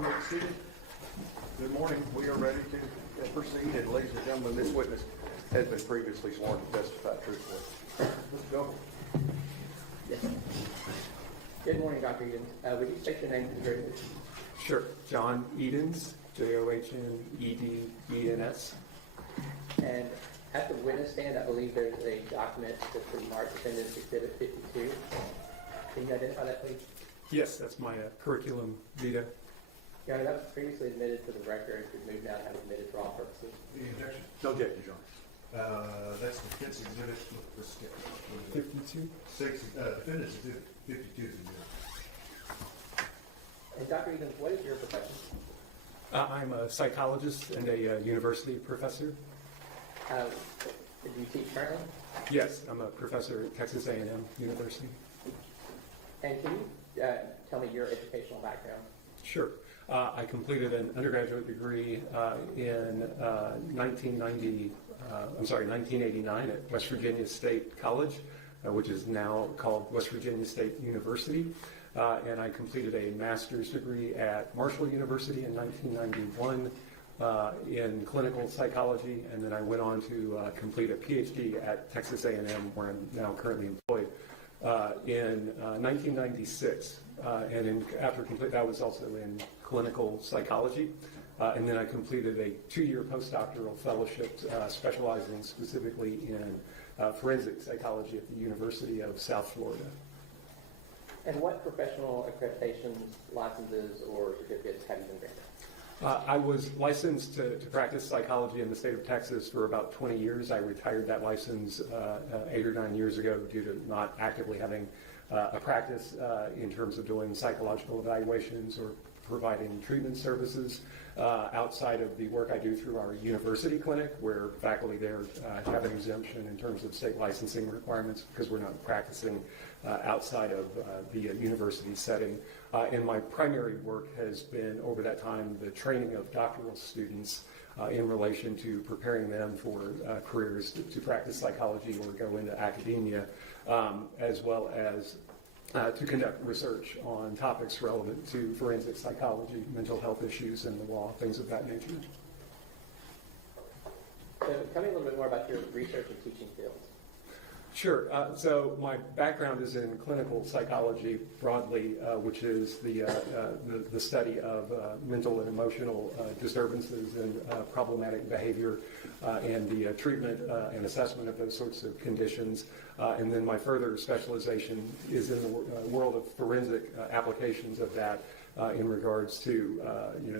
gentlemen, may be seated. Good morning. We are ready to proceed. And ladies and gentlemen, this witness has been previously sworn to testify truthfully. Let's go. Yes. Good morning, Dr. Edens. Would you state your name for the record? Sure. John Edens, Johnedens. And at the witness stand, I believe there's a document that's marked Defendant's Exhibit 52. Can you identify that, please? Yes, that's my curriculum vitae. Your Honor, that was previously admitted for the record. We've moved now to have it admitted for all purposes. The objection? No objection, John. That's the defense exhibit. Let's skip. 52? Defendant's exhibit 52 is admitted. And Dr. Edens, what is your profession? I'm a psychologist and a university professor. Do you teach currently? Yes, I'm a professor at Texas A&M University. And can you tell me your educational background? Sure. I completed an undergraduate degree in 1989 at West Virginia State College, which is now called West Virginia State University. And I completed a master's degree at Marshall University in 1991 in clinical psychology, and then I went on to complete a PhD at Texas A&M, where I'm now currently employed, in 1996. After complete, that was also in clinical psychology. And then I completed a 2-year postdoctoral fellowship specializing specifically in forensic psychology at the University of South Florida. And what professional accreditations, licenses, or certificates have you been granted? I was licensed to practice psychology in the state of Texas for about 20 years. I retired that license 8 or 9 years ago due to not actively having a practice in terms of doing psychological evaluations or providing treatment services outside of the work I do through our university clinic, where faculty there have an exemption in terms of state licensing requirements because we're not practicing outside of the university setting. And my primary work has been, over that time, the training of doctoral students in relation to preparing them for careers to practice psychology or go into academia, as well as to conduct research on topics relevant to forensic psychology, mental health issues, and the law, things of that nature. So tell me a little bit more about your research and teaching fields. Sure. So my background is in clinical psychology broadly, which is the study of mental and emotional disturbances and problematic behavior and the treatment and assessment of those sorts of conditions. And then my further specialization is in the world of forensic applications of that in regards to,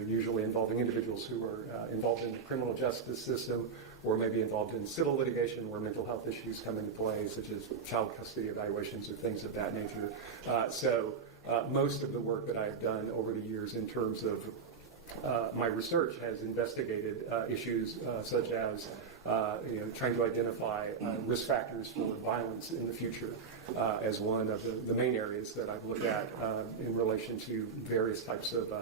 usually involving individuals who are involved in the criminal justice system or maybe involved in civil litigation where mental health issues come into play, such as child custody evaluations or things of that nature. So most of the work that I've done over the years in terms of my research has investigated issues such as trying to identify risk factors for violence in the future as one of the main areas that I've looked at in relation to various types of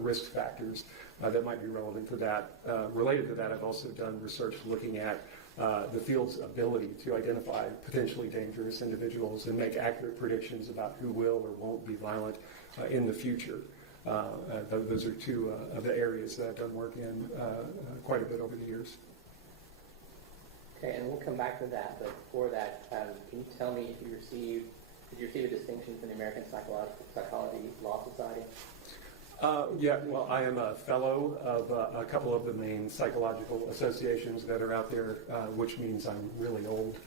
risk factors that might be relevant for that. Related to that, I've also done research looking at the field's ability to identify potentially dangerous individuals and make accurate predictions about who will or won't be violent in the future. Those are two of the areas that I've done work in quite a bit over the years. Okay, and we'll come back to that, but before that, can you tell me if did you receive a distinction from the American Psychology Law Society? Yeah, well, I am a fellow of a couple of the main psychological associations that are out there, which means I'm really old.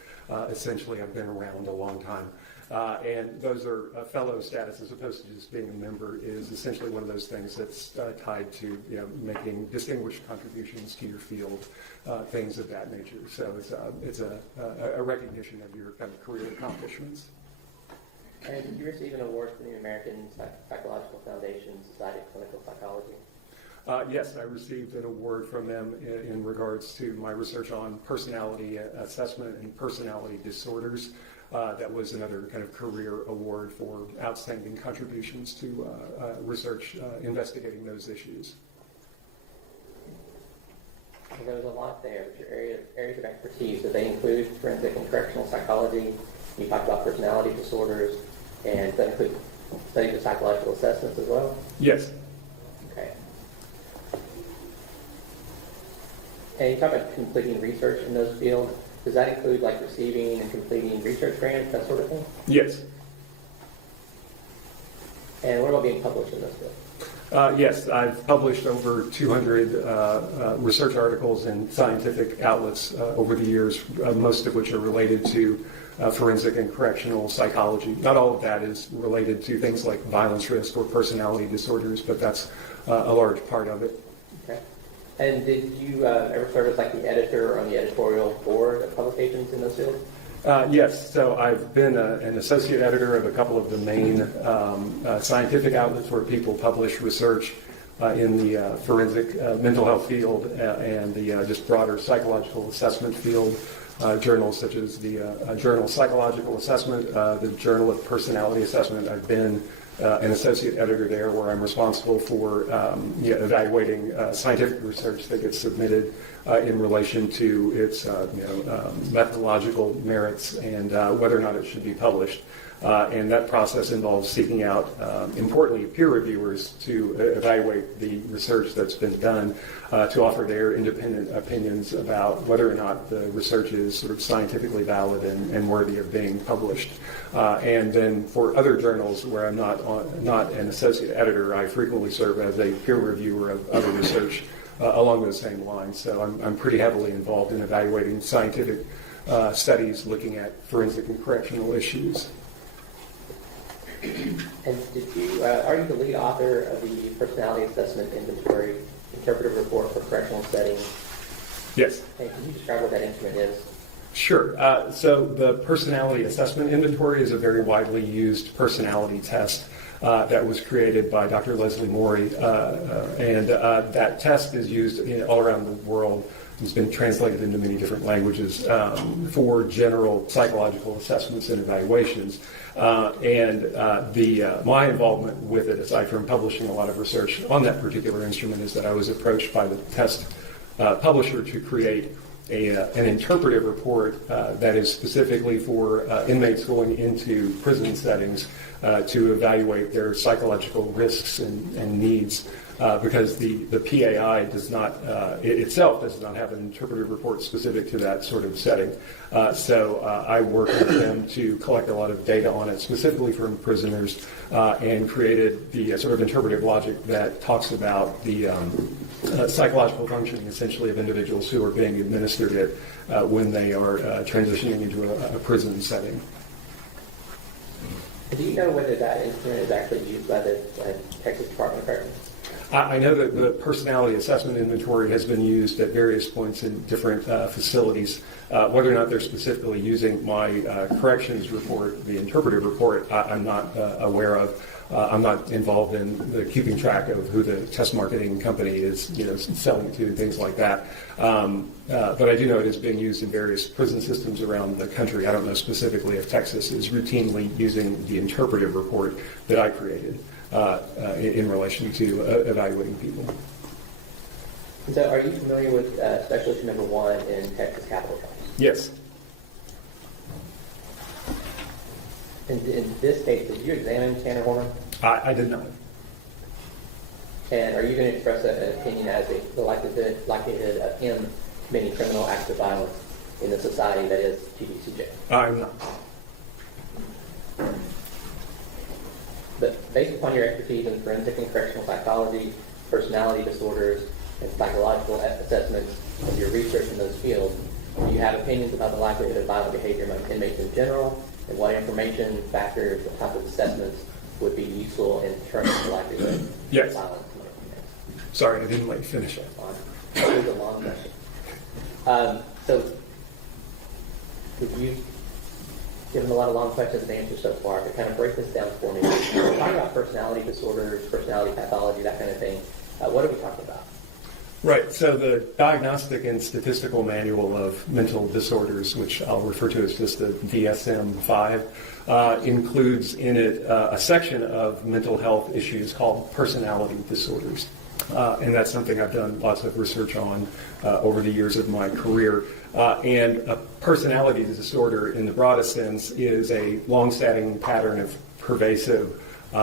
Essentially, I've been around a long time. And those are fellow status as opposed to just being a member is essentially one of those things that's tied to making distinguished contributions to your field, things of that nature. So it's a recognition of your kind of career accomplishments. And did you receive an award from the American Psychological Foundation Society of Clinical Psychology? Yes, I received an award from them in regards to my research on personality assessment and personality disorders. That was another kind of career award for outstanding contributions to research investigating those issues. So there was a lot there, but your areas of expertise, do they include forensic and correctional psychology? You talked about personality disorders, and that include studies of psychological assessments as well? Yes. Okay. And you talk about completing research in those fields. Does that include like receiving and completing research grants, that sort of thing? Yes. And what about being published in those fields? Yes, I've published over 200 research articles in scientific outlets over the years, most of which are related to forensic and correctional psychology. Not all of that is related to things like violence risk or personality disorders, but that's a large part of it. Okay. And did you ever serve as like the editor or on the editorial board of publications in those fields? Yes, so I've been an associate editor of a couple of the main scientific outlets where people publish research in the forensic mental health field and the just broader psychological assessment field. Journals such as the Journal of Psychological Assessment, the Journal of Personality Assessment. I've been an associate editor there where I'm responsible for evaluating scientific research that gets submitted in relation to its methodological merits and whether or not it should be published. And that process involves seeking out, importantly, peer reviewers to evaluate the research that's been done, to offer their independent opinions about whether or not the research is sort of scientifically valid and worthy of being published. And then for other journals where I'm not an associate editor, I frequently serve as a peer reviewer of other research along those same lines. So I'm pretty heavily involved in evaluating scientific studies looking at forensic and correctional issues. And are you the lead author of the Personality Assessment Inventory Interpretive Report for Correctional Settings? Yes. And can you describe what that instrument is? Sure. So the Personality Assessment Inventory is a very widely used personality test that was created by Dr. Leslie Morey, and that test is used all around the world. It's been translated into many different languages for general psychological assessments and evaluations. My involvement with it, aside from publishing a lot of research on that particular instrument, is that I was approached by the test publisher to create an interpretive report that is specifically for inmates going into prison settings to evaluate their psychological risks and needs. Because the PAI does not, itself does not have an interpretive report specific to that sort of setting. So I worked with them to collect a lot of data on it, specifically from prisoners, and created the sort of interpretive logic that talks about the psychological functioning, essentially, of individuals who are being administered it when they are transitioning into a prison setting. Do you know whether that instrument is actually used by the Texas Department of Corrections? I know that the Personality Assessment Inventory has been used at various points in different facilities. Whether or not they're specifically using my corrections report, the interpretive report, I'm not aware of. I'm not involved in the keeping track of who the test marketing company is, selling to and things like that. But I do know it is being used in various prison systems around the country. I don't know specifically if Texas is routinely using the interpretive report that I created in relation to evaluating people. So are you familiar with Special Issue number 1 in Texas Capital Times? Yes. In this case, did you examine Tanner Horman? I did not. And are you going to express an opinion as to the likelihood of him committing criminal acts of violence in the society that is GDCJ? I'm not. But based upon your expertise in forensic and correctional psychology, personality disorders, and psychological assessments, and your research in those fields, do you have opinions about the likelihood of violent behavior among inmates in general, and what information, factors, what type of assessments would be useful in determining the likelihood Yes. of violence among inmates? Sorry, I didn't let you finish. That was a long question. So, you've given a lot of long questions and answers so far, but kind of break this down for me. We're talking about personality disorders, personality pathology, that kind of thing. What are we talking about? Right, so the Diagnostic and Statistical Manual of Mental Disorders, which I'll refer to as just the DSM-5, includes in it a section of mental health issues called personality disorders. And that's something I've done lots of research on over the years of my career. And a personality disorder, in the broadest sense, is a long-standing pattern of pervasive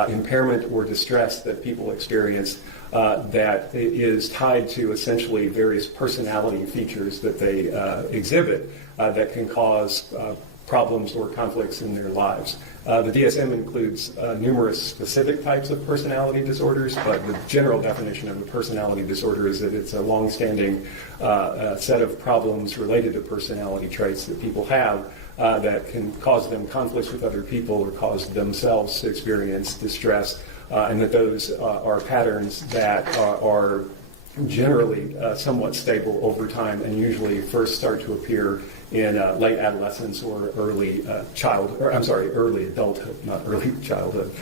impairment or distress that people experience that is tied to essentially various personality features that they exhibit that can cause problems or conflicts in their lives. The DSM includes numerous specific types of personality disorders, but the general definition of a personality disorder is that it's a long-standing set of problems related to personality traits that people have that can cause them conflicts with other people or cause themselves to experience distress, and that those are patterns that are generally somewhat stable over time and usually first start to appear in late adolescence or early early adulthood, not early childhood.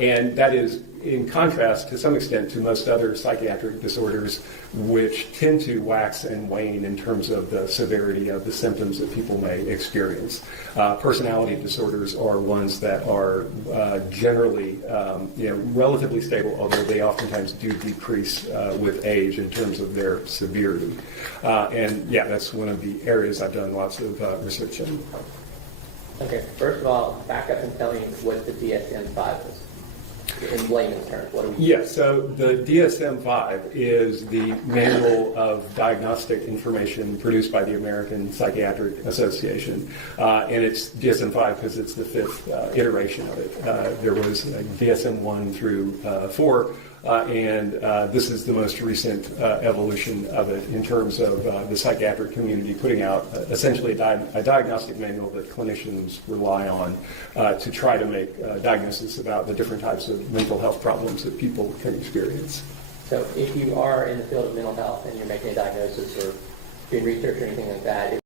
And that is in contrast to some extent to most other psychiatric disorders, which tend to wax and wane in terms of the severity of the symptoms that people may experience. Personality disorders are ones that are generally relatively stable, although they oftentimes do decrease with age in terms of their severity. And yeah, that's one of the areas I've done lots of research in. Okay, first of all, back up and tell me what the DSM-5 is. In layman's terms, what do we? Yes, so the DSM-5 is the Manual of Diagnostic Information produced by the American Psychiatric Association. And it's DSM-5 because it's the fifth iteration of it. There was DSM-1 through 4, and this is the most recent evolution of it in terms of the psychiatric community putting out essentially a diagnostic manual that clinicians rely on to try to make diagnosis about the different types of mental health problems that people can experience. So if you are in the field of mental health and you're making a diagnosis or doing research or anything like that,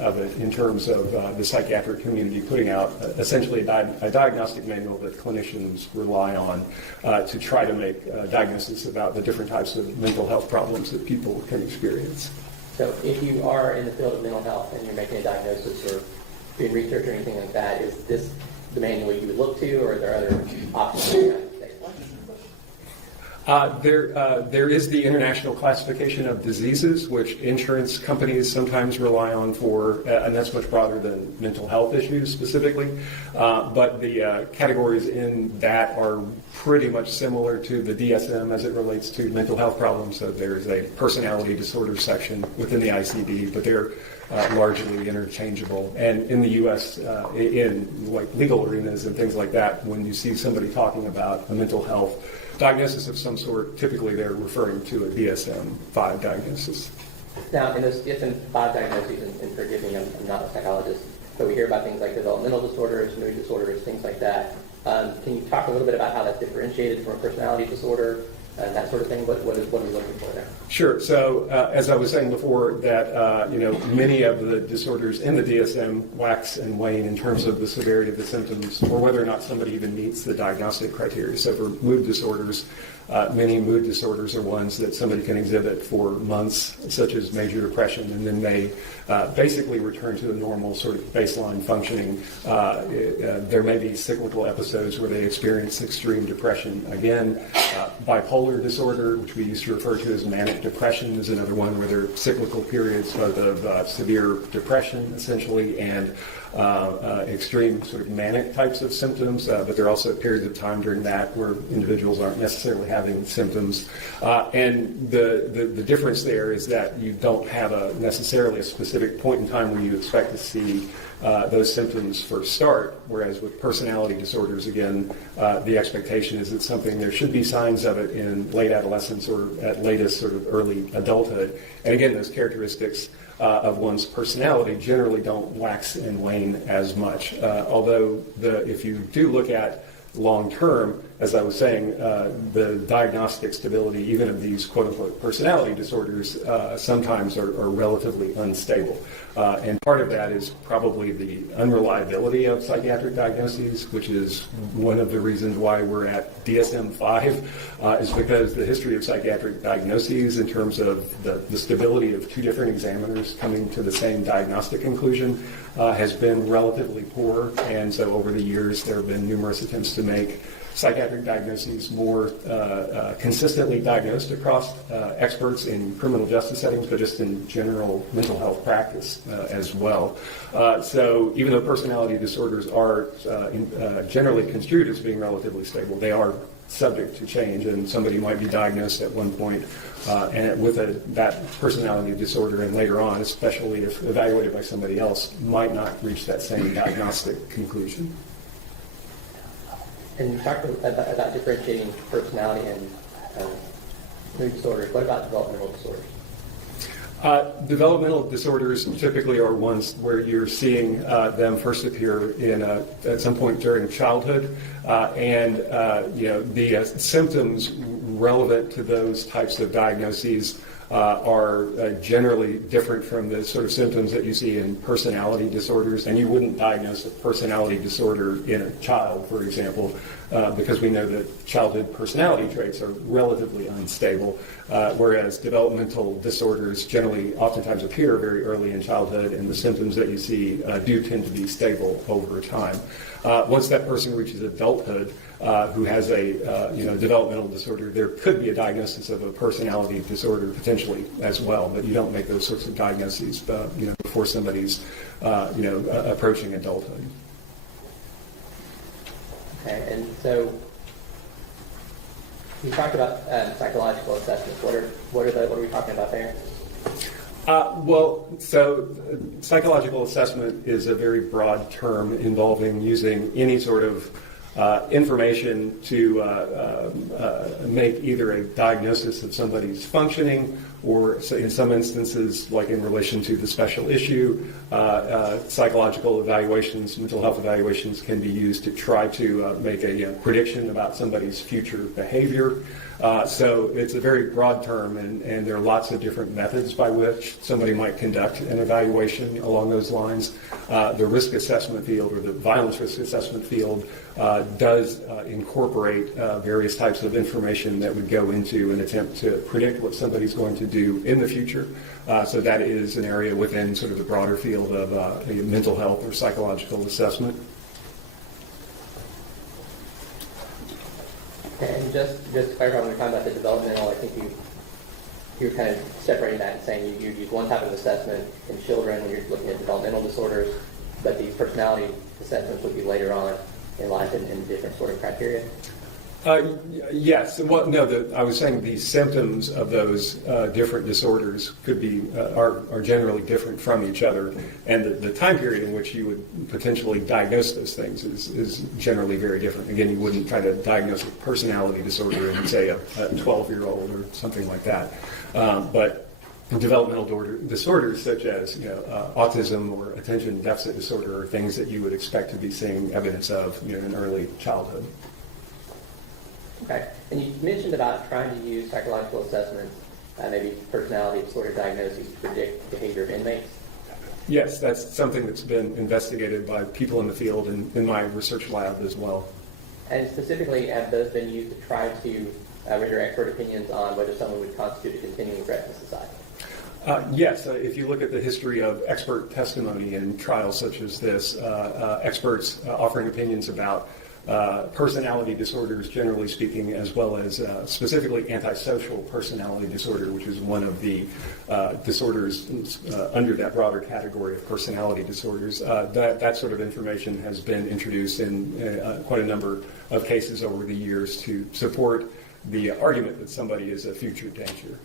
of it in terms of the psychiatric community putting out essentially a diagnostic manual that clinicians rely on to try to make diagnosis about the different types of mental health problems that people can experience. so if you are in the field of mental health and you're making a diagnosis or doing research or anything like that, is this the manual you would look to, or are there other options in the United States? There is the International Classification of Diseases, which insurance companies sometimes rely on for, and that's much broader than mental health issues specifically. But the categories in that are pretty much similar to the DSM as it relates to mental health problems. So there's a personality disorder section within the ICD, but they're largely interchangeable. And in the U.S., in like legal arenas and things like that, when you see somebody talking about a mental health diagnosis of some sort, typically they're referring to a DSM-5 diagnosis. Now, in those DSM-5 diagnoses, and forgive me, I'm not a psychologist, but we hear about things like developmental disorders, mood disorders, things like that. Can you talk a little bit about how that's differentiated from a personality disorder and that sort of thing? What are you looking for there? Sure. So as I was saying before, that many of the disorders in the DSM wax and wane in terms of the severity of the symptoms, or whether or not somebody even meets the diagnostic criteria. So for mood disorders, many mood disorders are ones that somebody can exhibit for months, such as major depression, and then they basically return to a normal sort of baseline functioning. There may be cyclical episodes where they experience extreme depression again. Bipolar disorder, which we used to refer to as manic depression, is another one where there are cyclical periods both of severe depression, essentially, and extreme sort of manic types of symptoms, but there are also periods of time during that where individuals aren't necessarily having symptoms. And the difference there is that you don't have necessarily a specific point in time where you expect to see those symptoms first start, whereas with personality disorders, again, the expectation is that there should be signs of it in late adolescence or at latest sort of early adulthood. And again, those characteristics of one's personality generally don't wax and wane as much. Although if you do look at long term, as I was saying, the diagnostic stability, even of these quote-unquote personality disorders, sometimes are relatively unstable. And part of that is probably the unreliability of psychiatric diagnoses, which is one of the reasons why we're at DSM-5, is because the history of psychiatric diagnoses in terms of the stability of two different examiners coming to the same diagnostic conclusion has been relatively poor. And so over the years, there have been numerous attempts to make psychiatric diagnoses more consistently diagnosed across experts in criminal justice settings, but just in general mental health practice as well. So even though personality disorders are generally construed as being relatively stable, they are subject to change, and somebody might be diagnosed at one point and with that personality disorder, and later on, especially if evaluated by somebody else, might not reach that same diagnostic conclusion. And you talked about differentiating personality and mood disorders. What about developmental disorders? Developmental disorders typically are ones where you're seeing them first appear at some point during childhood, and the symptoms relevant to those types of diagnoses are generally different from the sort of symptoms that you see in personality disorders. And you wouldn't diagnose a personality disorder in a child, for example, because we know that childhood personality traits are relatively unstable, whereas developmental disorders generally oftentimes appear very early in childhood, and the symptoms that you see do tend to be stable over time. Once that person reaches adulthood, who has a developmental disorder, there could be a diagnosis of a personality disorder potentially as well, but you don't make those sorts of diagnoses before somebody's approaching adulthood. Okay, and so you talked about psychological assessments. What are we talking about there? So psychological assessment is a very broad term involving using any sort of information to make either a diagnosis of somebody's functioning, or in some instances, like in relation to the special issue, psychological evaluations, mental health evaluations can be used to try to make a prediction about somebody's future behavior. So it's a very broad term, and there are lots of different methods by which somebody might conduct an evaluation along those lines. The risk assessment field, or the violence risk assessment field, does incorporate various types of information that would go into an attempt to predict what somebody's going to do in the future. So that is an area within sort of the broader field of mental health or psychological assessment. And just to clarify, when we're talking about the developmental, I think you're kind of separating that and saying you use one type of assessment in children when you're looking at developmental disorders, but these personality assessments would be later on in life in different sort of criteria. Yes. Well, no. I was saying the symptoms of those different disorders could be are generally different from each other, and the time period in which you would potentially diagnose those things is generally very different. Again, you wouldn't try to diagnose a personality disorder in, say, a 12-year-old or something like that. But developmental disorders such as autism or attention deficit disorder are things that you would expect to be seeing evidence of in early childhood. Okay. And you mentioned about trying to use psychological assessments, maybe personality disorder diagnoses, to predict behavior of inmates. Yes, that's something that's been investigated by people in the field and in my research lab as well. And specifically, have those been used to try to render expert opinions on whether someone would constitute a continuing threat to society? Yes, if you look at the history of expert testimony in trials such as this, experts offering opinions about personality disorders, generally speaking, as well as specifically antisocial personality disorder, which is one of the disorders under that broader category of personality disorders. That sort of information has been introduced in quite a number of cases over the years to support the argument that somebody is a future danger.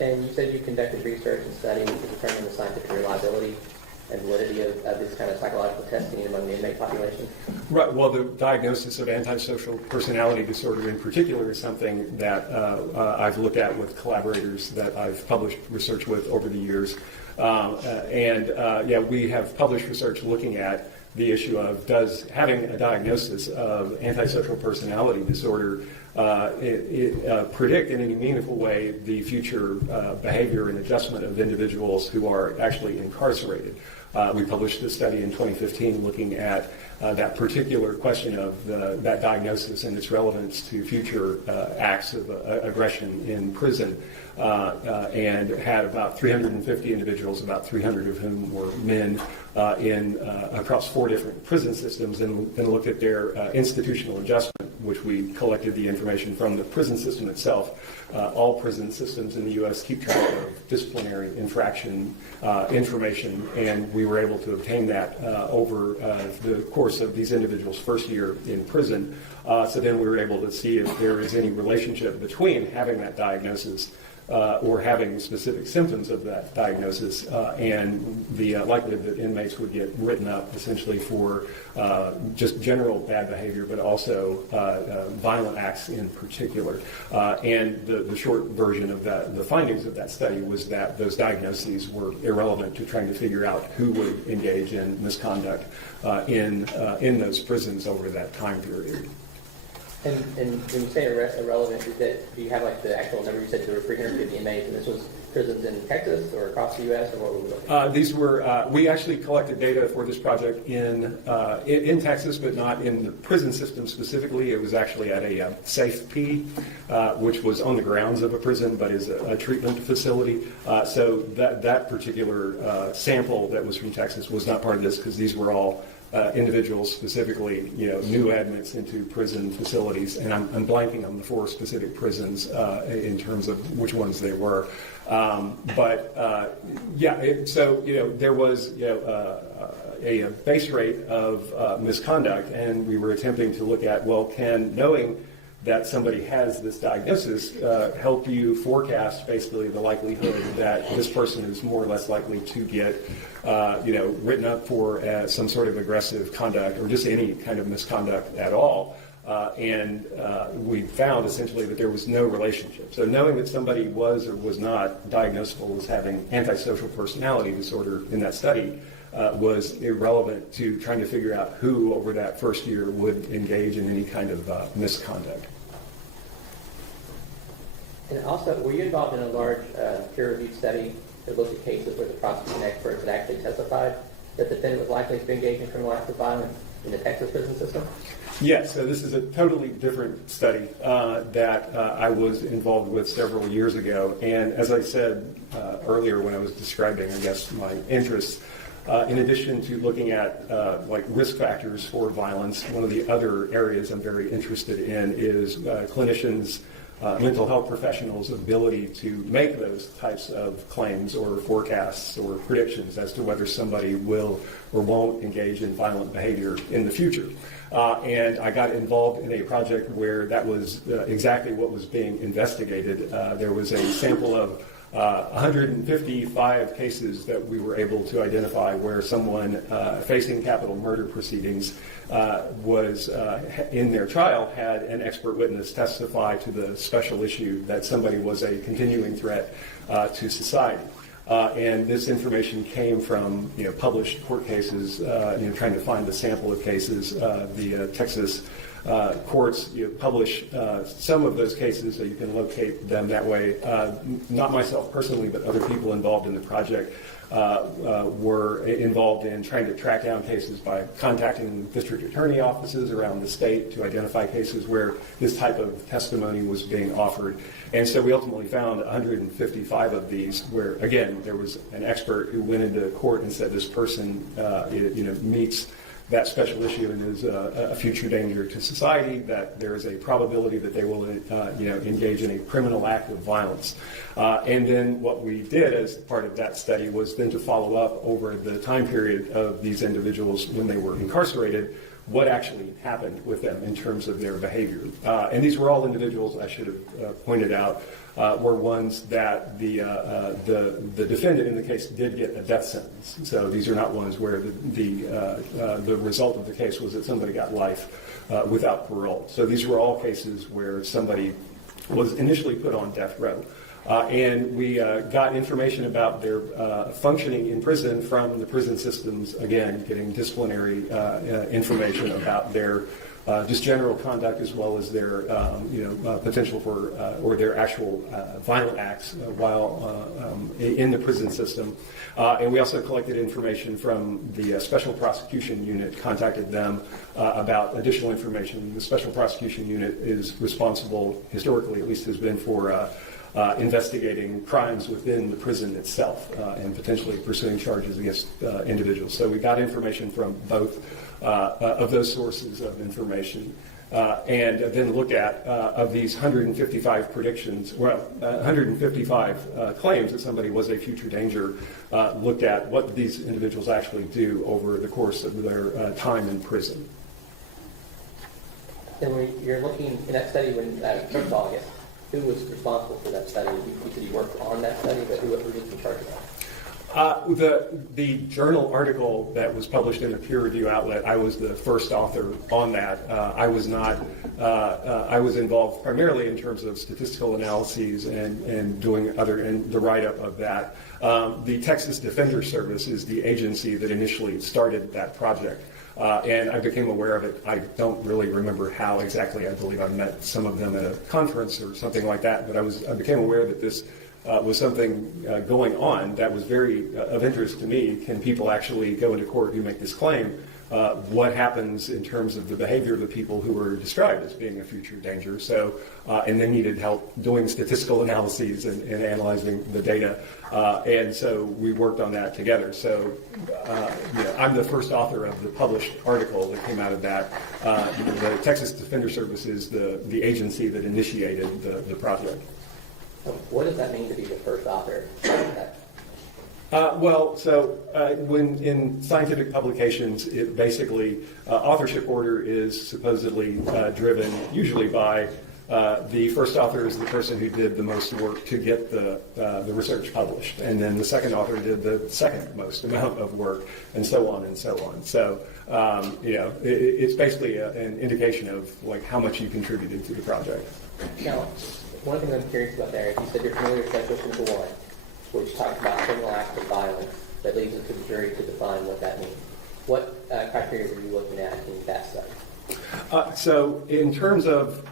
And you said you conducted research and study to determine the scientific reliability and validity of this kind of psychological testing among the inmate population? Right. Well, the diagnosis of antisocial personality disorder in particular is something that I've looked at with collaborators that I've published research with over the years. We have published research looking at the issue of does having a diagnosis of antisocial personality disorder predict in any meaningful way the future behavior and adjustment of individuals who are actually incarcerated. We published a study in 2015 looking at that particular question of that diagnosis and its relevance to future acts of aggression in prison, and had about 350 individuals, about 300 of whom were men, across 4 different prison systems, and looked at their institutional adjustment, which we collected the information from the prison system itself. All prison systems in the U.S. keep track of disciplinary infraction information, and we were able to obtain that over the course of these individuals' first year in prison. So then we were able to see if there is any relationship between having that diagnosis or having specific symptoms of that diagnosis and the likelihood that inmates would get written up essentially for just general bad behavior, but also violent acts in particular. And the short version of that, the findings of that study, was that those diagnoses were irrelevant to trying to figure out who would engage in misconduct in those prisons over that time period. And when you say irrelevant, is that, do you have like the actual number? You said there were 350 inmates, and this was prisons in Texas or across the U.S., or what were we looking at? These were, we actually collected data for this project in Texas, but not in the prison system specifically. It was actually at a Safe P, which was on the grounds of a prison, but is a treatment facility. So that particular sample that was from Texas was not part of this, because these were all individuals, specifically, new admits into prison facilities, and I'm blanking on the 4 specific prisons in terms of which ones they were. So there was a base rate of misconduct, and we were attempting to look at, well, can knowing that somebody has this diagnosis help you forecast basically the likelihood that this person is more or less likely to get written up for some sort of aggressive conduct or just any kind of misconduct at all. And we found essentially that there was no relationship. So knowing that somebody was or was not diagnosable as having antisocial personality disorder in that study was irrelevant to trying to figure out who over that first year would engage in any kind of misconduct. And also, were you involved in a large peer-reviewed study that looked at cases where the prosecution experts had actually testified that the defendant was likely to engage in criminal acts of violence in the Texas prison system? Yes, so this is a totally different study that I was involved with several years ago. And as I said earlier when I was describing, I guess, my interests, in addition to looking at risk factors for violence, one of the other areas I'm very interested in is clinicians, mental health professionals' ability to make those types of claims or forecasts or predictions as to whether somebody will or won't engage in violent behavior in the future. And I got involved in a project where that was exactly what was being investigated. There was a sample of 155 cases that we were able to identify where someone facing capital murder proceedings was in their trial had an expert witness testify to the special issue that somebody was a continuing threat to society. And this information came from published court cases, trying to find the sample of cases. The Texas courts publish some of those cases, so you can locate them that way. Not myself personally, but other people involved in the project were involved in trying to track down cases by contacting district attorney offices around the state to identify cases where this type of testimony was being offered. And so we ultimately found 155 of these where, again, there was an expert who went into court and said this person meets that special issue and is a future danger to society, that there is a probability that they will engage in a criminal act of violence. And then what we did as part of that study was then to follow up over the time period of these individuals when they were incarcerated, what actually happened with them in terms of their behavior. And these were all individuals, I should have pointed out, were ones that the defendant in the case did get a death sentence. So these are not ones where the result of the case was that somebody got life without parole. So these were all cases where somebody was initially put on death row. And we got information about their functioning in prison from the prison systems, again, getting disciplinary information about their just general conduct as well as their potential for or their actual violent acts while in the prison system. And we also collected information from the Special Prosecution Unit, contacted them about additional information. The Special Prosecution Unit is responsible, historically at least has been, for investigating crimes within the prison itself and potentially pursuing charges against individuals. So we got information from both of those sources of information. And then look at, of these 155 predictions, 155 claims that somebody was a future danger, looked at what these individuals actually do over the course of their time in prison. And when you're looking in that study, when first of all, I guess, who was responsible for that study? You said you worked on that study, but who was in charge of that? The journal article that was published in a peer review outlet, I was the first author on that. I was not. I was involved primarily in terms of statistical analyses and doing the write-up of that. The Texas Defender Service is the agency that initially started that project. And I became aware of it. I don't really remember how exactly. I believe I met some of them at a conference or something like that. But I became aware that this was something going on that was very of interest to me. Can people actually go into court who make this claim? What happens in terms of the behavior of the people who were described as being a future danger? So, and they needed help doing statistical analyses and analyzing the data. And so we worked on that together. So, I'm the first author of the published article that came out of that. The Texas Defender Service is the agency that initiated the project. What does that mean to be the first author? When in scientific publications, it basically, authorship order is supposedly driven usually by the first author is the person who did the most work to get the research published, and then the second author did the second most amount of work, and so on and so on. So, it's basically an indication of like how much you contributed to the project. Now, one thing I'm curious about there, you said you're familiar with Prosecution number 1, which talks about criminal acts of violence that leads it to the jury to define what that means. What criteria were you looking at in that study? So in terms of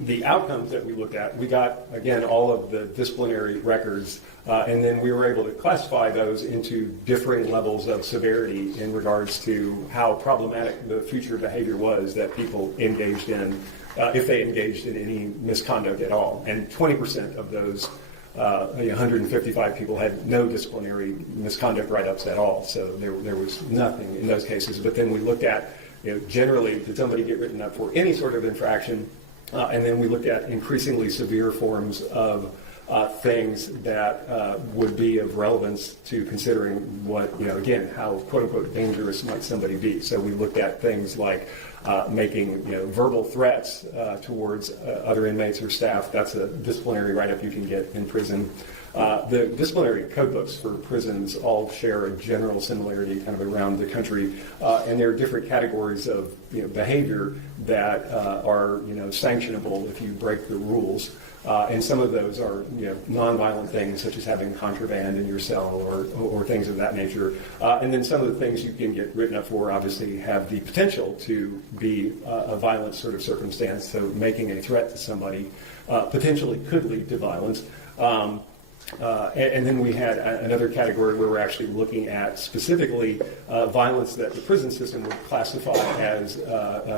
the outcomes that we looked at, we got, again, all of the disciplinary records, and then we were able to classify those into differing levels of severity in regards to how problematic the future behavior was that people engaged in, if they engaged in any misconduct at all. And 20% of those 155 people had no disciplinary misconduct write-ups at all, so there was nothing in those cases. But then we looked at, generally, did somebody get written up for any sort of infraction? And then we looked at increasingly severe forms of things that would be of relevance to considering what, again, how quote-unquote dangerous might somebody be. So we looked at things like making verbal threats towards other inmates or staff. That's a disciplinary write-up you can get in prison. The disciplinary code books for prisons all share a general similarity kind of around the country, and there are different categories of behavior that are sanctionable if you break the rules. And some of those are nonviolent things such as having contraband in your cell or things of that nature. And then some of the things you can get written up for obviously have the potential to be a violent sort of circumstance. So making a threat to somebody potentially could lead to violence. And then we had another category where we're actually looking at specifically violence that the prison system would classify as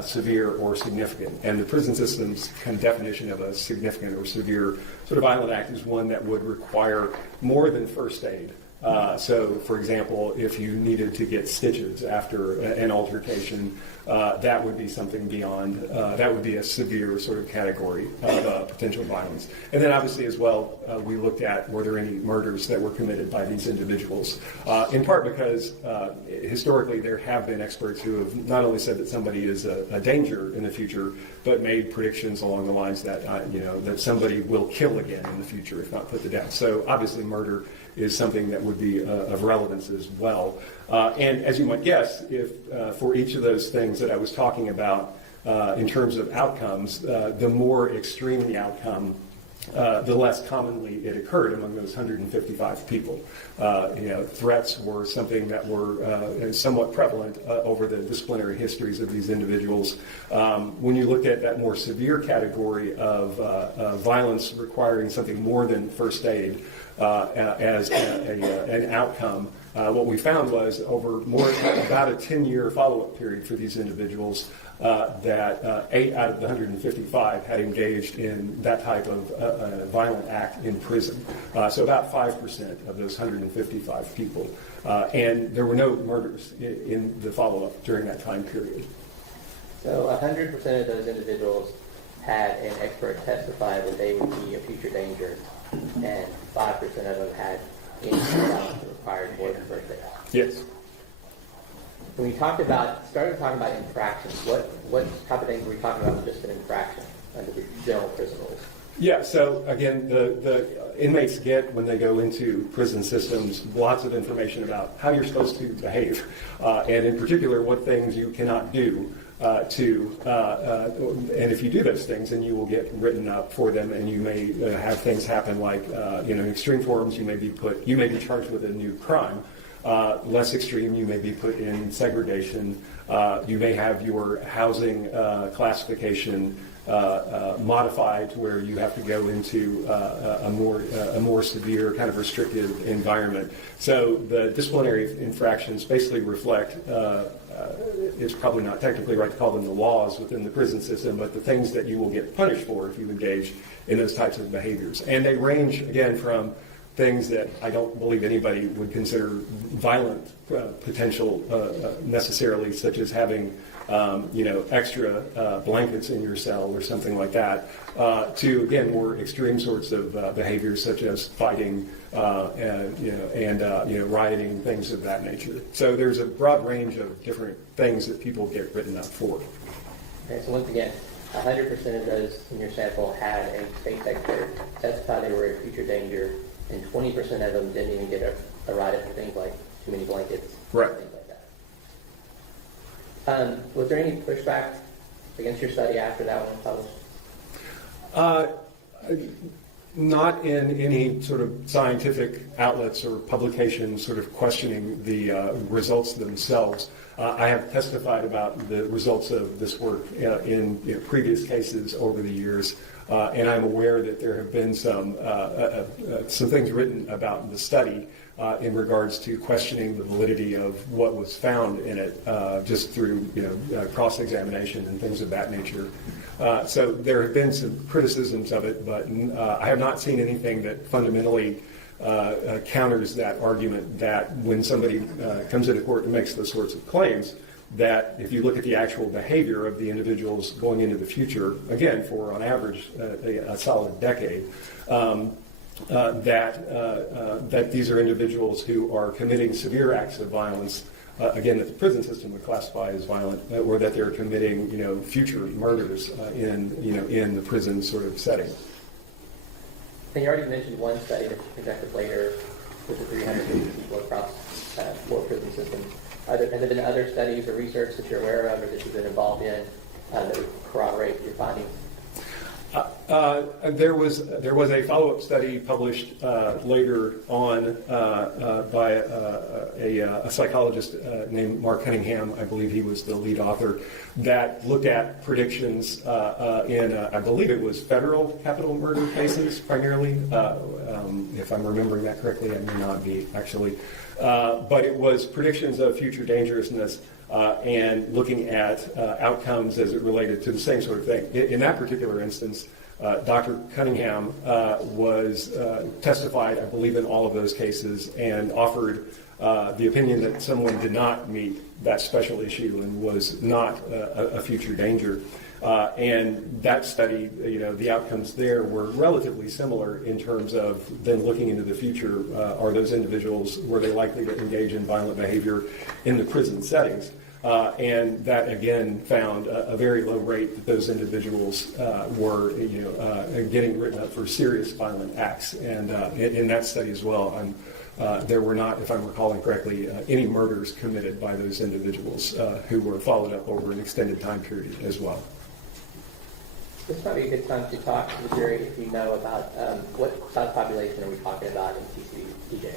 severe or significant. And the prison system's kind of definition of a significant or severe sort of violent act is one that would require more than first aid. So, for example, if you needed to get stitches after an altercation, that would be something beyond, that would be a severe sort of category of potential violence. And then obviously as well, we looked at were there any murders that were committed by these individuals, in part because historically there have been experts who have not only said that somebody is a danger in the future, but made predictions along the lines that, that somebody will kill again in the future if not put to death. So obviously murder is something that would be of relevance as well. And as you might guess, if for each of those things that I was talking about in terms of outcomes, the more extreme the outcome, the less commonly it occurred among those 155 people. Threats were something that were somewhat prevalent over the disciplinary histories of these individuals. When you looked at that more severe category of violence requiring something more than first aid as an outcome, what we found was over about a 10-year follow-up period for these individuals, that 8 out of the 155 had engaged in that type of violent act in prison. So about 5% of those 155 people. And there were no murders in the follow-up during that time period. So 100% of those individuals had an expert testify that they would be a future danger, and 5% of them had any violence that required more than first aid. Yes. When we started talking about infractions, what type of things were we talking about with just an infraction under the general prison rules? Yeah, so again, the inmates get, when they go into prison systems, lots of information about how you're supposed to behave, and in particular, what things you cannot do and if you do those things, then you will get written up for them, and you may have things happen like, in extreme forms, you may be charged with a new crime. Less extreme, you may be put in segregation. You may have your housing classification modified to where you have to go into a more severe kind of restrictive environment. So the disciplinary infractions basically reflect, it's probably not technically right to call them the laws within the prison system, but the things that you will get punished for if you engage in those types of behaviors. And they range, again, from things that I don't believe anybody would consider violent potential necessarily, such as having extra blankets in your cell or something like that, to, again, more extreme sorts of behaviors such as fighting and rioting, things of that nature. So there's a broad range of different things that people get written up for. Okay, so once again, 100% of those in your sample had a state expert testify they were a future danger, and 20% of them didn't even get a write-up for things like too many blankets, right, things like that. Was there any pushback against your study after that one was published? Not in any sort of scientific outlets or publications sort of questioning the results themselves. I have testified about the results of this work in previous cases over the years, and I'm aware that there have been some things written about the study in regards to questioning the validity of what was found in it, just through cross-examination and things of that nature. So there have been some criticisms of it, but I have not seen anything that fundamentally counters that argument that when somebody comes into court and makes those sorts of claims, that if you look at the actual behavior of the individuals going into the future, again, for on average a solid decade, that these are individuals who are committing severe acts of violence, again, that the prison system would classify as violent, or that they're committing, future murders in the prison sort of setting. And you already mentioned one study that you conducted later with the 350 people across 4 prison systems. Have there been other studies or research that you're aware of or that you've been involved in that would corroborate your findings? There was a follow-up study published later on by a psychologist named Mark Cunningham. I believe he was the lead author, that looked at predictions in, I believe it was federal capital murder cases primarily. If I'm remembering that correctly, I may not be actually. But it was predictions of future dangerousness and looking at outcomes as it related to the same sort of thing. In that particular instance, Dr. Cunningham was testified, I believe, in all of those cases and offered the opinion that someone did not meet that special issue and was not a future danger. And that study, the outcomes there were relatively similar in terms of then looking into the future. Are those individuals, were they likely to engage in violent behavior in the prison settings? And that, again, found a very low rate that those individuals were, getting written up for serious violent acts. And in that study as well, there were not, if I'm recalling correctly, any murders committed by those individuals who were followed up over an extended time period as well. This might be a good time to talk to the jury if you know about what size population are we talking about in TJ?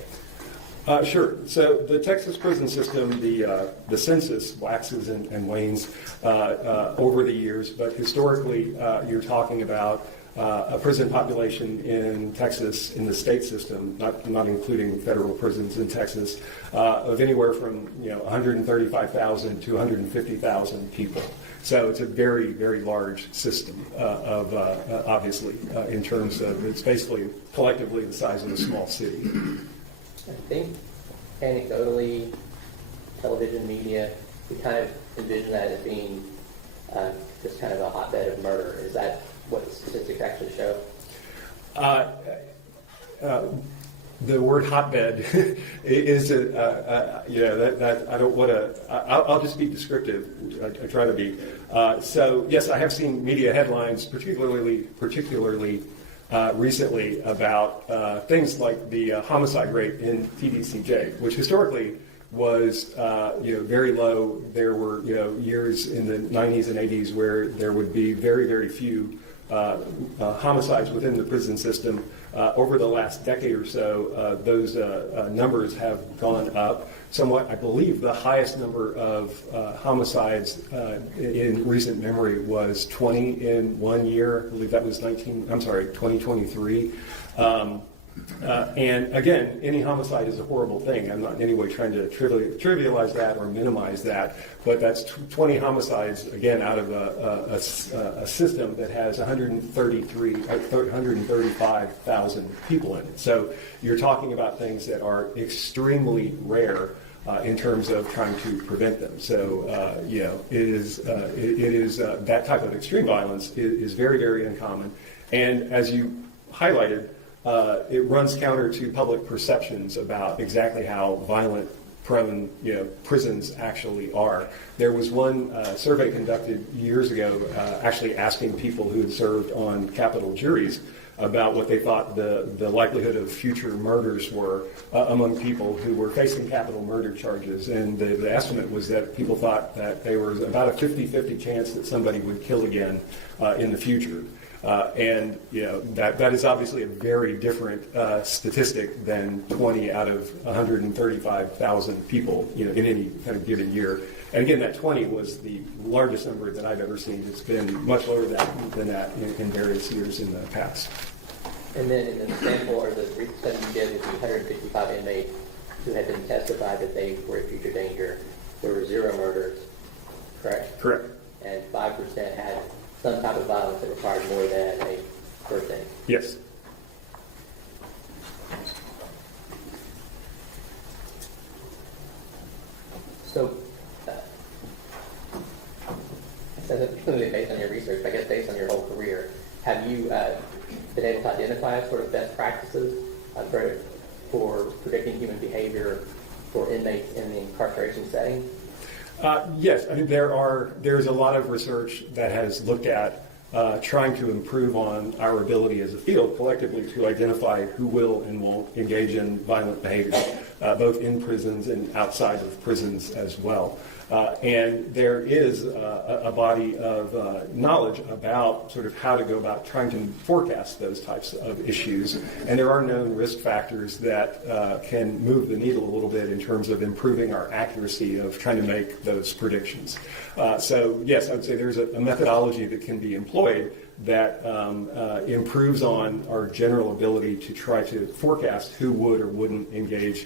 Sure. So the Texas prison system, the census waxes and wanes over the years, but historically you're talking about a prison population in Texas, in the state system, not including federal prisons in Texas, of anywhere from 135,000 to 150,000 people. So it's a very, very large system of obviously in terms of it's basically collectively the size of a small city. I think anecdotally, television media, we kind of envision that as being just kind of a hotbed of murder. Is that what the statistics actually show? The word hotbed is, that I don't want to, I'll just be descriptive. I try to be. So yes, I have seen media headlines, particularly recently about things like the homicide rate in TDCJ, which historically was very low. There were years in the 90s and 80s where there would be very, very few homicides within the prison system. Over the last decade or so, those numbers have gone up somewhat. I believe the highest number of homicides in recent memory was 20 in 1 year. I believe that was 2023. And again, any homicide is a horrible thing. I'm not in any way trying to trivialize that or minimize that, but that's 20 homicides, again, out of a system that has 135,000 people in it. So you're talking about things that are extremely rare in terms of trying to prevent them. So, it is that type of extreme violence is very, very uncommon. And as you highlighted, it runs counter to public perceptions about exactly how violent-prone prisons actually are. There was one survey conducted years ago, actually asking people who had served on capital juries about what they thought the likelihood of future murders were among people who were facing capital murder charges. And the estimate was that people thought that there was about a 50-50 chance that somebody would kill again in the future. And that is obviously a very different statistic than 20 out of 135,000 people in any kind of given year. And again, that 20 was the largest number that I've ever seen. It's been much lower than that in various years in the past. And then in the sample or the study you did with the 155 inmates who had been testified that they were a future danger, there were 0 murders, correct? Correct. And 5% had some type of violence that required more than a first aid. Yes. So, clearly based on your research, I guess based on your whole career, have you been able to identify sort of best practices for predicting human behavior for inmates in the incarceration setting? Yes, I mean there's a lot of research that has looked at trying to improve on our ability as a field collectively to identify who will and won't engage in violent behavior, both in prisons and outside of prisons as well. And there is a body of knowledge about sort of how to go about trying to forecast those types of issues. And there are known risk factors that can move the needle a little bit in terms of improving our accuracy of trying to make those predictions. So yes, I would say there's a methodology that can be employed that improves on our general ability to try to forecast who would or wouldn't engage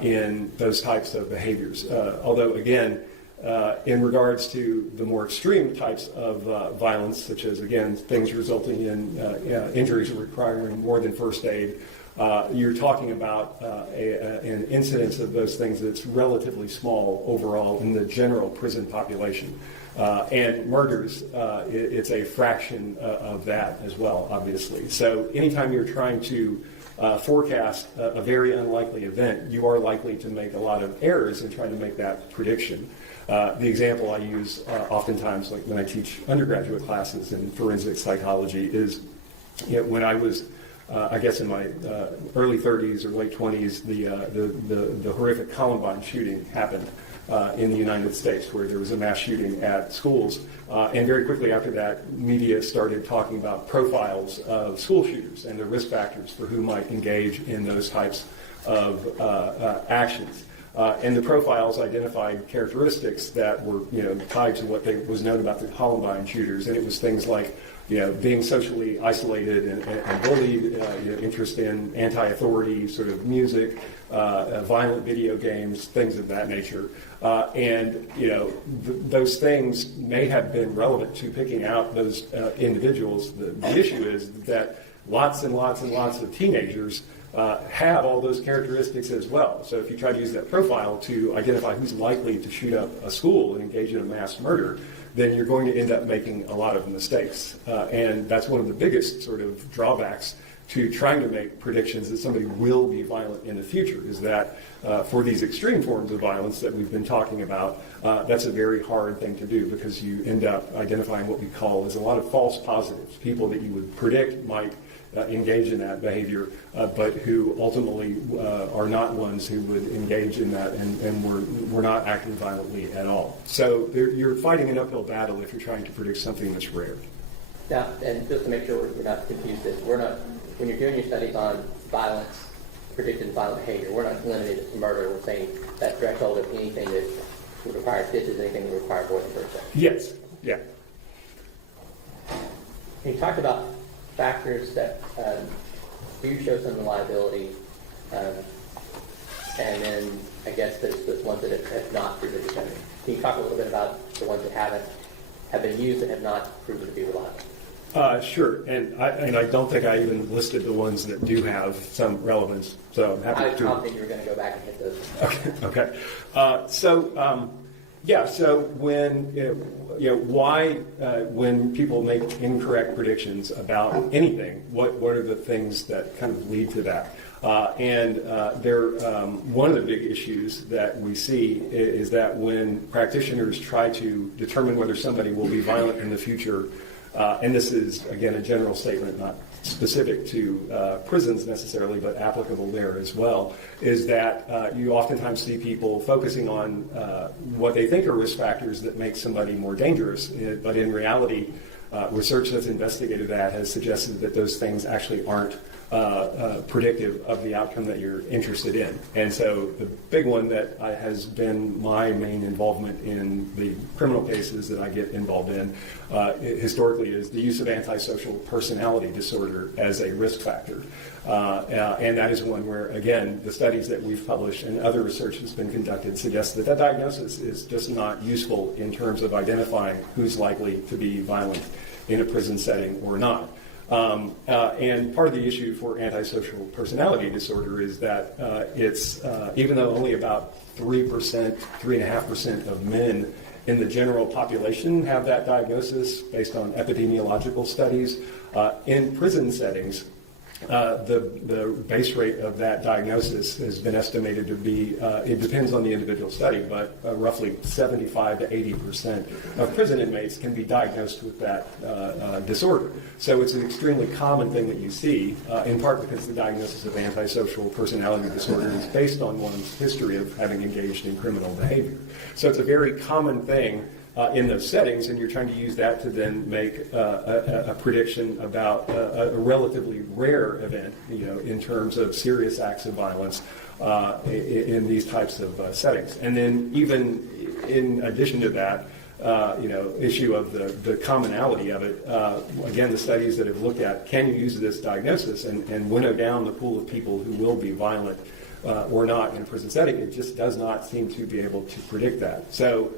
in those types of behaviors. Although, again, in regards to the more extreme types of violence, such as, again, things resulting in injuries requiring more than first aid, you're talking about an incidence of those things that's relatively small overall in the general prison population. And murders, it's a fraction of that as well, obviously. So anytime you're trying to forecast a very unlikely event, you are likely to make a lot of errors in trying to make that prediction. The example I use oftentimes, like when I teach undergraduate classes in forensic psychology, is when I was, I guess in my early 30s or late 20s, the horrific Columbine shooting happened in the United States, where there was a mass shooting at schools. And very quickly after that, media started talking about profiles of school shooters and the risk factors for who might engage in those types of actions. And the profiles identified characteristics that were, tied to what was known about the Columbine shooters, and it was things like, being socially isolated and bullied, interest in anti-authority sort of music, violent video games, things of that nature. Those things may have been relevant to picking out those individuals. The issue is that lots and lots and lots of teenagers have all those characteristics as well. So if you try to use that profile to identify who's likely to shoot up a school and engage in a mass murder, then you're going to end up making a lot of mistakes. And that's one of the biggest sort of drawbacks to trying to make predictions that somebody will be violent in the future, is that for these extreme forms of violence that we've been talking about, that's a very hard thing to do, because you end up identifying what we call as a lot of false positives, people that you would predict might engage in that behavior, but who ultimately are not ones who would engage in that and were not acting violently at all. So you're fighting an uphill battle if you're trying to predict something that's rare. Now, and just to make sure we're not confused, when you're doing your studies on violence, predicted violent behavior, we're not limited it to murder. We're saying that threshold of anything that would require stitches, anything that would require more than 1%. Yes. Yeah. You talked about factors that do show some reliability, and then I guess there's ones that have not proven to be. Can you talk a little bit about the ones that have been used and have not proven to be reliable? Sure, and I don't think I even listed the ones that do have some relevance, so I'm happy to. I don't think you were going to go back and hit those. Okay. So when when people make incorrect predictions about anything, what are the things that kind of lead to that? One of the big issues that we see is that when practitioners try to determine whether somebody will be violent in the future, and this is, again, a general statement, not specific to prisons necessarily, but applicable there as well, is that you oftentimes see people focusing on what they think are risk factors that make somebody more dangerous, but in reality, research that's investigated that has suggested that those things actually aren't predictive of the outcome that you're interested in. And so the big one that has been my main involvement in the criminal cases that I get involved in historically is the use of antisocial personality disorder as a risk factor. And that is one where, again, the studies that we've published and other research that's been conducted suggest that diagnosis is just not useful in terms of identifying who's likely to be violent in a prison setting or not. And part of the issue for antisocial personality disorder is that it's, even though only about 3.5% of men in the general population have that diagnosis based on epidemiological studies, in prison settings, the base rate of that diagnosis has been estimated to be, it depends on the individual study, but roughly 75 to 80% of prison inmates can be diagnosed with that disorder. So it's an extremely common thing that you see, in part because the diagnosis of antisocial personality disorder is based on one's history of having engaged in criminal behavior. So it's a very common thing in those settings, and you're trying to use that to then make a prediction about a relatively rare event, in terms of serious acts of violence in these types of settings. And then even in addition to that, issue of the commonality of it, again, the studies that have looked at, can you use this diagnosis and winnow down the pool of people who will be violent or not in a prison setting? It just does not seem to be able to predict that. So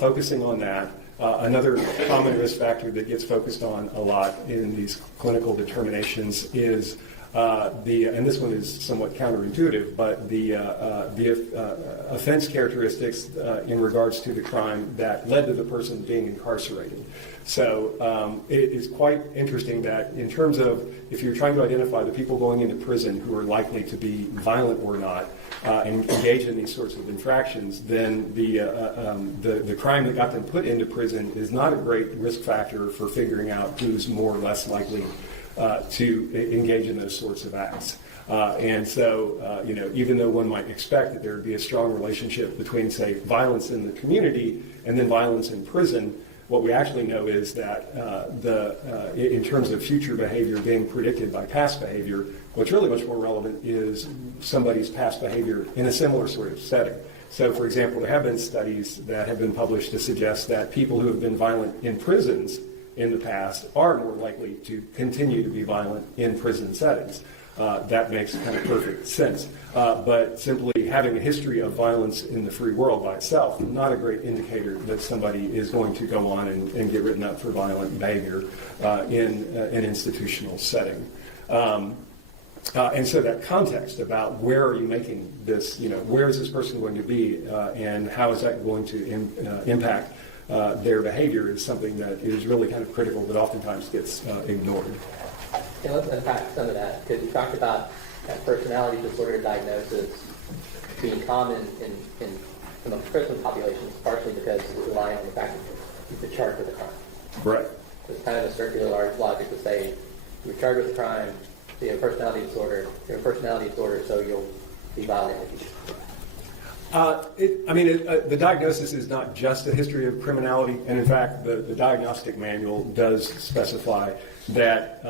focusing on that. Another common risk factor that gets focused on a lot in these clinical determinations is and this one is somewhat counterintuitive, but the offense characteristics in regards to the crime that led to the person being incarcerated. So it is quite interesting that in terms of if you're trying to identify the people going into prison who are likely to be violent or not and engage in these sorts of infractions, then the crime that got them put into prison is not a great risk factor for figuring out who's more or less likely to engage in those sorts of acts. And so, even though one might expect that there would be a strong relationship between, say, violence in the community and then violence in prison, what we actually know is that in terms of future behavior being predicted by past behavior, what's really much more relevant is somebody's past behavior in a similar sort of setting. So, for example, there have been studies that have been published to suggest that people who have been violent in prisons in the past are more likely to continue to be violent in prison settings. That makes kind of perfect sense. But simply having a history of violence in the free world by itself, not a great indicator that somebody is going to go on and get written up for violent behavior in an institutional setting. And so that context about where are you making this, where is this person going to be and how is that going to impact their behavior is something that is really kind of critical that oftentimes gets ignored. And let's unpack some of that, because you talked about that personality disorder diagnosis being common among prison populations, partially because it's relying on the fact that you're charged with a crime. Right. So it's kind of a circular logic to say you're charged with a crime, so you have a personality disorder. You have a personality disorder, so you'll be violent in the future. The diagnosis is not just a history of criminality, and in fact, the diagnostic manual does specify that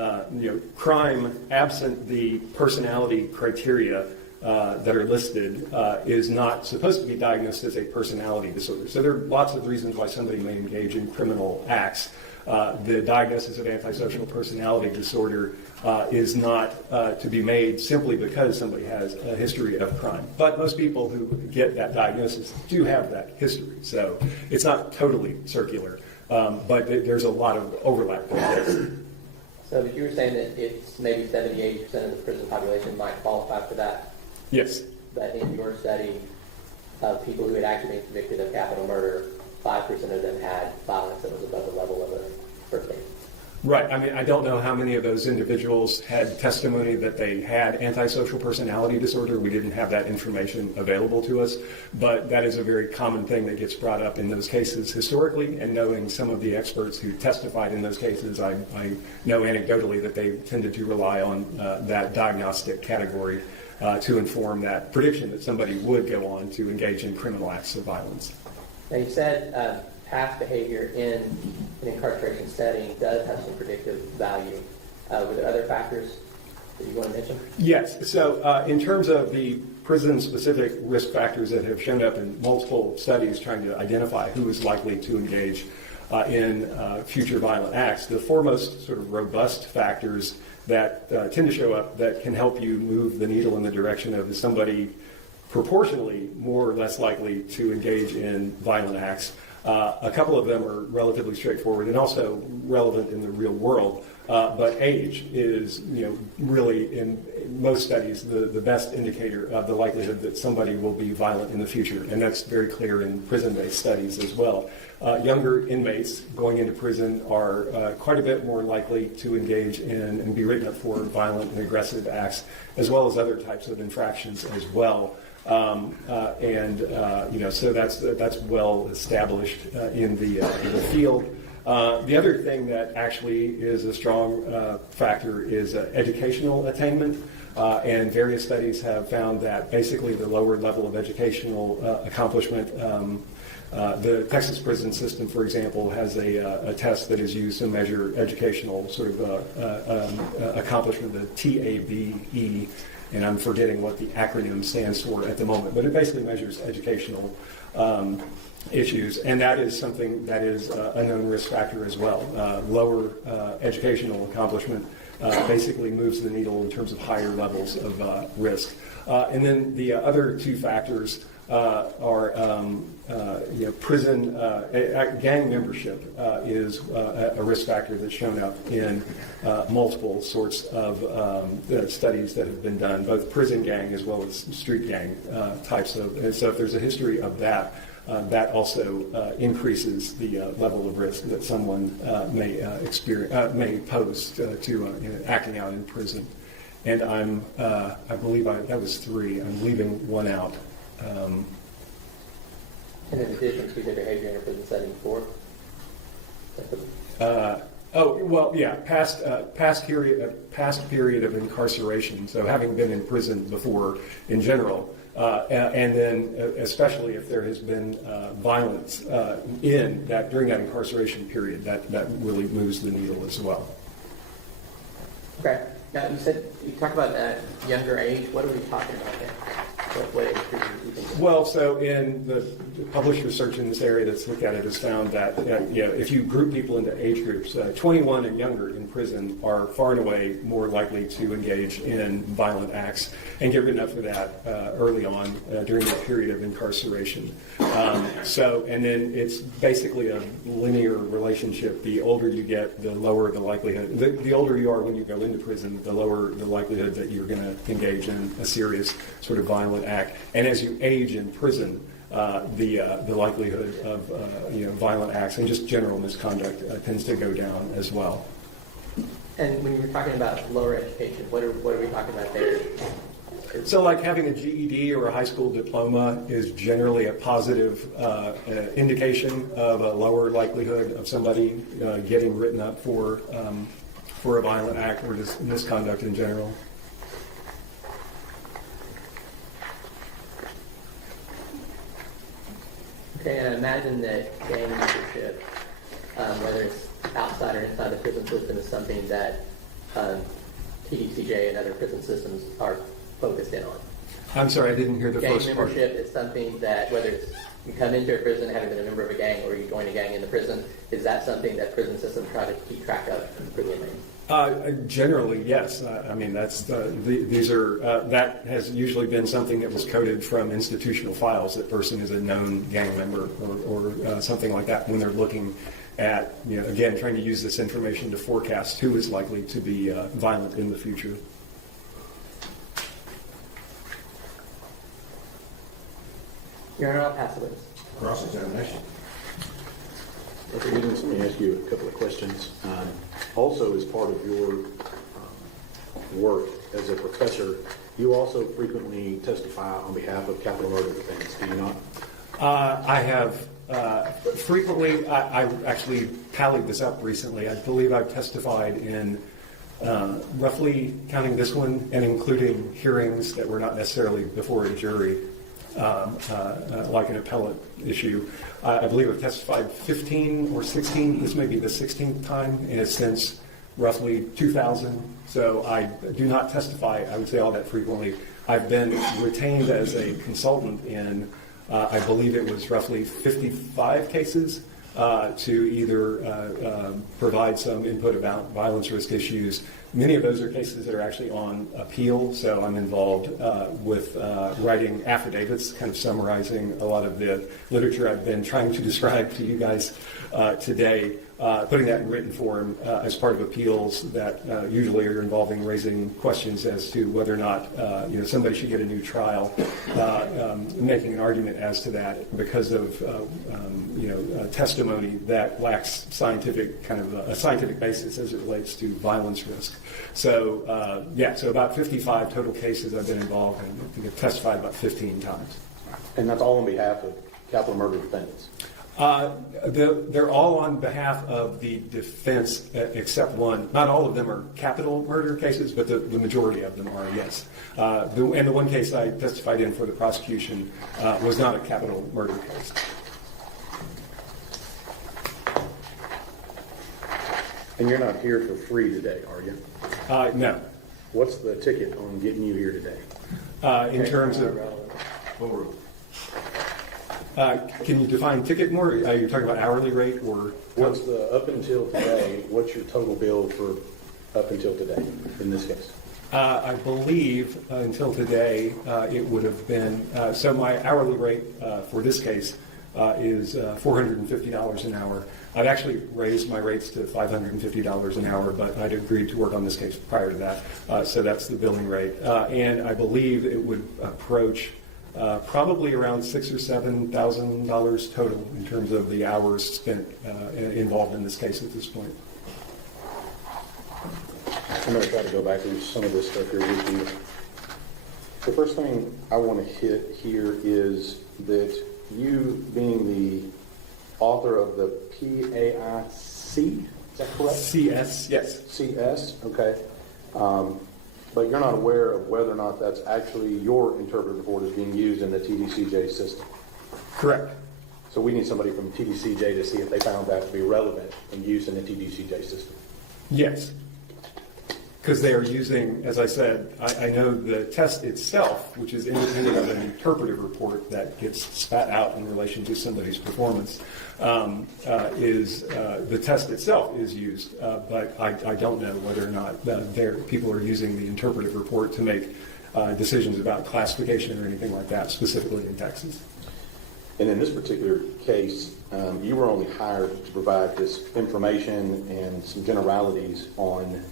crime, absent the personality criteria that are listed, is not supposed to be diagnosed as a personality disorder. So there are lots of reasons why somebody may engage in criminal acts. The diagnosis of antisocial personality disorder is not to be made simply because somebody has a history of crime. But most people who get that diagnosis do have that history. So it's not totally circular, but there's a lot of overlap there. So you were saying that it's maybe 70-80% of the prison population might qualify for that? Yes. But in your study of people who had actually been convicted of capital murder, 5% of them had violence that was above the level of a first aid. Right. I don't know how many of those individuals had testimony that they had antisocial personality disorder. We didn't have that information available to us, but that is a very common thing that gets brought up in those cases historically, and knowing some of the experts who testified in those cases, I know anecdotally that they tended to rely on that diagnostic category to inform that prediction that somebody would go on to engage in criminal acts of violence. Now you said past behavior in an incarceration setting does have some predictive value. Were there other factors that you want to mention? Yes. So in terms of the prison-specific risk factors that have shown up in multiple studies trying to identify who is likely to engage in future violent acts, the foremost sort of robust factors that tend to show up that can help you move the needle in the direction of is somebody proportionally more or less likely to engage in violent acts. A couple of them are relatively straightforward and also relevant in the real world, but age is, really in most studies the best indicator of the likelihood that somebody will be violent in the future, and that's very clear in prison-based studies as well. Younger inmates going into prison are quite a bit more likely to engage in and be written up for violent and aggressive acts, as well as other types of infractions as well. So that's well established in the field. The other thing that actually is a strong factor is educational attainment, and various studies have found that basically the lower level of educational accomplishment. The Texas prison system, for example, has a test that is used to measure educational sort of accomplishment, the TABE. And I'm forgetting what the acronym stands for at the moment, but it basically measures educational issues, and that is something that is a known risk factor as well. Lower educational accomplishment basically moves the needle in terms of higher levels of risk. And then the other two factors are prison gang membership is a risk factor that's shown up in multiple sorts of studies that have been done, both prison gang as well as street gang types of. And so if there's a history of that, that also increases the level of risk that someone may pose to acting out in prison. And I believe that was 3. I'm leaving one out. And in addition to the behavior in a prison setting, 4? Oh, well, yeah, past period of incarceration, so having been in prison before in general, and then especially if there has been violence during that incarceration period, that really moves the needle as well. Okay. Now, you talked about that younger age. What are we talking about there? What age group do you think? Well, so in the published research in this area that's looked at it has found that if you group people into age groups, 21 and younger in prison are far and away more likely to engage in violent acts and get written up for that early on during that period of incarceration. And then it's basically a linear relationship. The older you get, the lower the likelihood. The older you are when you go into prison, the lower the likelihood that you're going to engage in a serious sort of violent act. And as you age in prison, the likelihood of violent acts and just general misconduct tends to go down as well. And when you're talking about lower education, what are we talking about there? So like having a GED or a high school diploma is generally a positive indication of a lower likelihood of somebody getting written up for a violent act or just misconduct in general. Okay, and I imagine that gang membership, whether it's outside or inside the prison system, is something that TDCJ and other prison systems are focused in on. I'm sorry, I didn't hear the Gang first part. membership is something that, whether it's you come into a prison having been a member of a gang or you join a gang in the prison, is that something that prison systems try to keep track of for the inmates? Generally, yes. I mean, that's these are that has usually been something that was coded from institutional files. That person is a known gang member or something like that when they're looking at, again, trying to use this information to forecast who is likely to be violent in the future. Your Honor, I'll pass it. Cross-examination. Dr. Higgins, let me ask you a couple of questions. Also, as part of your work as a professor, you also frequently testify on behalf of capital murder defendants, do you not? I have frequently, I actually tallied this up recently. I believe I've testified in roughly, counting this one and including hearings that were not necessarily before a jury, like an appellate issue. I believe I've testified 15 or 16. This may be the 16th time, and it's since roughly 2000. So I do not testify, I would say, all that frequently. I've been retained as a consultant in, I believe it was roughly 55 cases to either provide some input about violence risk issues. Many of those are cases that are actually on appeal, so I'm involved with writing affidavits, kind of summarizing a lot of the literature I've been trying to describe to you guys today, putting that in written form as part of appeals that usually are involving raising questions as to whether or not somebody should get a new trial, making an argument as to that because of testimony that lacks scientific a scientific basis as it relates to violence risk. So so about 55 total cases I've been involved in. I think I've testified about 15 times. And that's all on behalf of capital murder defendants? They're all on behalf of the defense, except one. Not all of them are capital murder cases, but the majority of them are, yes. And the one case I testified in for the prosecution was not a capital murder case. And you're not here for free today, are you? No. What's the ticket on getting you here today? In terms of... Overruled. Can you define ticket more? Are you talking about hourly rate or? What's the, up until today, what's your total bill for up until today, in this case? I believe until today it would have been, so my hourly rate for this case is $450 an hour. I've actually raised my rates to $550 an hour, but I'd agreed to work on this case prior to that, so that's the billing rate. And I believe it would approach probably around $6,000 or $7,000 total in terms of the hours spent involved in this case at this point. I'm going to try to go back through some of this stuff here with you. The first thing I want to hit here is that you, being the author of the PAIC, Is that correct? CS, yes. CS, okay. But you're not aware of whether or not that's actually your interpretive report is being used in the TDCJ system. Correct. So we need somebody from TDCJ to see if they found that to be relevant and used in the TDCJ system. Yes. Because they are using, as I said, I know the test itself, which is independent of an interpretive report that gets spat out in relation to somebody's performance, the test itself is used, but I don't know whether or not people are using the interpretive report to make decisions about classification or anything like that, specifically in Texas. And in this particular case, you were only hired to provide this information and some generalities on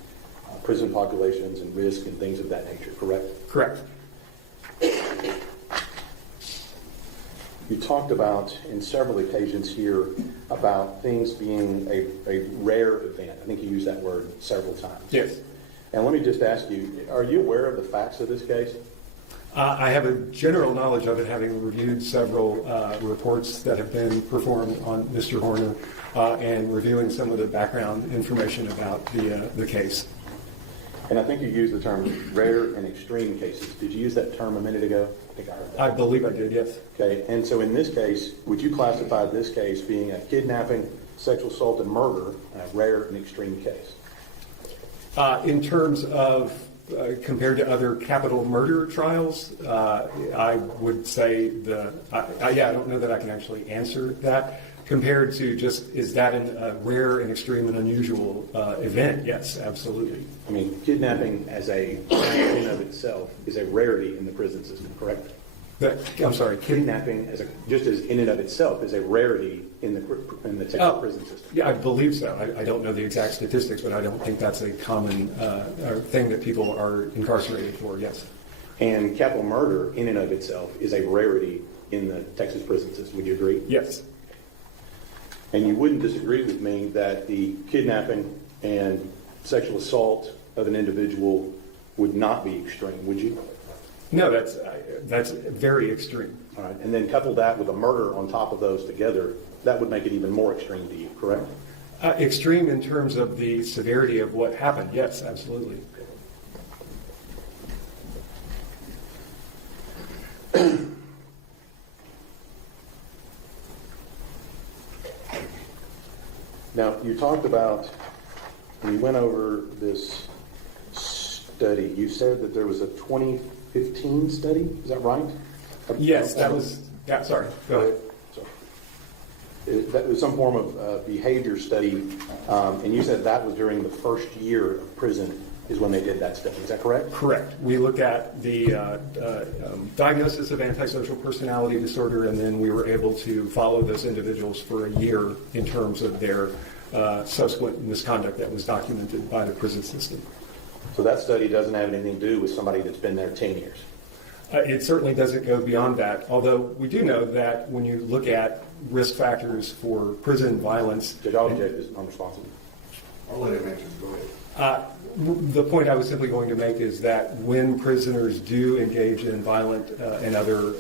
prison populations and risk and things of that nature, correct? Correct. You talked about, in several occasions here, about things being a rare event. I think you used that word several times. Yes. And let me just ask you, are you aware of the facts of this case? I have a general knowledge of it, having reviewed several reports that have been performed on Mr. Horner and reviewing some of the background information about the case. And I think you used the term rare and extreme cases. Did you use that term a minute ago? I think I heard that. I believe I did, yes. Okay, and so in this case, would you classify this case being a kidnapping, sexual assault, and murder, a rare and extreme case? In terms of compared to other capital murder trials, I would say I don't know that I can actually answer that. Compared to just, is that a rare and extreme and unusual event? Yes, absolutely. I mean, kidnapping as in and of itself is a rarity in the prison system, correct? I'm sorry, Kidnapping just as in and of itself is a rarity in the Texas prison system. Yeah, I believe so. I don't know the exact statistics, but I don't think that's a common thing that people are incarcerated for, yes. And capital murder in and of itself is a rarity in the Texas prison system. Would you agree? Yes. And you wouldn't disagree with me that the kidnapping and sexual assault of an individual would not be extreme, would you? No, that's very extreme. All right. And then couple that with a murder on top of those together, that would make it even more extreme to you, correct? Extreme in terms of the severity of what happened, yes, absolutely. Now, you talked about, when you went over this study, you said that there was a 2015 study, is that right? Yes, that was, yeah, sorry, go ahead. That was some form of behavior study, and you said that was during the first year of prison is when they did that study, is that correct? Correct. We looked at the diagnosis of antisocial personality disorder, and then we were able to follow those individuals for a year in terms of their subsequent misconduct that was documented by the prison system. So that study doesn't have anything to do with somebody that's been there 10 years? It certainly doesn't go beyond that, although we do know that when you look at risk factors for prison violence... Judge Object is unresponsible. I'll let him answer. Go ahead. The point I was simply going to make is that when prisoners do engage in violent and other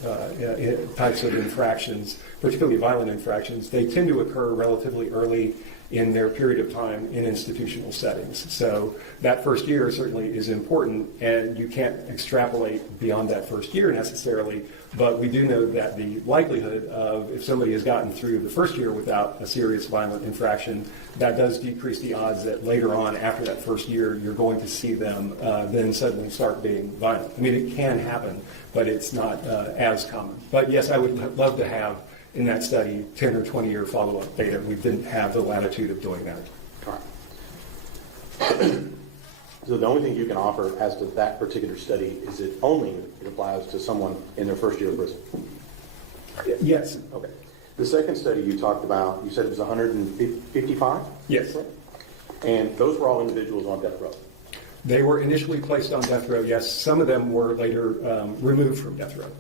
types of infractions, particularly violent infractions, they tend to occur relatively early in their period of time in institutional settings. So that first year certainly is important, and you can't extrapolate beyond that first year necessarily, but we do know that the likelihood of, if somebody has gotten through the first year without a serious violent infraction, that does decrease the odds that later on, after that first year, you're going to see them then suddenly start being violent. I mean, it can happen, but it's not as common. But yes, I would love to have in that study 10 or 20 year follow-up data. We didn't have the latitude of doing that. All right. So the only thing you can offer as to that particular study is it applies to someone in their first year of prison? Yes. Okay. The second study you talked about, you said it was 155? Yes. And those were all individuals on death row? They were initially placed on death row, yes. Some of them were later removed from death row.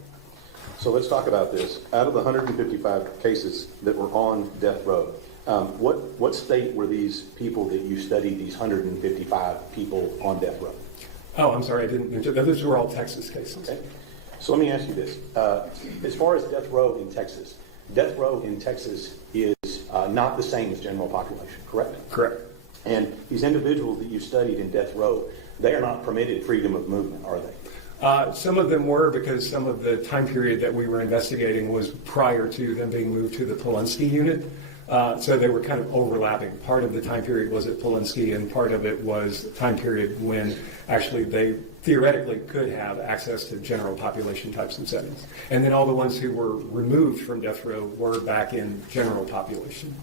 So let's talk about this. Out of the 155 cases that were on death row, what state were these people that you studied, these 155 people on death row? Oh, I'm sorry, I didn't mention. Those were all Texas cases. Okay. So let me ask you this. As far as death row in Texas is not the same as general population, correct? Correct. And these individuals that you studied in death row, they are not permitted freedom of movement, are they? Some of them were, because some of the time period that we were investigating was prior to them being moved to the Polonsky unit. So they were kind of overlapping. Part of the time period was at Polonsky, and part of it was time period when actually they theoretically could have access to general population types of settings. And then all the ones who were removed from death row were back in general population.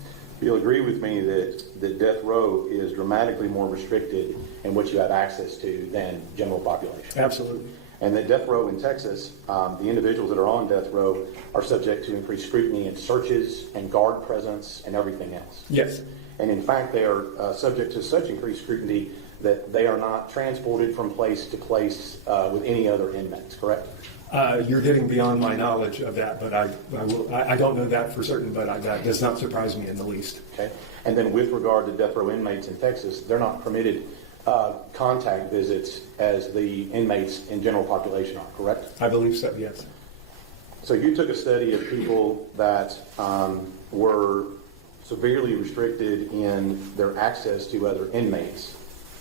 You'll agree with me that death row is dramatically more restricted in what you have access to than general population. Absolutely. And that death row in Texas, the individuals that are on death row are subject to increased scrutiny and searches and guard presence and everything else. Yes. And in fact, they are subject to such increased scrutiny that they are not transported from place to place with any other inmates, correct? You're getting beyond my knowledge of that, but I don't know that for certain, but that does not surprise me in the least. Okay. And then with regard to death row inmates in Texas, they're not permitted contact visits as the inmates in general population are, correct? I believe so, yes. So you took a study of people that were severely restricted in their access to other inmates,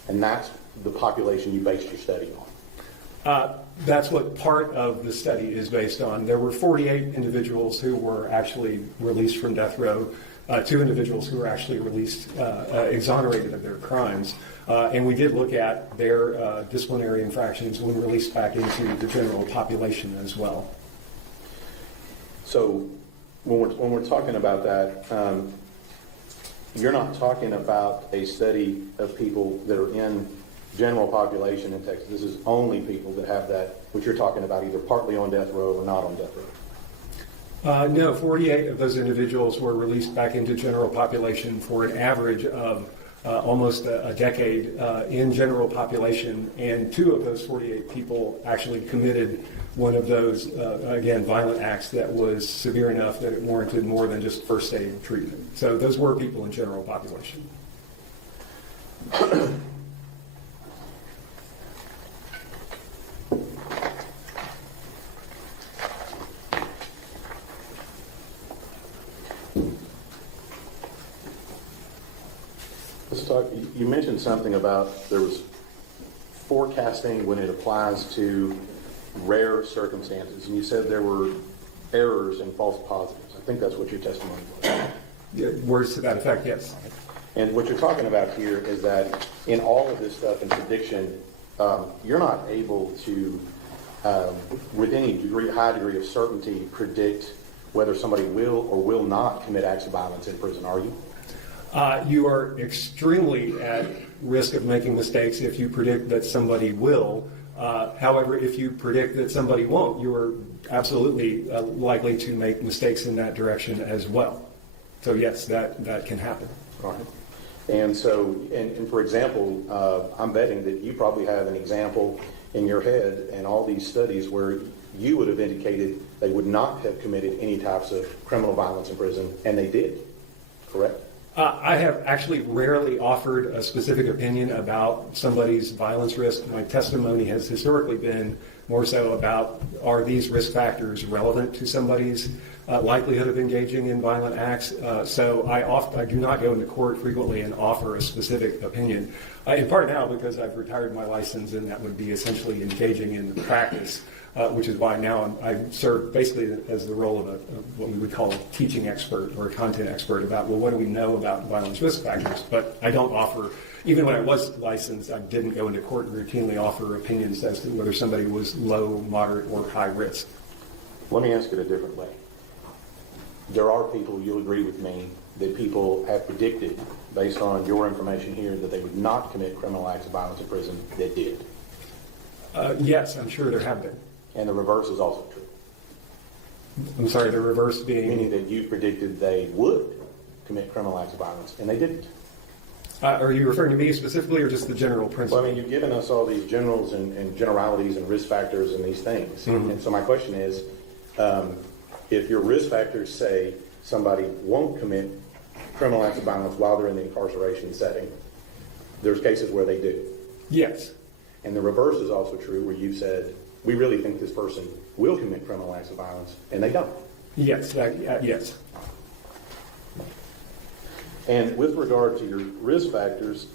and that's the population you based your study on. That's what part of the study is based on. There were 48 individuals who were actually released from death row, 2 individuals who were actually released, exonerated of their crimes. And we did look at their disciplinary infractions when released back into the general population as well. So when we're talking about that, you're not talking about a study of people that are in general population in Texas. This is only people that have that, which you're talking about, either partly on death row or not on death row. No, 48 of those individuals were released back into general population for an average of almost a decade in general population, and 2 of those 48 people actually committed one of those, again, violent acts that was severe enough that it warranted more than just first aid treatment. So those were people in general population. Let's talk, you mentioned something about there was forecasting when it applies to rare circumstances, and you said there were errors and false positives. I think that's what your testimony was. Yeah, words to that effect, yes. And what you're talking about here is that in all of this stuff in prediction, you're not able to, with any high degree of certainty, predict whether somebody will or will not commit acts of violence in prison, are you? You are extremely at risk of making mistakes if you predict that somebody will. However, if you predict that somebody won't, you are absolutely likely to make mistakes in that direction as well. So yes, that can happen. Right. And so, and for example, I'm betting that you probably have an example in your head and all these studies where you would have indicated they would not have committed any types of criminal violence in prison, and they did, correct? I have actually rarely offered a specific opinion about somebody's violence risk. My testimony has historically been more so about, are these risk factors relevant to somebody's likelihood of engaging in violent acts? So I do not go into court frequently and offer a specific opinion. In part now because I've retired my license, and that would be essentially engaging in the practice, which is why now I serve basically as the role of what we would call a teaching expert or a content expert about, well, what do we know about violence risk factors? But I don't offer, even when I was licensed, I didn't go into court and routinely offer opinions as to whether somebody was low, moderate, or high risk. Let me ask it a different way. There are people, you'll agree with me, that people have predicted, based on your information here, that they would not commit criminal acts of violence in prison that did. Yes, I'm sure there have been. And the reverse is also true. I'm sorry, the reverse being? Meaning that you predicted they would commit criminal acts of violence, and they didn't. Are you referring to me specifically, or just the general principle? Well, I mean, you've given us all these generals and generalities and risk factors and these things. Mm-hmm. And so my question is, if your risk factors say somebody won't commit criminal acts of violence while they're in the incarceration setting, there's cases where they do. Yes. And the reverse is also true, where you've said, we really think this person will commit criminal acts of violence, and they don't. Yes, yes. And with regard to your risk factors,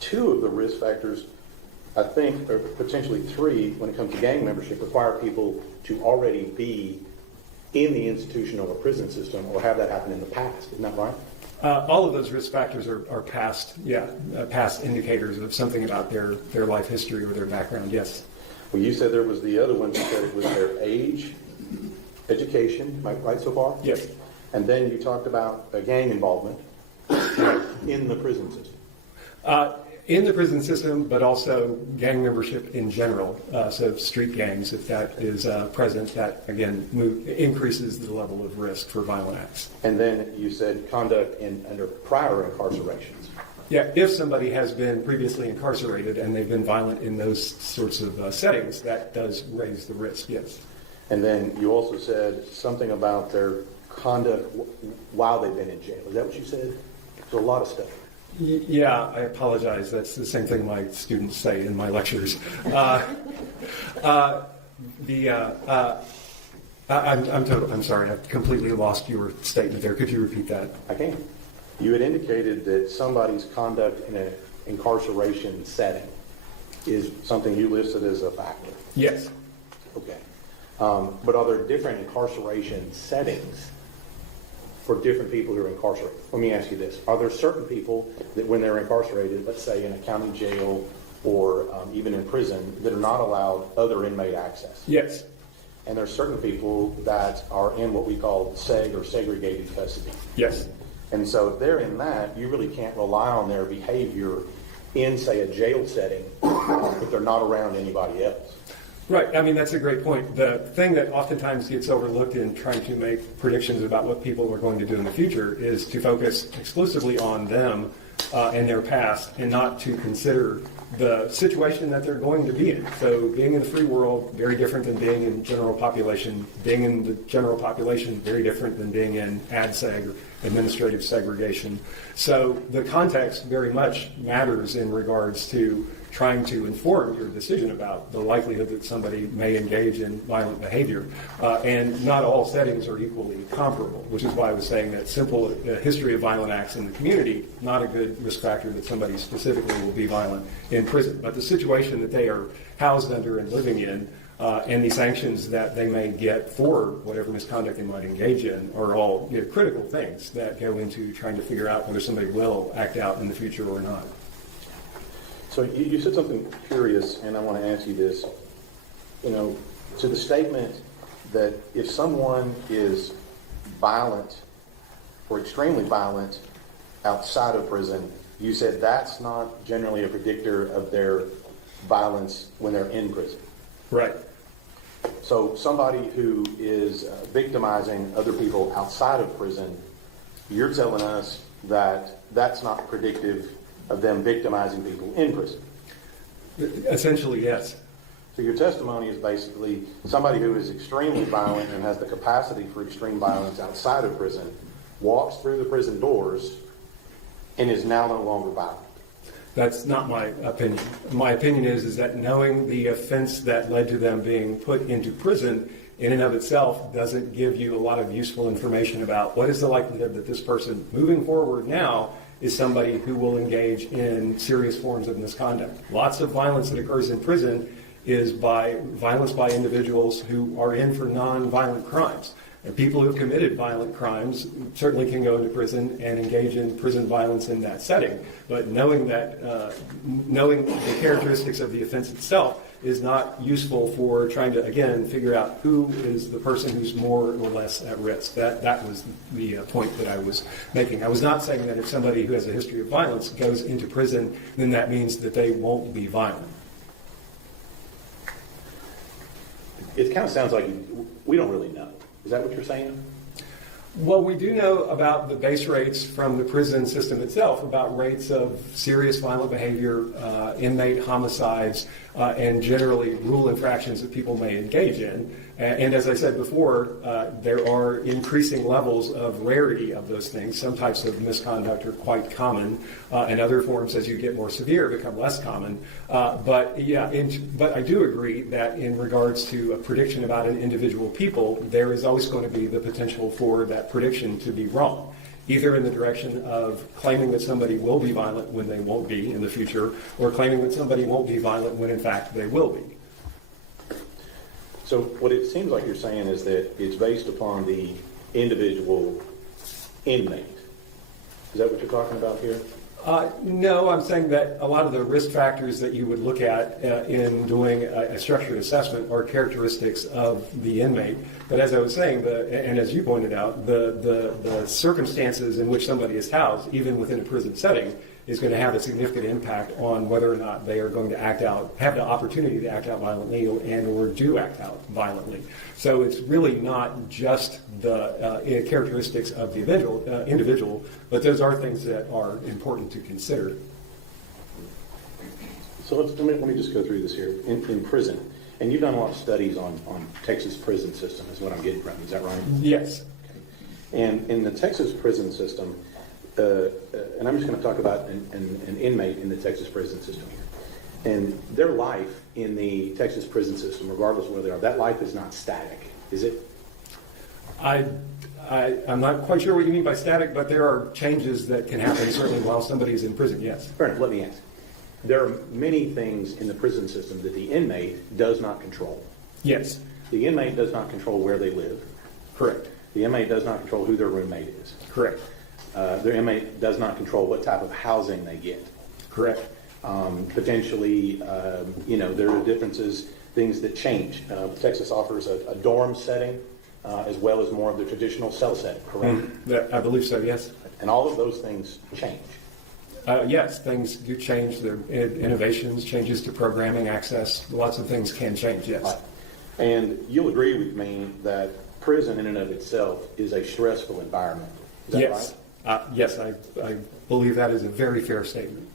2 of the risk factors, I think, or potentially 3, when it comes to gang membership, require people to already be in the institutional or prison system or have that happen in the past. Isn't that right? All of those risk factors are past indicators of something about their life history or their background, yes. Well, you said there was the other one. You said it was their age, education, am I right so far? Yes. And then you talked about gang involvement in the prison system. In the prison system, but also gang membership in general. So street gangs, if that is present, that again increases the level of risk for violent acts. And then you said conduct under prior incarcerations. Yeah, if somebody has been previously incarcerated and they've been violent in those sorts of settings, that does raise the risk, yes. And then you also said something about their conduct while they've been in jail. Is that what you said? So a lot of stuff. Yeah, I apologize. That's the same thing my students say in my lectures. I'm sorry, I've completely lost your statement there. Could you repeat that? I can. You had indicated that somebody's conduct in an incarceration setting is something you listed as a factor. Yes. Okay. But are there different incarceration settings for different people who are incarcerated? Let me ask you this. Are there certain people that when they're incarcerated, let's say in a county jail or even in prison, that are not allowed other inmate access? Yes. And there are certain people that are in what we call seg or segregated custody. Yes. And so if they're in that, you really can't rely on their behavior in, say, a jail setting if they're not around anybody else. Right. I mean, that's a great point. The thing that oftentimes gets overlooked in trying to make predictions about what people are going to do in the future is to focus exclusively on them and their past and not to consider the situation that they're going to be in. So being in the free world, very different than being in general population. Being in the general population, very different than being in ADSEG or administrative segregation. So the context very much matters in regards to trying to inform your decision about the likelihood that somebody may engage in violent behavior. And not all settings are equally comparable, which is why I was saying that simple history of violent acts in the community, not a good risk factor that somebody specifically will be violent in prison. But the situation that they are housed under and living in, and the sanctions that they may get for whatever misconduct they might engage in are all critical things that go into trying to figure out whether somebody will act out in the future or not. So you said something curious, and I want to ask you this. To the statement that if someone is violent or extremely violent outside of prison, you said that's not generally a predictor of their violence when they're in prison. Right. So somebody who is victimizing other people outside of prison, you're telling us that that's not predictive of them victimizing people in prison. Essentially, yes. So your testimony is basically somebody who is extremely violent and has the capacity for extreme violence outside of prison, walks through the prison doors, and is now no longer violent. That's not my opinion. My opinion is that knowing the offense that led to them being put into prison in and of itself doesn't give you a lot of useful information about what is the likelihood that this person moving forward now is somebody who will engage in serious forms of misconduct. Lots of violence that occurs in prison is by violence by individuals who are in for non-violent crimes. And people who have committed violent crimes certainly can go into prison and engage in prison violence in that setting. But knowing the characteristics of the offense itself is not useful for trying to, again, figure out who is the person who's more or less at risk. That was the point that I was making. I was not saying that if somebody who has a history of violence goes into prison, then that means that they won't be violent. It kind of sounds like we don't really know. Is that what you're saying? Well, we do know about the base rates from the prison system itself, about rates of serious violent behavior, inmate homicides, and generally rule infractions that people may engage in. And as I said before, there are increasing levels of rarity of those things. Some types of misconduct are quite common, and other forms, as you get more severe, become less common. But I do agree that in regards to a prediction about an individual people, there is always going to be the potential for that prediction to be wrong. either in the direction of claiming that somebody will be violent when they won't be in the future, or claiming that somebody won't be violent when in fact they will be. So what it seems like you're saying is that it's based upon the individual inmate. Is that what you're talking about here? No, I'm saying that a lot of the risk factors that you would look at in doing a structured assessment are characteristics of the inmate. But as I was saying, and as you pointed out, the circumstances in which somebody is housed, even within a prison setting, is going to have a significant impact on whether or not they are going to act out, have the opportunity to act out violently, and or do act out violently. So it's really not just the characteristics of the individual, but those are things that are important to consider. So let me just go through this here. In prison, and you've done a lot of studies on Texas prison system, is what I'm getting from. Is that right? Yes. Okay. And in the Texas prison system, and I'm just going to talk about an inmate in the Texas prison system here. And their life in the Texas prison system, regardless of where they are, that life is not static, is it? I'm not quite sure what you mean by static, but there are changes that can happen certainly while somebody is in prison, yes. Fair enough, let me ask. There are many things in the prison system that the inmate does not control. Yes. The inmate does not control where they live. Correct. The inmate does not control who their roommate is. Correct. The inmate does not control what type of housing they get. Correct. Potentially, there are differences, things that change. Texas offers a dorm setting as well as more of the traditional cell setting, correct? I believe so, yes. And all of those things change. Yes, things do change. There are innovations, changes to programming, access. Lots of things can change, yes. Right. And you'll agree with me that prison in and of itself is a stressful environment. Is that Yes. right? Yes, I believe that is a very fair statement.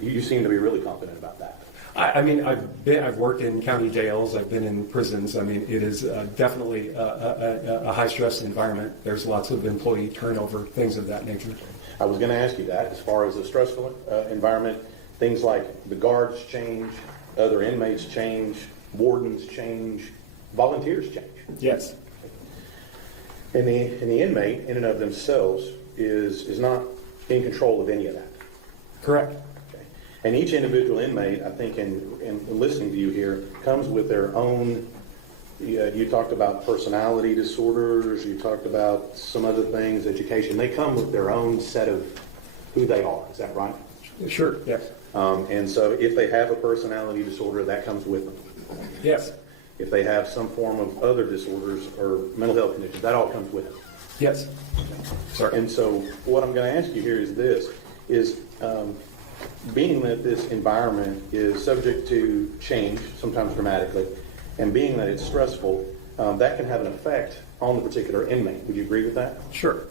You seem to be really confident about that. I mean, I've worked in county jails. I've been in prisons. I mean, it is definitely a high stress environment. There's lots of employee turnover, things of that nature. I was going to ask you that as far as a stressful environment, things like the guards change, other inmates change, wardens change, volunteers change. Yes. And the inmate in and of themselves is not in control of any of that. Correct. Okay. And each individual inmate, I think, in listening to you here, comes with their own. You talked about personality disorders. You talked about some other things, education. They come with their own set of who they are. Is that right? Sure. Yes. And so, if they have a personality disorder, that comes with them. Yes. If they have some form of other disorders or mental health conditions, that all comes with them. Yes. Sorry. And so what I'm going to ask you here is this, being that this environment is subject to change, sometimes dramatically, and being that it's stressful, that can have an effect on the particular inmate. Would you agree with that? Sure.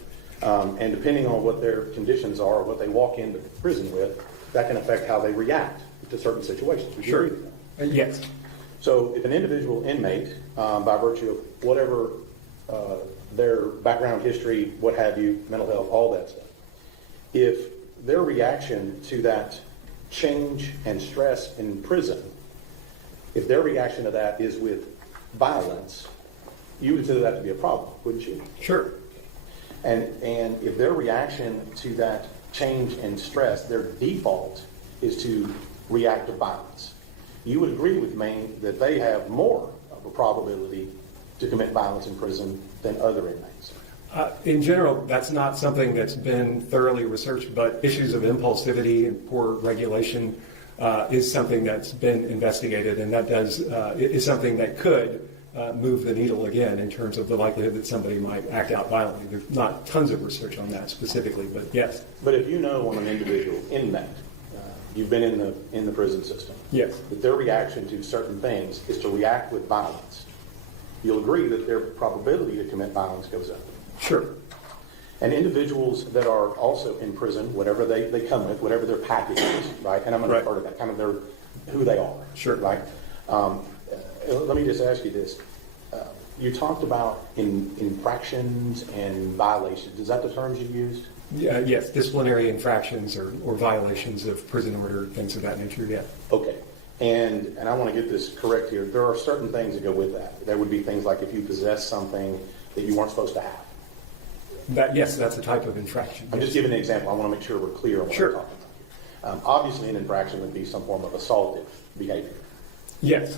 And depending on what their conditions are, or what they walk into prison with, that can affect how they react to certain situations. Would you Sure. agree with that? Yes. So if an individual inmate, by virtue of whatever their background history, what have you, mental health, all that stuff, if their reaction to that change and stress in prison, if their reaction to that is with violence, you would consider that to be a problem, wouldn't you? Sure. And if their reaction to that change and stress, their default is to react to violence, you would agree with me that they have more of a probability to commit violence in prison than other inmates. In general, that's not something that's been thoroughly researched, but issues of impulsivity and poor regulation is something that's been investigated, and that is something that could move the needle again in terms of the likelihood that somebody might act out violently. There's not tons of research on that specifically, but yes. But if you know on an individual inmate, you've been in the prison system, Yes. that their reaction to certain things is to react with violence, you'll agree that their probability to commit violence goes up. Sure. And individuals that are also in prison, whatever they come with, whatever their package is, right? And I'm going to refer to that, kind of who they are. Sure. Right? Let me just ask you this. You talked about infractions and violations. Is that the terms you used? Yeah, yes, disciplinary infractions or violations of prison order, things of that nature, yeah. Okay. And I want to get this correct here. There are certain things that go with that. There would be things like if you possess something that you weren't supposed to have. Yes, that's a type of infraction. I'm just giving an example. I want to make sure we're clear on what Sure. we're talking about here. Obviously, an infraction would be some form of assaultive behavior. Yes,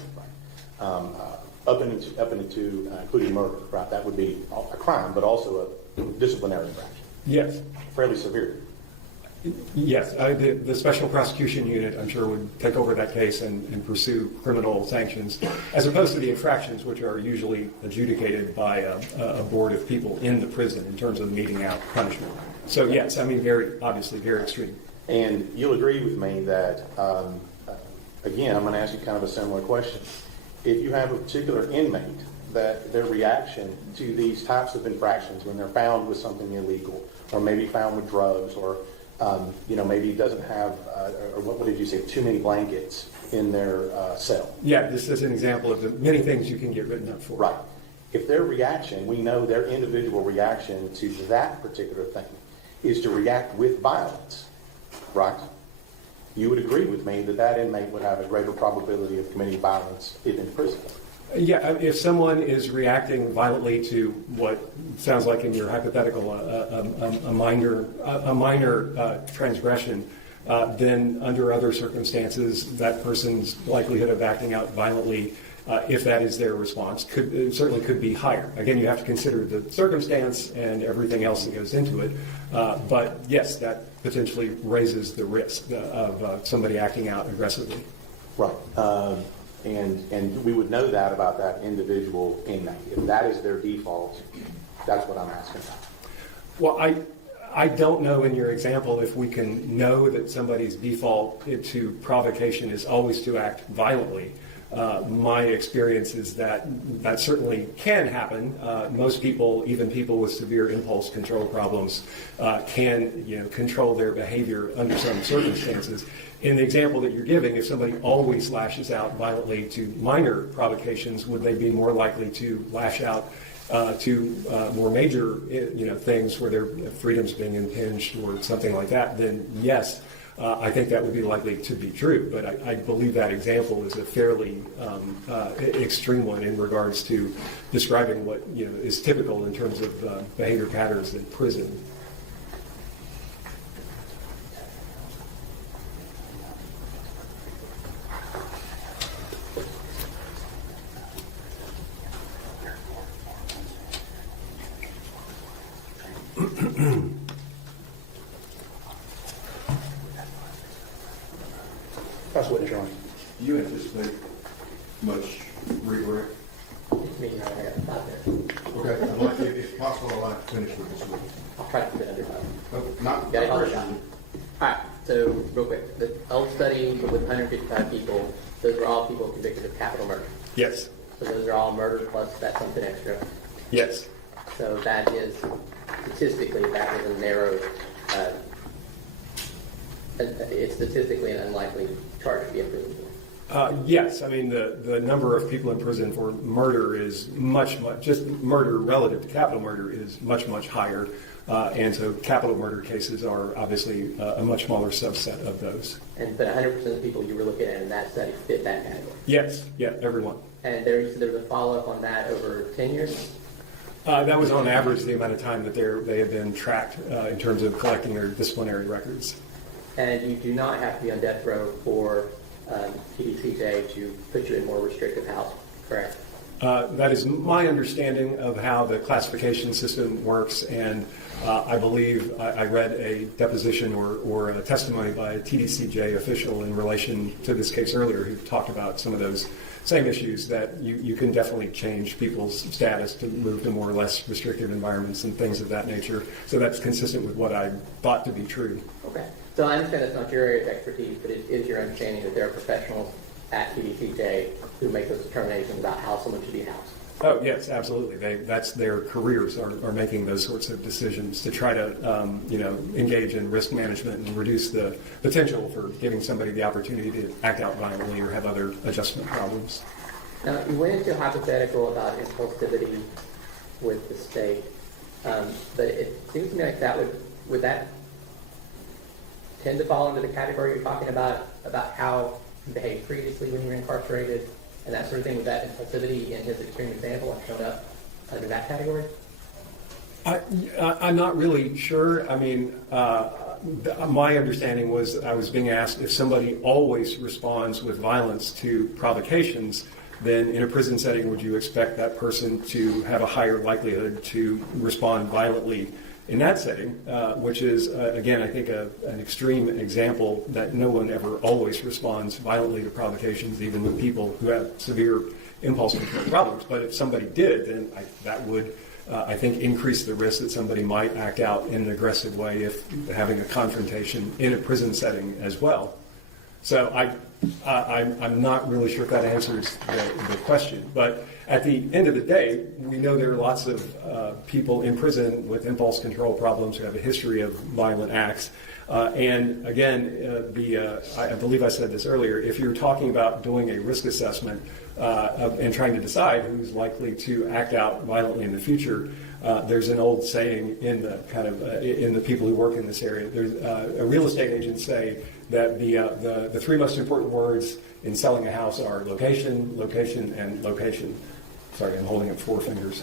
Up into including murder, right? That would be a crime, but also a disciplinary infraction. yes. Fairly severe. Yes, the Special Prosecution Unit, I'm sure, would take over that case and pursue criminal sanctions, as opposed to the infractions, which are usually adjudicated by a board of people in the prison in terms of meting out punishment. So yes, I mean, obviously very extreme. And you'll agree with me that, again, I'm going to ask you kind of a similar question. If you have a particular inmate that their reaction to these types of infractions, when they're found with something illegal, or maybe found with drugs, or maybe doesn't have, or what did you say, too many blankets in their cell. Yeah, this is an example of the many things you can get written up for. Right. If their reaction, we know their individual reaction to that particular thing is to react with violence, right? You would agree with me that that inmate would have a greater probability of committing violence if in prison. Yeah, if someone is reacting violently to what sounds like in your hypothetical a minor transgression, then under other circumstances, that person's likelihood of acting out violently, if that is their response, certainly could be higher. Again, you have to consider the circumstance and everything else that goes into it. But yes, that potentially raises the risk of somebody acting out aggressively. Right. And we would know that about that individual inmate. If that is their default, that's what I'm asking about. Well, I don't know in your example if we can know that somebody's default to provocation is always to act violently. My experience is that certainly can happen. Most people, even people with severe impulse control problems, can control their behavior under some circumstances. In the example that you're giving, if somebody always lashes out violently to minor provocations, would they be more likely to lash out to more major things where their freedom's being impinged or something like that? Then yes. I think that would be likely to be true, but I believe that example is a fairly extreme one in regards to describing what is typical in terms of behavior patterns in prison. That's what you're on. Do you anticipate much rework? Meeting right, I got 5 minutes. Okay, I'd like, if possible, I'd like to finish with this one. I'll try to keep it under 5. Not Got it all pressure. shot. All right, so real quick, the old study with 155 people, those were all people convicted of capital murder. Yes. So those are all murder plus that's something extra. Yes. So that is, statistically, that is a narrow, it's statistically an unlikely charge to be in prison for. Yes, I mean the number of people in prison for murder is much just murder relative to capital murder is much higher, and so capital murder cases are obviously a much smaller subset of those. But 100% of the people you were looking at in that study fit that category. Yes, yeah, everyone. And there was a follow-up on that over 10 years. That was on average the amount of time that they have been tracked in terms of collecting their disciplinary records. And you do not have to be on death row for TDCJ to put you in more restrictive housing, correct? That is my understanding of how the classification system works, and I believe I read a deposition or a testimony by a TDCJ official in relation to this case earlier who talked about some of those same issues, that you can definitely change people's status to move to more or less restrictive environments and things of that nature. So that's consistent with what I thought to be true. Okay. So I understand that's not your area of expertise, but it is your understanding that there are professionals at TDCJ who make those determinations about how someone should be housed. Oh, yes, absolutely. That's their careers are making those sorts of decisions to try to, engage in risk management and reduce the potential for giving somebody the opportunity to act out violently or have other adjustment problems. Now, you went into a hypothetical about impulsivity with the state, but it seems to me like that would that tend to fall into the category you're talking about how you behaved previously when you were incarcerated and that sort of thing? With that impulsivity in his extreme example have shown up under that category? I'm not really sure. I mean, my understanding was I was being asked if somebody always responds with violence to provocations, then in a prison setting, would you expect that person to have a higher likelihood to respond violently in that setting, which is, again, I think an extreme example that no one ever always responds violently to provocations, even with people who have severe impulse control problems. But if somebody did, then that would, I think, increase the risk that somebody might act out in an aggressive way if having a confrontation in a prison setting as well. So I'm not really sure if that answers the question. But at the end of the day, we know there are lots of people in prison with impulse control problems who have a history of violent acts. And again, I believe I said this earlier, if you're talking about doing a risk assessment and trying to decide who's likely to act out violently in the future, there's an old saying in the people who work in this area. There's a real estate agents say that the three most important words in selling a house are location, location, and location. Sorry, I'm holding up four fingers.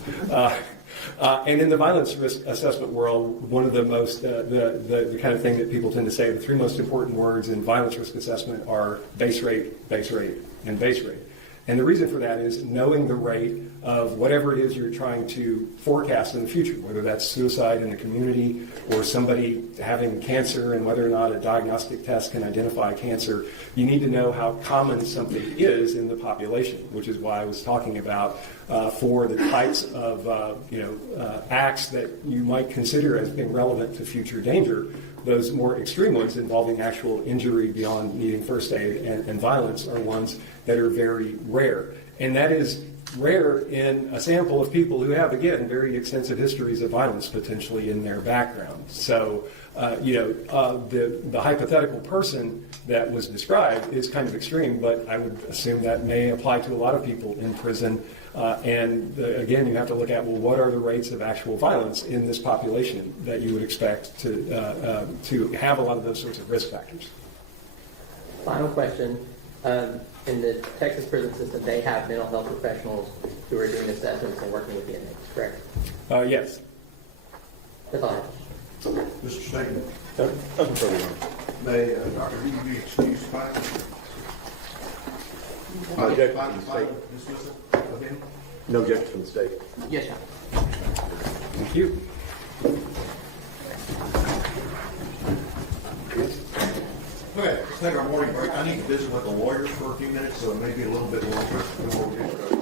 And in the violence risk assessment world, one of the most, the kind of thing that people tend to say, the three most important words in violence risk assessment are base rate, and base rate. And the reason for that is knowing the rate of whatever it is you're trying to forecast in the future, whether that's suicide in the community or somebody having cancer and whether or not a diagnostic test can identify cancer. You need to know how common something is in the population, which is why I was talking about for the types of acts that you might consider as being relevant to future danger. Those more extreme ones involving actual injury beyond needing first aid and violence are ones that are very rare. And that is rare in a sample of people who have, again, very extensive histories of violence potentially in their background. So, the hypothetical person that was described is kind of extreme, but I would assume that may apply to a lot of people in prison. Again, you have to look at, well, what are the rates of actual violence in this population that you would expect to have a lot of those sorts of risk factors. Final question. In the Texas prison system, they have mental health professionals who are doing assessments and working with the inmates, correct? Yes. That's all I have. Mr. Statement, Nothing further. may Dr. Hughes be excused by Objection. dismissal of him? No objection from the state. Yes, sir. Thank you. Okay, let's take our morning break. I need to visit with the lawyers for a few minutes, so it may be a little bit longer before we get to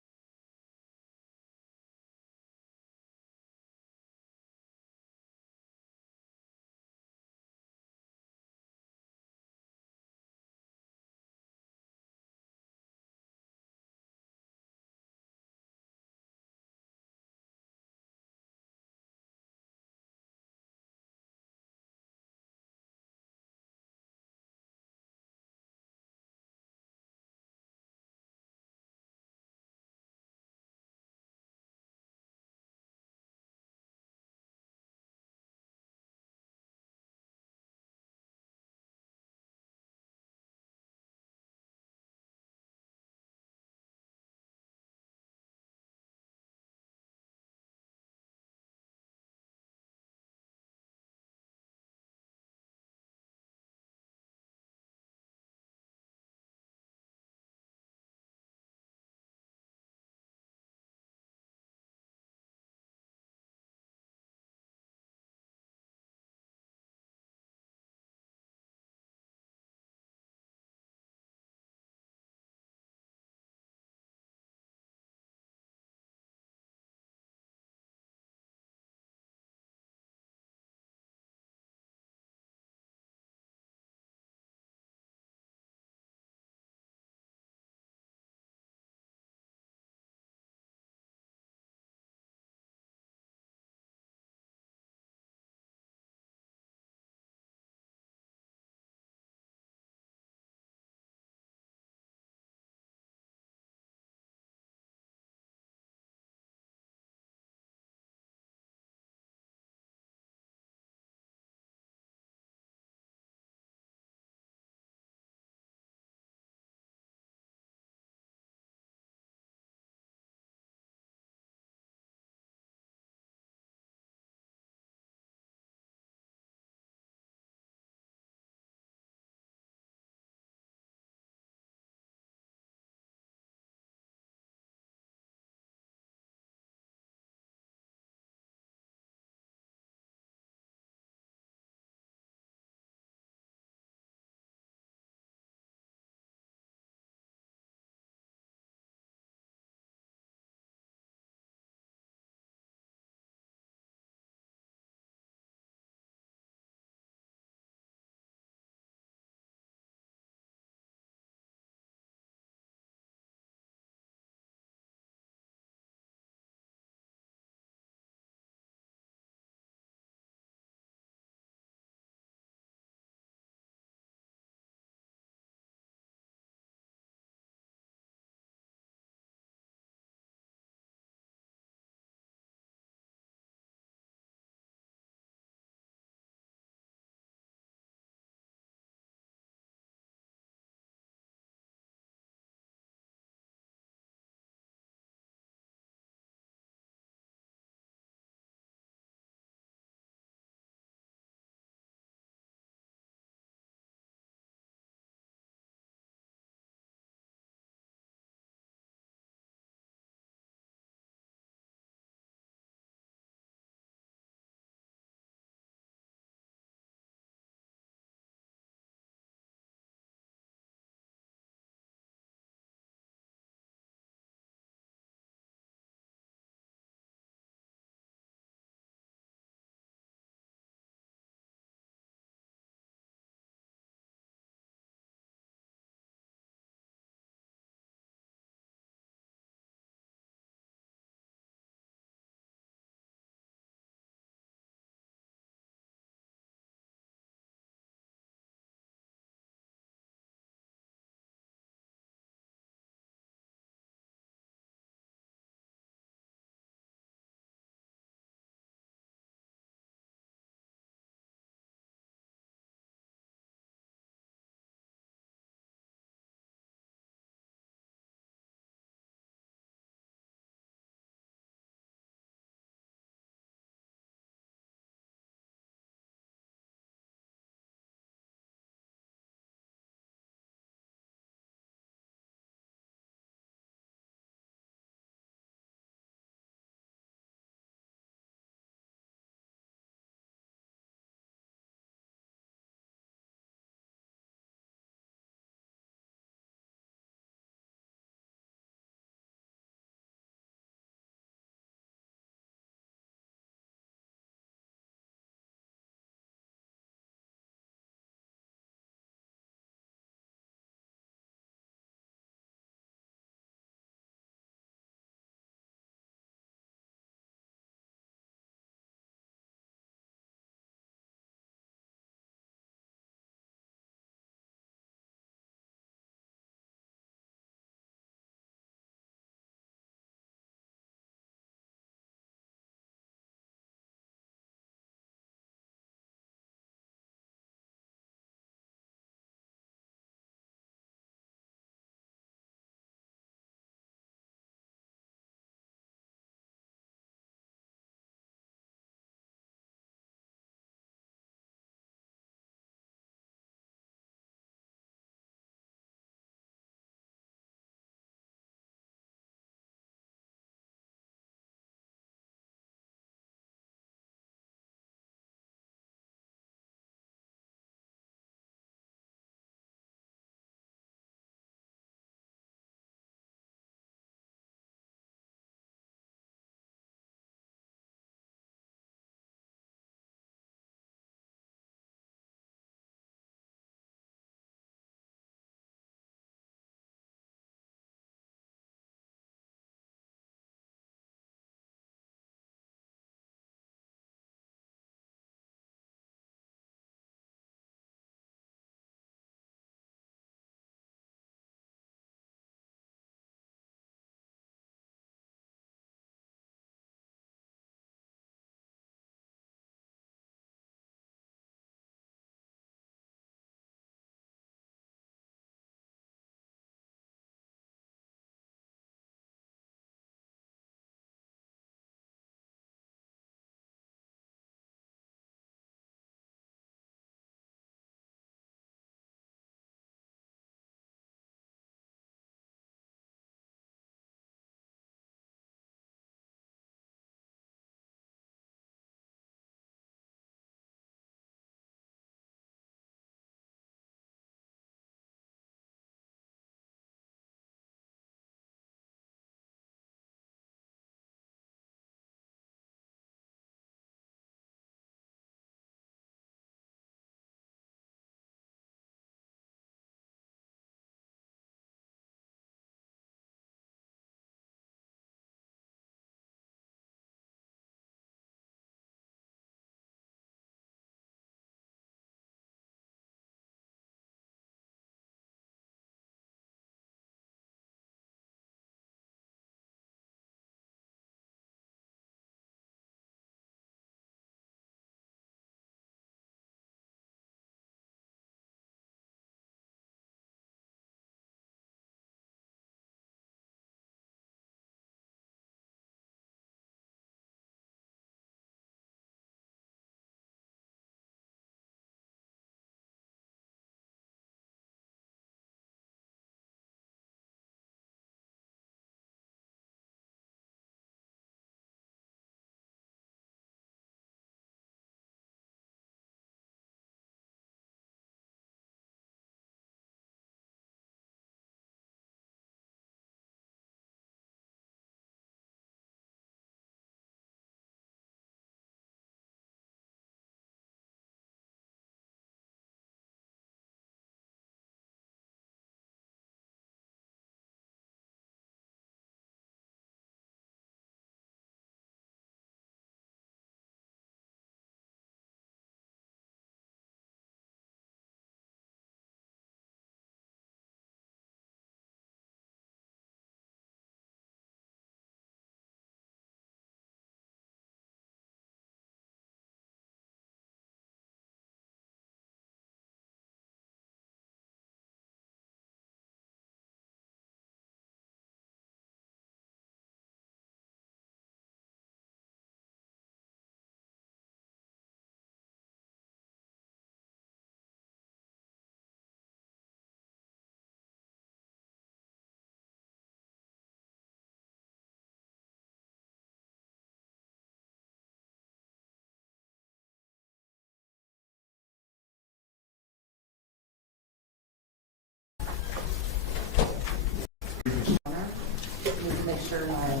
sure my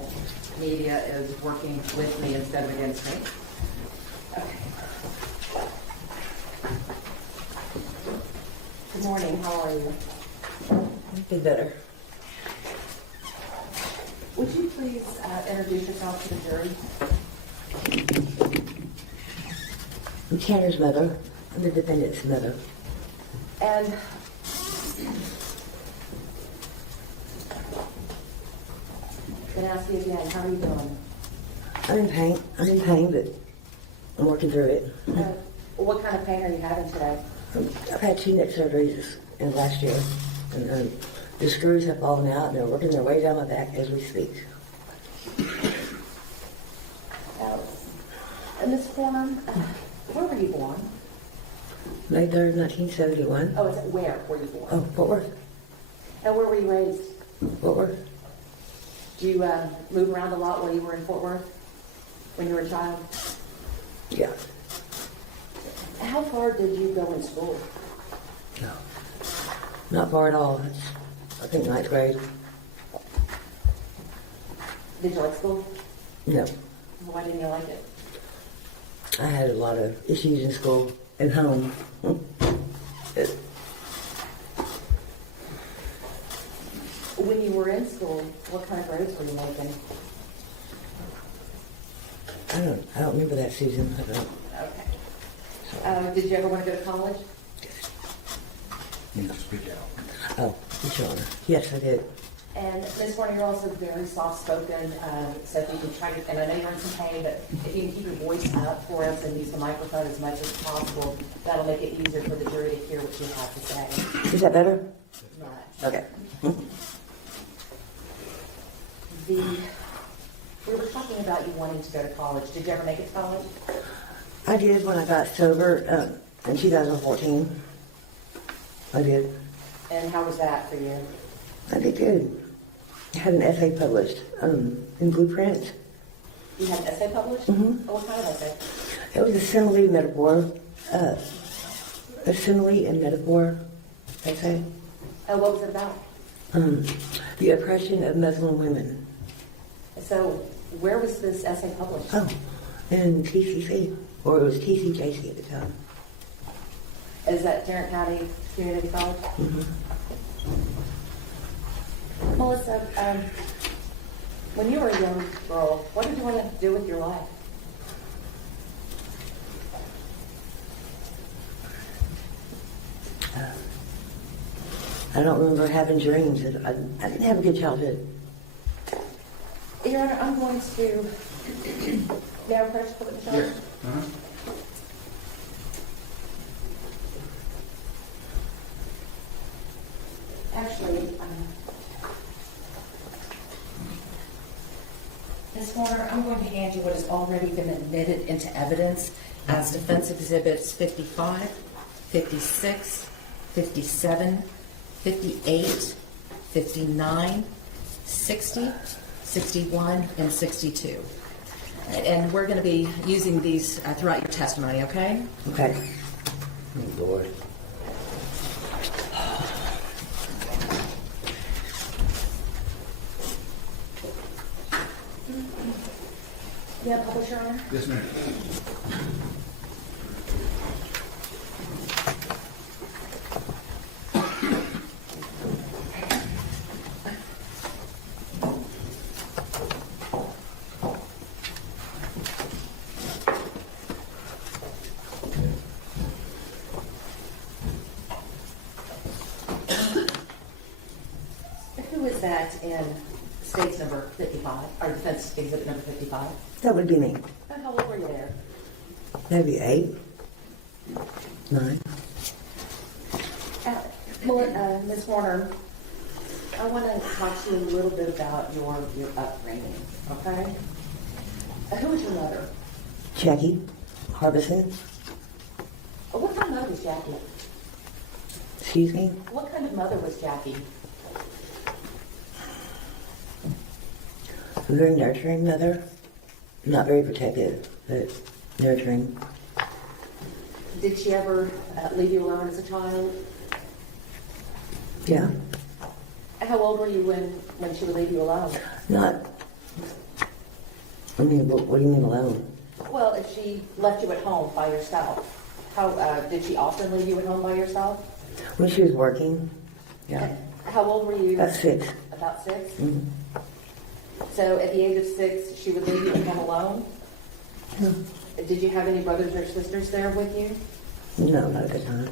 media is working with me instead of against me. Okay. Good morning, how are you? Be better. Would you please introduce yourself to the jury? I'm Tanner's mother. I'm the defendant's mother. And then ask you again, how are you doing? I'm in pain. But I'm working through it. What kind of pain are you having today? I've had 2 neck surgeries in the last year. And the screws have fallen out and they're working their way down my back as we speak. Ms. Foreman, where were you born? May 3rd, 1971. Oh, is it where were you born? Oh, Fort Worth. And where were you raised? Fort Worth. Do you move around a lot while you were in Fort Worth when you were a child? Yeah. How far did you go in school? No. Not far at all. It's, I think 9th grade. Did you like school? No. Why didn't you like it? I had a lot of issues in school and home. When you were in school, what kind of grades were you making? I don't remember that, Susan. I don't. Okay. Did you ever want to go to college? You need to speak out. Oh, Your Honor. Yes, I did. And Ms. Warner, you're also very soft-spoken, so if you can try to, and I know you're in some pain, but if you can keep your voice up for us and use the microphone as much as possible, that'll make it easier for the jury to hear what you have to say. Is that better? Right. Okay. We were talking about you wanting to go to college. Did you ever make it to college? I did when I got sober in 2014. I did. And how was that for you? I did good. I had an essay published in Blueprint. You had an essay published? Mhm. Oh, what kind of essay? It was a simile metaphor. A simile and metaphor essay. Oh, what was it about? The oppression of Muslim women. So, where was this essay published? Oh, in TCC, or it was TCJC at the time. Is that Tarrant County Community College? Mhm. Melissa, when you were a young girl, what did you want to do with your life? I don't remember having dreams. I didn't have a good childhood. Your Honor, I'm going to... May I approach the Michelle? Yes. Actually, Ms. Warner, I'm going to hand you what has already been admitted into evidence as Defense Exhibits 55, 56, 57, 58, 59, 60, 61, and 62. And we're going to be using these throughout your testimony, okay? Okay. Oh, Lord. Yeah, publish, Your Honor. Yes, ma'am. Who is that in States number 55, or Defense Exhibit number 55? That would be me. And how old were you there? That'd be 8, 9. Ms. Warner, I want to talk to you a little bit about your upbringing, okay? Who was your mother? Jackie Harbison. What kind of mother was Jackie? Excuse me. What kind of mother was Jackie? A very nurturing mother. Not very protective, but nurturing. Did she ever leave you alone as a child? Yeah. How old were you when she would leave you alone? Not I mean, what do you mean alone? Well, if she left you at home by yourself, how, did she often leave you at home by yourself? When she was working, yeah, And how old were you? about 6. About 6? Mhm. So at the age of 6, she would leave you at home alone? Did you have any brothers or sisters there with you? No, not at the time.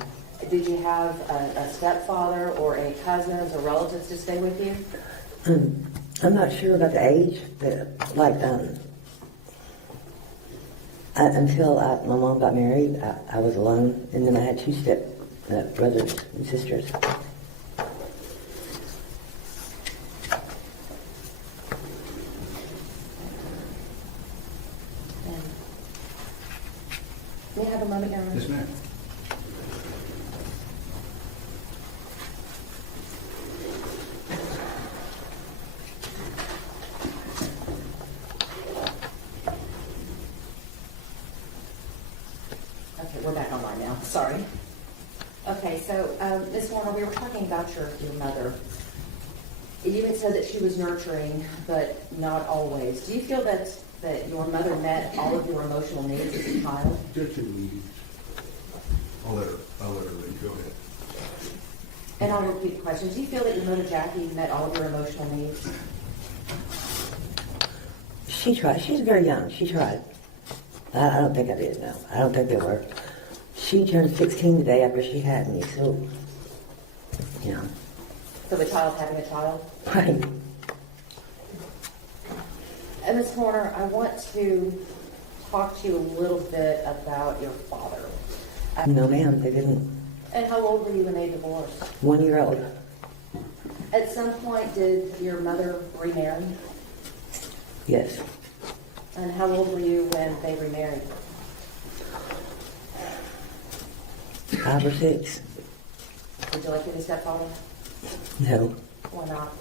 Did you have a stepfather or any cousins or relatives to stay with you? I'm not sure about the age, but like, until my mom got married, I was alone, and then I had 2 step brothers and sisters. And may I have a moment, Your Honor? Yes, ma'am. Okay, we're back online now, sorry. Okay, so, Ms. Warner, we were talking about your mother. You had said that she was nurturing, but not always. Do you feel that your mother met all of your emotional needs as a child? Judge can leave. I'll let her leave. Go ahead. And I'll repeat the question. Do you feel that your mother, Jackie, met all of your emotional needs? She tried. She's very young. She tried. I don't think I did, no. I don't think they were. She turned 16 the day after she had me, so, you know. So the child having a child? Right. And Ms. Horner, I want to talk to you a little bit about your father. No, ma'am, they didn't. And how old were you when they divorced? 1 year old. At some point, did your mother remarry? Yes. And how old were you when they remarried? 5 or 6. Would you like to be a stepfather? No. Why not?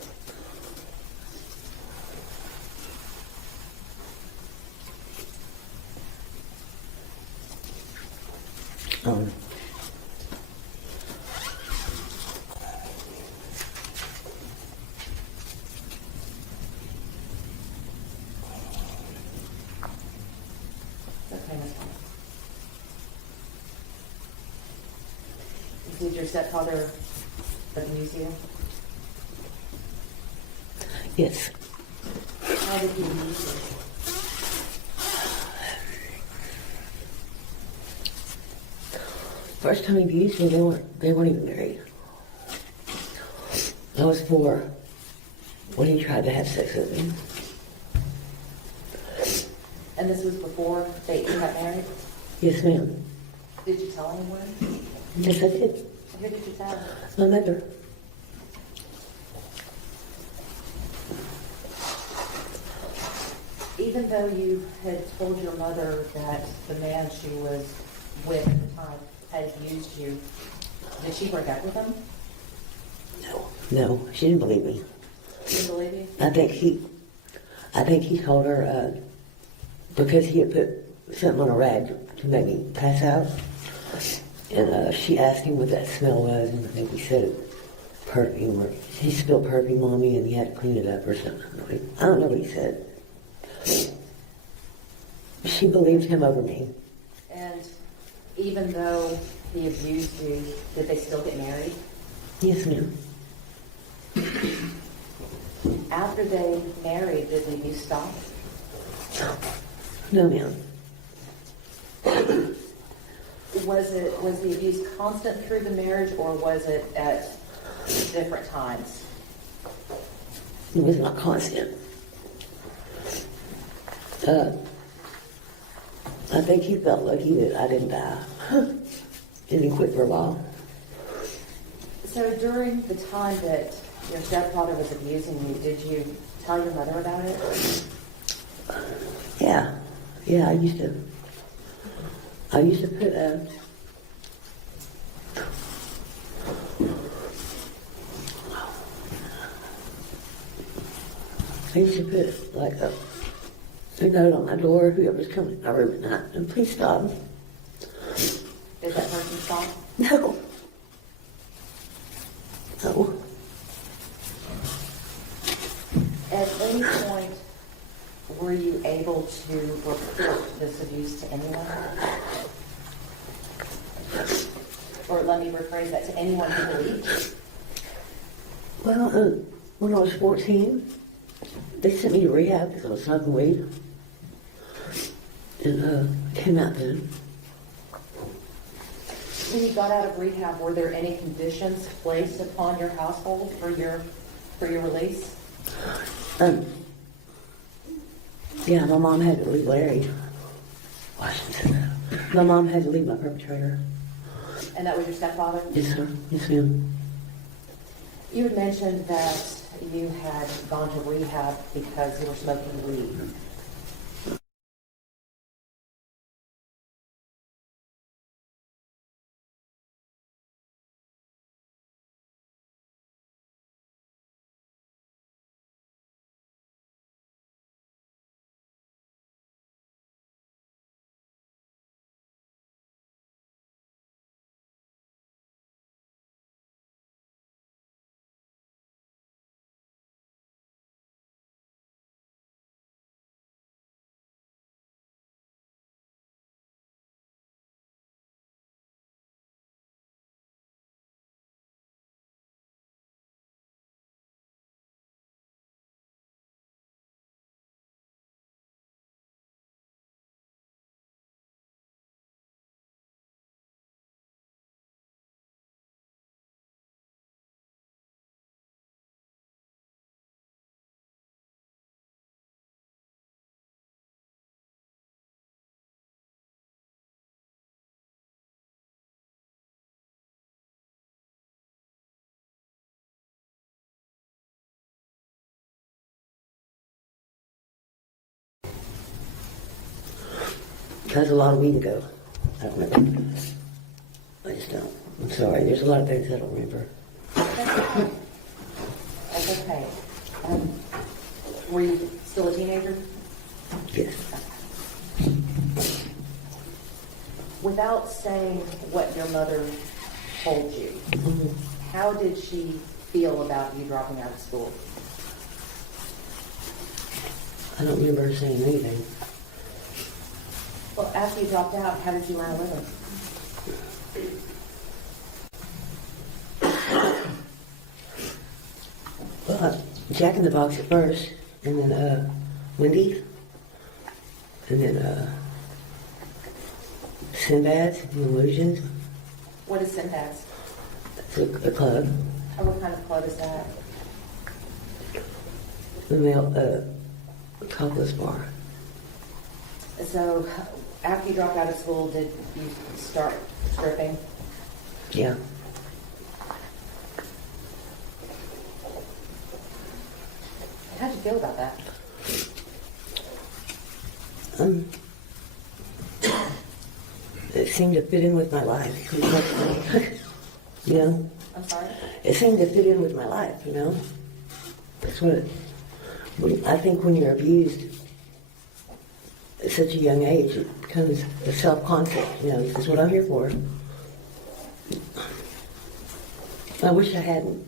Um, Okay, Ms. Horner. Did your stepfather abuse you? yes. How did he abuse you? First time he abused me, they weren't even married. I was 4 when he tried to have sex with me. And this was before you got married? Yes, ma'am. Did you tell anyone? Yes, I did. Who did you tell? My mother. Even though you had told your mother that the man she was with at the time had abused you, did she break up with him? No, she didn't believe me. She didn't believe you? I think he told her because he had put something on a rag to make me pass out, and she asked him what that smell was, and I think he said perfume, or he spilled perfume on me, and he had to clean it up or something. I don't know what he said. She believed him over me. And even though he abused you, did they still get married? Yes, ma'am. After they married, did the abuse stop? No, ma'am. Was the abuse constant through the marriage, or was it at different times? It was not constant. I think he felt lucky that I didn't die. And he quit for a while. So during the time that your stepfather was abusing you, did you tell your mother about it? Yeah, I used to put like a note on my door, whoever's coming to my room at night, and please stop. Did that person stop? No. No. At any point, were you able or let me rephrase that, to anyone who believed? Well, when I was 14, they sent me to rehab because I was smoking weed. And came out then. When you got out of rehab, were there any conditions placed upon your household for your release? Yeah, my mom had to leave Larry. Washington. My mom had to leave my perpetrator. And that was your stepfather? Yes, sir. Yes, ma'am. You had mentioned that you had gone to rehab because you were smoking weed. That's a lot of weed ago. I don't remember. I just don't. I'm sorry. There's a lot of things I don't remember. That's okay. Were you still a teenager? Yes. Without saying what your mother told you, how did she feel about you dropping out of school? I don't remember her saying anything. Well, after you dropped out, how did you earn a living? Well, Jack in the Box at first, and then Wendy's, and then Sinbad's and Illusions. What is Sinbad's? It's a club. Or what kind of club is that? The male topless bar. So, after you dropped out of school, did you start stripping? Yeah. How'd you feel about that? It seemed to fit in with my life. You know? I'm sorry? It seemed to fit in with my life, you know? That's what I think when you're abused at such a young age, it becomes a self-concept, you know, this is what I'm here for. I wish I hadn't.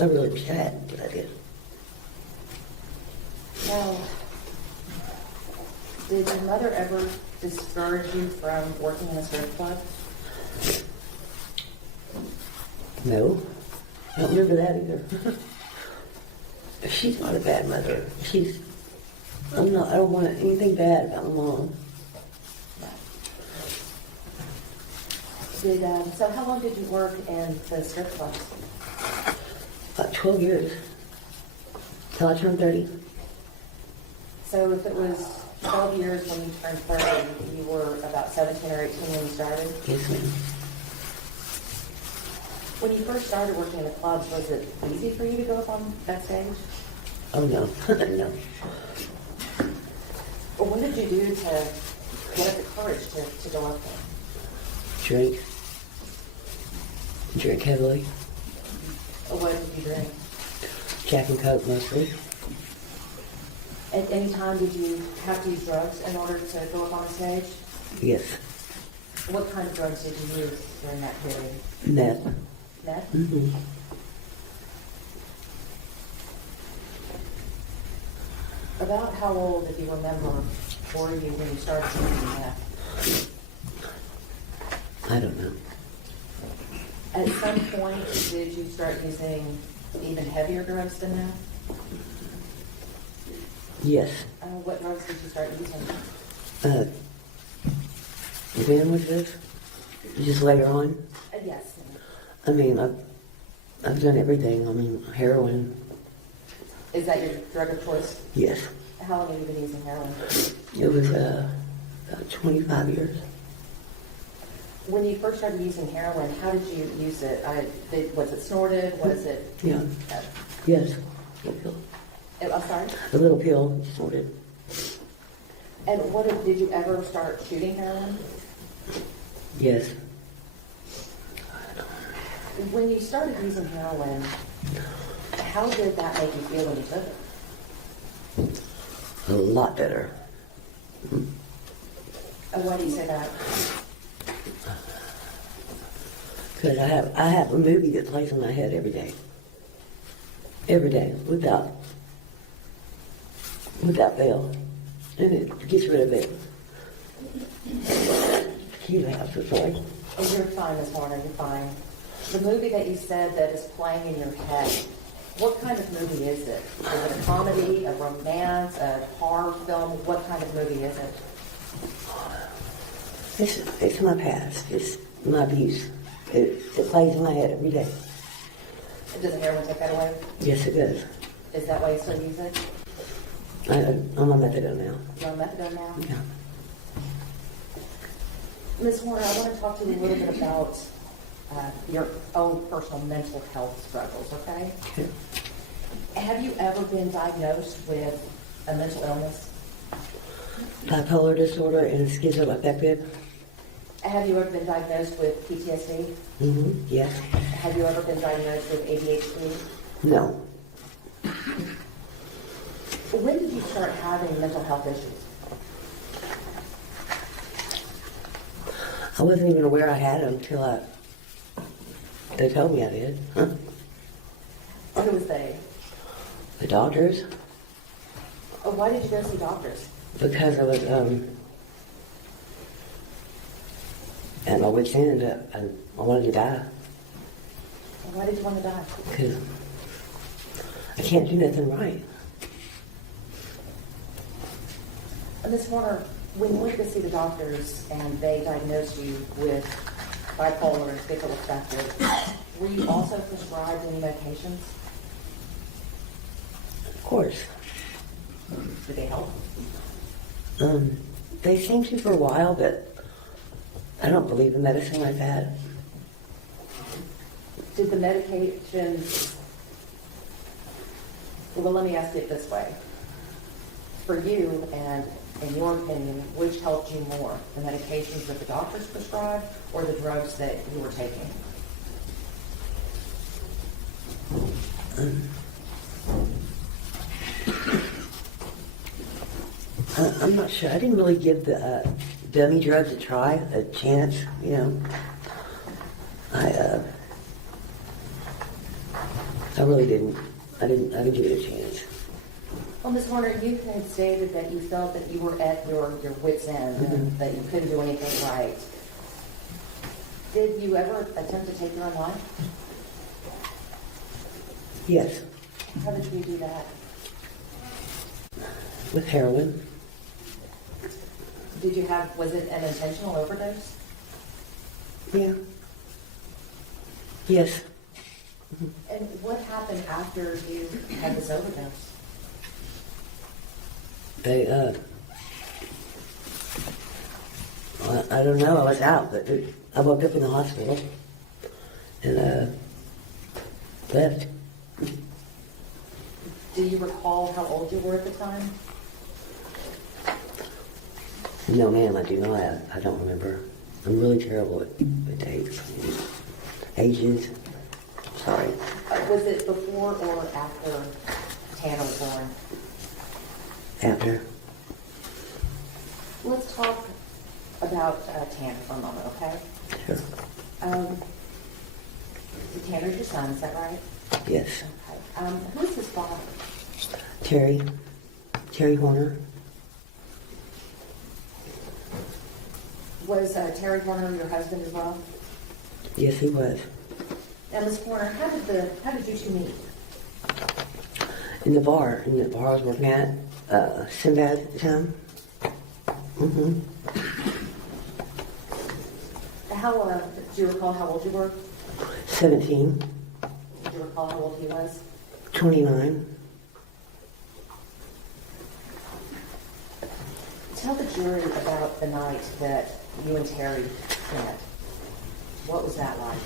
I really wish I hadn't, but I did. Now, did your mother ever discourage you from working in a strip club? No. I don't remember that either. She's not a bad mother. I don't want anything bad about my mom. So how long did you work in the strip clubs? About 12 years. Till I turned 30. So if it was 12 years when you turned 30, you were about 17 or 18 when you started? Yes, ma'am. When you first started working in the clubs, was it easy for you to go up on that stage? Oh, no. No. Or what did you do to get up the courage to go up there? Drink heavily. Or what did you drink? Jack and Coke mostly. At any time did you have to use drugs in order to go up on a stage? Yes. What kind of drugs did you use during that period? Meth. Meth? Mm-hmm. About how old, if you remember, were you when you started using meth? I don't know. At some point, did you start using even heavier drugs than that? Yes. What drugs did you start using? When was this? Just later on? Yes. I mean, I've done everything. I mean, heroin, Is that your drug of choice? yes. How long have you been using heroin? It was about 25 years. When you first started using heroin, how did you use it? Was it snorted? Was it? Yeah. Yes. Little pill. I'm sorry. A little pill, snorted. And did you ever start shooting heroin? Yes. When you started using heroin, how did that make you feel when you took it? A lot better. And why do you say that? Because I have a movie that plays in my head every day. Every day, without fail. And it gets rid of it. You have to say. And you're fine, Ms. Warner, you're fine. The movie that you said that is playing in your head, what kind of movie is it? Is it a comedy, a romance, a horror film? What kind of movie is it? It's my past. It's my abuse. It plays in my head every day. Does the heroin take that away? Yes, it does. Is that why you still use it? I'm on methadone now. You're on methadone now? Yeah. Ms. Warner, I want to talk to you a little bit about your own personal mental health struggles, okay? Okay. Have you ever been diagnosed with a mental illness? Bipolar disorder and schizoaffective. Have you ever been diagnosed with PTSD? Mm-hmm. Yes. Have you ever been diagnosed with ADHD? No. When did you start having mental health issues? I wasn't even aware I had them until they told me I did. Huh? Who was they? The doctors. Why did you go see doctors? Because I was at my wit's end. I wanted to die Why did you want to die? because I can't do nothing right. Ms. Warner, when you went to see the doctors and they diagnosed you with bipolar and schizoaffective, were you also prescribed any medications? Of course. Did they help? They seemed to for a while, but I don't believe in medicine like that. Did the medications... Well, let me ask it this way. For you, and in your opinion, which helped you more? The medications that the doctors prescribed or the drugs that you were taking? I'm not sure. I didn't really give the dummy drugs a chance, you know. I really didn't. I didn't give it a chance. Well, Ms. Warner, you had stated that you felt that you were at your wit's end and that you couldn't do anything right. Did you ever attempt to take your own life? Yes, How did you do that? with heroin. Was it an intentional overdose? Yeah. Yes. And what happened after you had this overdose? They, I don't know. I was out, but I woke up in the hospital and left. Do you recall how old you were at the time? No, ma'am, I do not. I don't remember. I'm really terrible at dates, ages. Sorry. Was it before or after Tanner was born? After. Let's talk about Tanner for a moment, okay? Sure. Tanner's your son, is that right? Yes. Okay. Who's his father? Terry Horner. Was Terry Horner your husband as well? Yes, he was. Now, Ms. Warner, how did you two meet? In the bar I was working at, Sinbad at the time. Mm-hmm. Do you recall how old you were? 17, Do you recall how old he was? 29. Tell the jury about the night that you and Terry met. What was that like?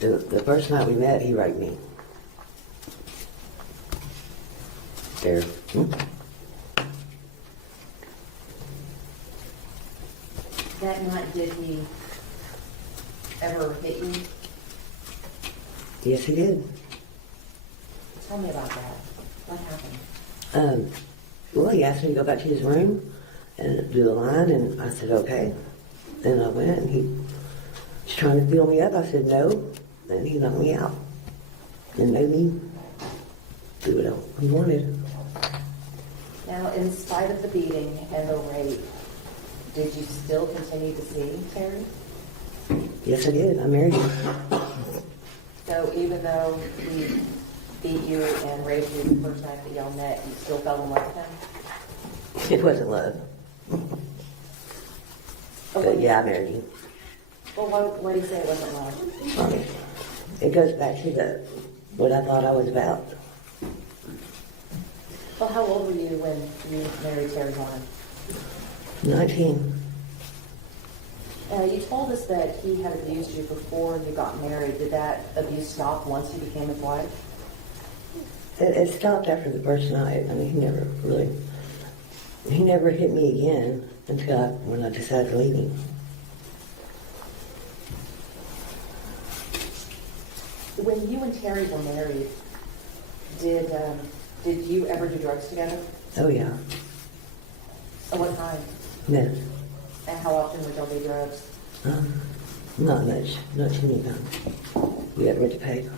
The first night we met, he raped me. There. That night, did he ever hit you? Yes, he did. Tell me about that. What happened? Well, he asked me to go back to his room and do the line, and I said, okay. Then I went, and he was trying to fill me up. I said, no. And he knocked me out and made me do what he wanted. Now, in spite of the beating and the rape, did you still continue to see Terry? Yes, I did. I married him. So even though he beat you and raped you the first night that y'all met, you still fell in love with him? It wasn't love. But yeah, I married him. Well, what do you say it wasn't love? I mean, it goes back to what I thought I was about. Well, how old were you when you married Terry Horner? 19. You told us that he had abused you before you got married. Did that abuse stop once you became his wife? It stopped after the first night. I mean, he never hit me again until when I decided to leave him. When you and Terry were married, did you ever do drugs together? Oh yeah, At what time? meth. And how often would y'all do drugs? Not much, not too many times. We had rent to pay.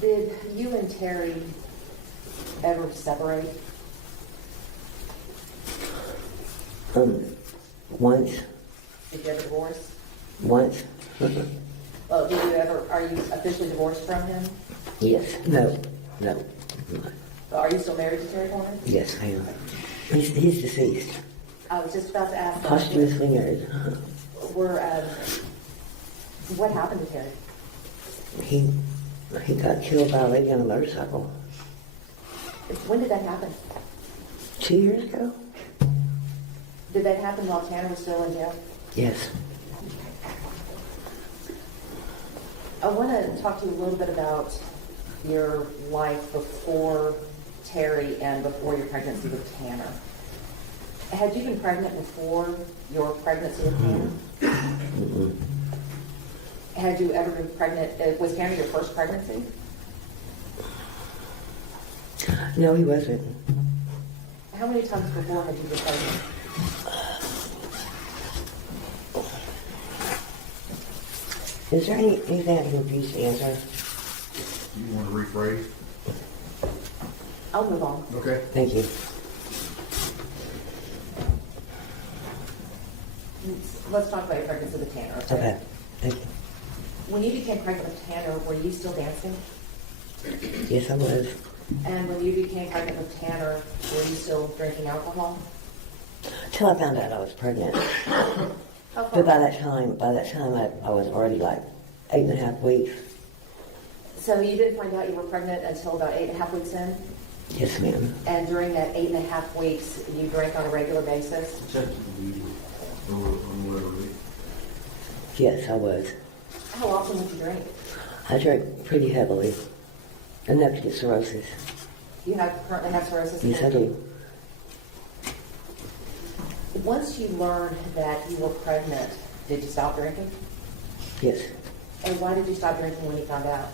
Did you and Terry ever separate? Once. Did you ever divorce? Once. Well, are you officially divorced from him? Yes. No. Are you still married to Terry Horner? Yes, I am. He's deceased. I was just about to ask that. Posthumously married. What happened to Terry? He got killed by a lady on a motorcycle. When did that happen? 2 years ago? Did that happen while Tanner was still in jail? Yes. I want to talk to you a little bit about your life before Terry and before your pregnancy with Tanner. Had you been pregnant before your pregnancy with Tanner? Mm-mm. Had you ever been pregnant? Was Tanner your first pregnancy? No, he wasn't. How many times before had you been pregnant? Is there anything I can refuse to answer? You want to rephrase? I'll move on. Okay. Thank you. Let's talk about your pregnancy with Tanner. Okay. Thank you. When you became pregnant with Tanner, were you still dancing? Yes, I was. And when you became pregnant with Tanner, were you still drinking alcohol? Till I found out I was pregnant. How far? But by that time, I was already like 8.5 weeks. So you didn't find out you were pregnant until about 8.5 weeks in? Yes, ma'am. And during that 8.5 weeks, you drank on a regular basis? Yes, I was. How often would you drink? I drank pretty heavily. Enough to get cirrhosis. You currently have cirrhosis? Yes, I do. Once you learned that you were pregnant, did you stop drinking? Yes. And why did you stop drinking when you found out?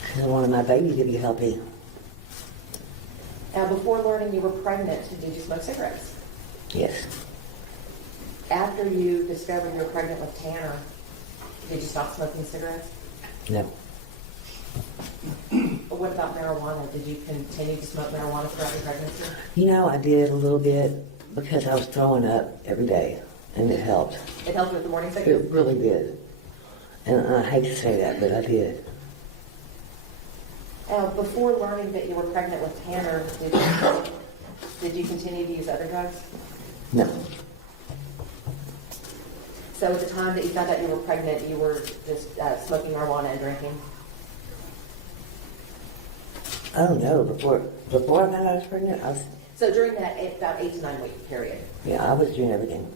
Because I wanted my baby to be healthy. Now, before learning you were pregnant, did you smoke cigarettes? Yes. After you discovered you were pregnant with Tanner, did you stop smoking cigarettes? No. What about marijuana? Did you continue to smoke marijuana throughout your pregnancy? You know, I did a little bit because I was throwing up every day, and it helped. It helped with the morning sickness? It really did. And I hate to say that, but I did. Before learning that you were pregnant with Tanner, did you continue to use other drugs? No. So at the time that you found out you were pregnant, you were just smoking marijuana and drinking? I don't know. Before I found out I was pregnant, So during that about 8 to 9 week period. yeah, I was doing everything.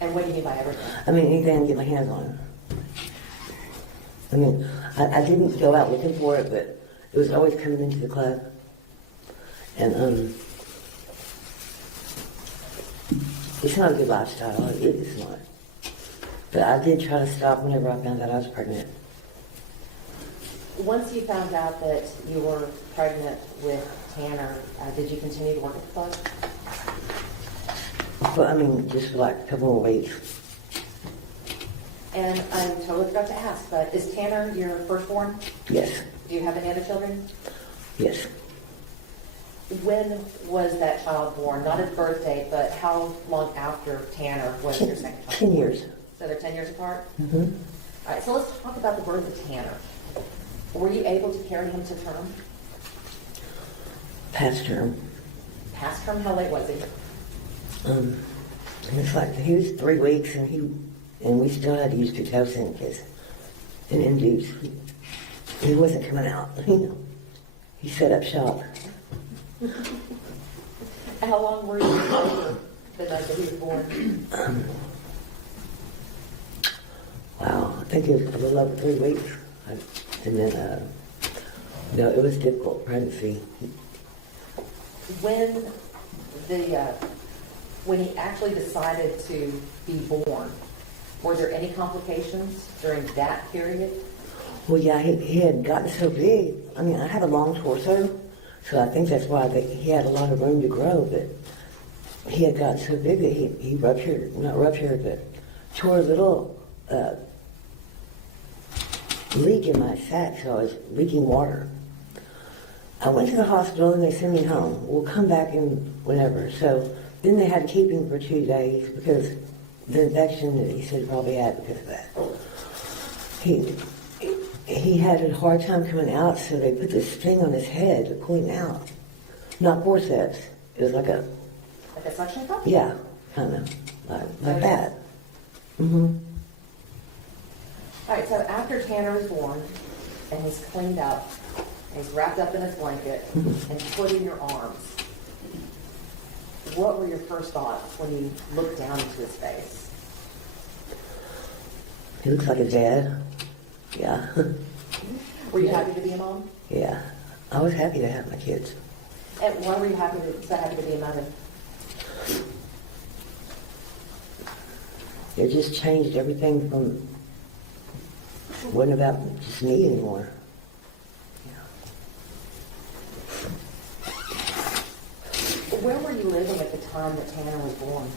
And what do you mean by everything? I mean, anything I can get my hands on. I mean, I didn't go out looking for it, but it was always coming into the club. And it's not a good lifestyle. It is not. But I did try to stop whenever I found out I was pregnant. Once you found out that you were pregnant with Tanner, did you continue to work at the club? But I mean, just for like a couple more weeks. And I totally forgot to ask, but is Tanner your firstborn? Yes. Do you have any other children? Yes. When was that child born? Not his birth date, but how long after Tanner was your second child? 10 years. So they're 10 years apart? Mm-hmm. All right, so let's talk about the birth of Tanner. Were you able to carry him to term? Past term. Past term, how late was he? It's like he was 3 weeks, and we still had to use Pitocin because and induce. He wasn't coming out. You know, he set up shop. How long were you older the night that he was born? Wow, I think it was a little over 3 weeks, and then no, it was difficult pregnancy. When he actually decided to be born, were there any complications during that period? Well, yeah, he had gotten so big. I mean, I have a long torso, so I think that's why he had a lot of room to grow, but he had gotten so big that he not ruptured, but tore a little leak in my sac, so I was leaking water. I went to the hospital and they sent me home. We'll come back in whenever. So then they had to keep him for 2 days because the infection that he said probably had because of that. He had a hard time coming out, so they put this thing on his head to pull him out. Not forceps. It was like a... Like a suction cup? Yeah, kind of. Like that. Mm-hmm. All right, so after Tanner was born and he's cleaned up, and he's wrapped up in his blanket and put in your arms, what were your first thoughts when you looked down into his face? He looks like a dad. Yeah. Were you happy to be a mom? Yeah. I was happy to have my kids. And why were you so happy to be a mother? It just changed everything from... wasn't about just me anymore. Where were you living at the time that Tanner was born?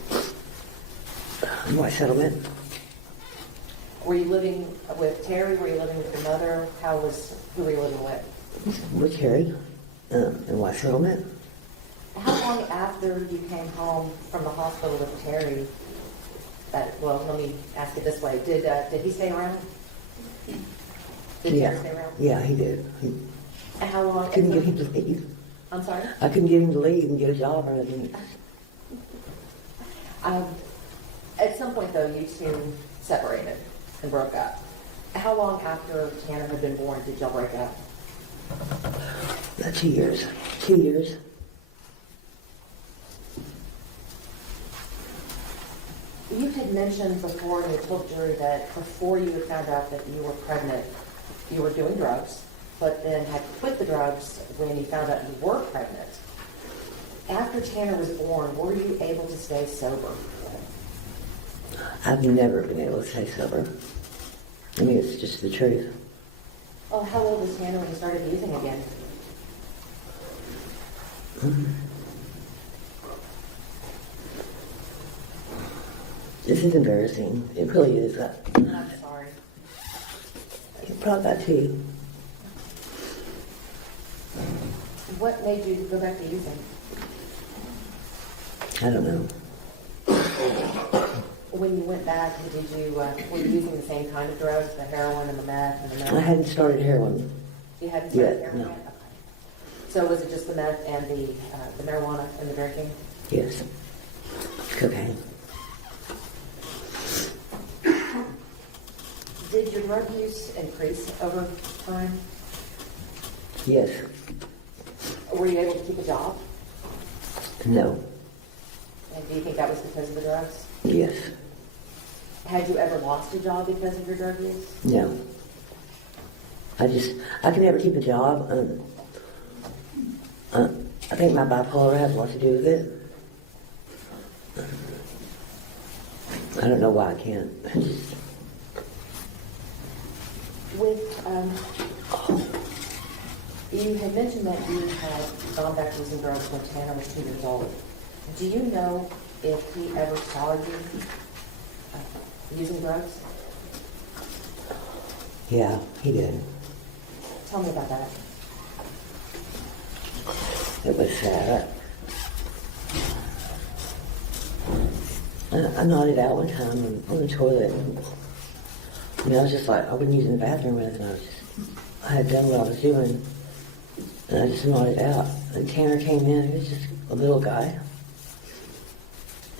My settlement. Were you living with Terry? Were you living with your mother? Who were you living with? With Terry. In my settlement. How long after you came home from the hospital with Terry? Let me ask it this way: Did he stay around? Did Terry stay around? Yeah, he did. And how long? Couldn't get him to leave. I'm sorry. I couldn't get him to leave and get a job or anything. At some point, though, you two separated and broke up. How long after Tanner had been born did y'all break up? 2 years. 2 years. You had mentioned before, and you told the jury that before you had found out that you were pregnant, you were doing drugs, but then had quit the drugs when you found out you were pregnant. After Tanner was born, were you able to stay sober? I've never been able to stay sober. I mean, it's just the truth. Oh, how old was Tanner when you started using again? This is embarrassing. It really is. I'm sorry. Probably about 2. What made you go back to using? I don't know. When you went back, were you using the same kind of drugs, the heroin and the meth and the I meth? hadn't started heroin. You hadn't started Yeah, heroin no. yet? Okay. So was it just the meth and the marijuana and the drinking? Yes. Cocaine. Did your drug use increase over time? Yes. Were you able to keep a job? No. And do you think that was because of the drugs? Yes. Had you ever lost a job because of your drug use? No. I can never keep a job. I think my bipolar has a lot to do with it. I don't know why I can't. You had mentioned that you had gone back to using drugs when Tanner was 2 years old. Do you know if he ever saw you using drugs? Yeah, he did. Tell me about that. It was sad. I nodded out one time on the toilet. And, I was just like, I wasn't using the bathroom or anything. I had done what I was doing. And I just nodded out. And Tanner came in. He was just a little guy.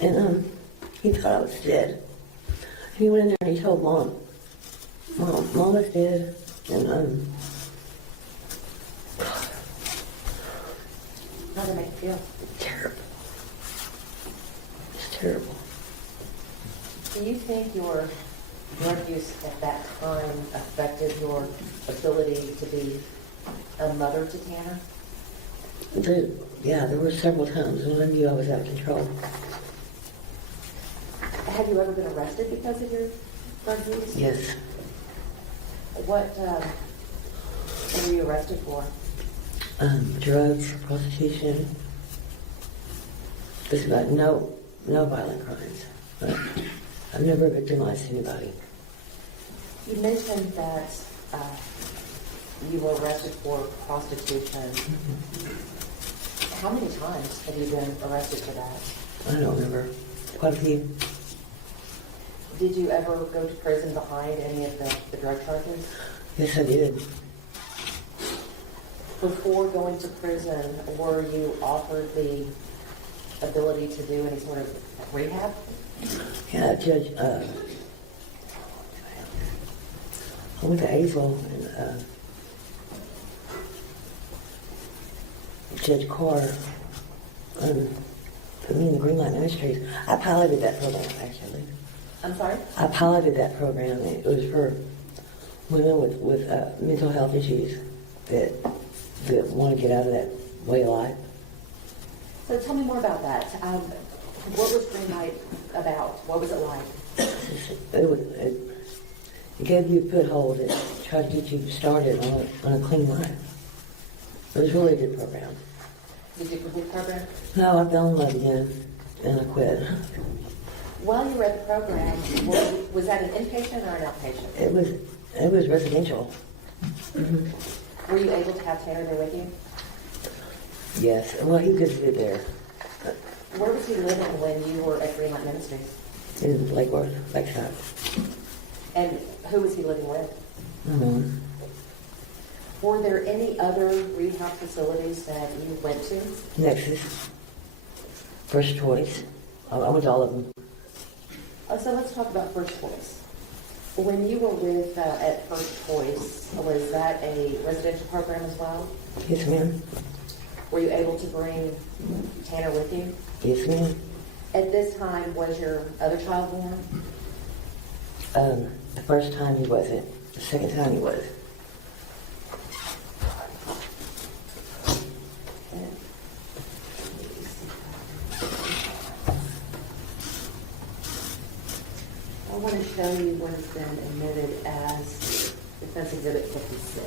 And he thought I was dead. He went in there and he told Mom, Mom was dead. And How did it make you feel? terrible. It's terrible. Do you think your drug use at that time affected your ability to be a mother to Tanner? There were several times when I knew I was out of control. Have you ever been arrested because of your drug use? Yes. What were you arrested for? Drugs, prostitution. There's about no violent crimes. But I've never victimized anybody. You mentioned that you were arrested for prostitution. How many times have you been arrested for that? I don't remember. Quite a few. Did you ever go to prison behind any of the drug charges? Yes, I did. Before going to prison, were you offered the ability to do any sort of rehab? Yeah, Judge, I went to Azle and Judge Carr put me in the Green Light Ministries. I piloted that program, actually. I'm sorry? I piloted that program. It was for women with mental health issues that want to get out of that way of life. So tell me more about that. What was Green Light about? What was it like? It gave you a foothold. It tried to get you started on a clean life. It was really a good program. Did you complete the program? No, I fell in love again, and I quit. While you were at the program, was that an inpatient or an outpatient? It was residential. Were you able to have Tanner there with you? Yes, well, he visited there Where was he living when you were at Green Light Ministries? in Lakeside. And who was he living with? Mm-hmm. Were there any other rehab facilities that you went to? Nexus, First Choice. I went to all of them. So let's talk about First Choice. When you were with at First Choice, was that a residential program as well? Yes, ma'am. Were you able to bring Tanner with you? Yes, ma'am. At this time, was your other child born? The first time he wasn't. The second time he was. I want to show you what has been admitted as Defense Exhibit 56.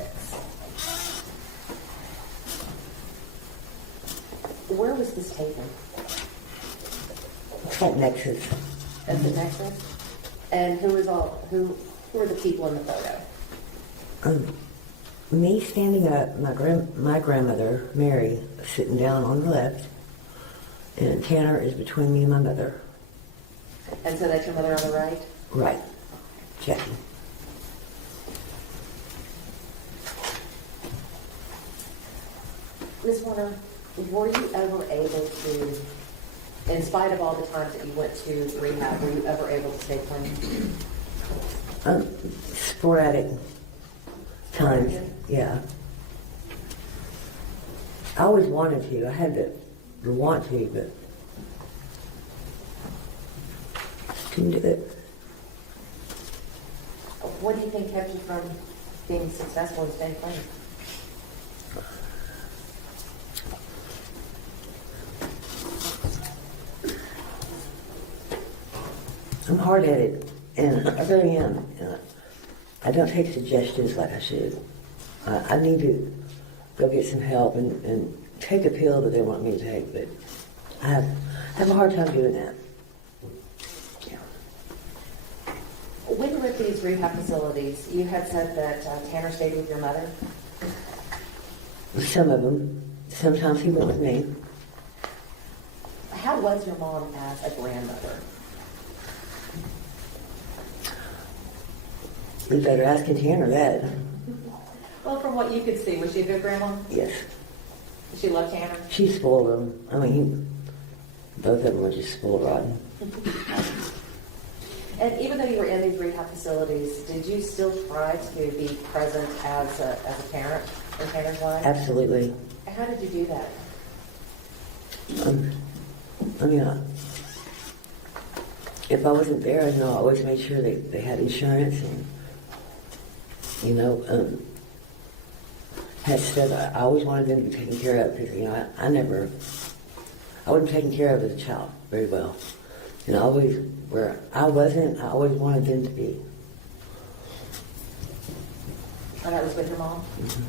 Where was this taken? At Nexus. At the Nexus? And who were the people in the photo? Me standing up, my grandmother, Mary, sitting down on the left, and Tanner is between me and my mother. And so that's your mother on the right? Right. Jackie. Ms. Warner, were you ever able to, in spite of all the times that you went to rehab, were you ever able to stay clean? Sporadic times, yeah. I always wanted to. I had the want to, but couldn't do it. What do you think kept you from being successful in staying clean? I'm hard at it, and I really am. I don't take suggestions like I should. I need to go get some help and take a pill that they want me to take, but I have a hard time doing that. When you were at these rehab facilities, you had said that Tanner stayed with your mother. Some of them. Sometimes he went with me. How was your mom as a grandmother? You better ask Tanner that. Well, from what you could see, was she a good grandma? Yes. Did she love Tanner? She spoiled him. I mean, both of them were just spoiled rotten. And even though you were in these rehab facilities, did you still try to be present as a parent in Tanner's life? Absolutely. How did you do that? I mean, if I wasn't there, I always made sure they had insurance and, had stuff. I always wanted them to be taken care of because, I wasn't taken care of as a child very well. And always, where I wasn't, I always wanted them to be. And that was with your mom? Mm-hmm.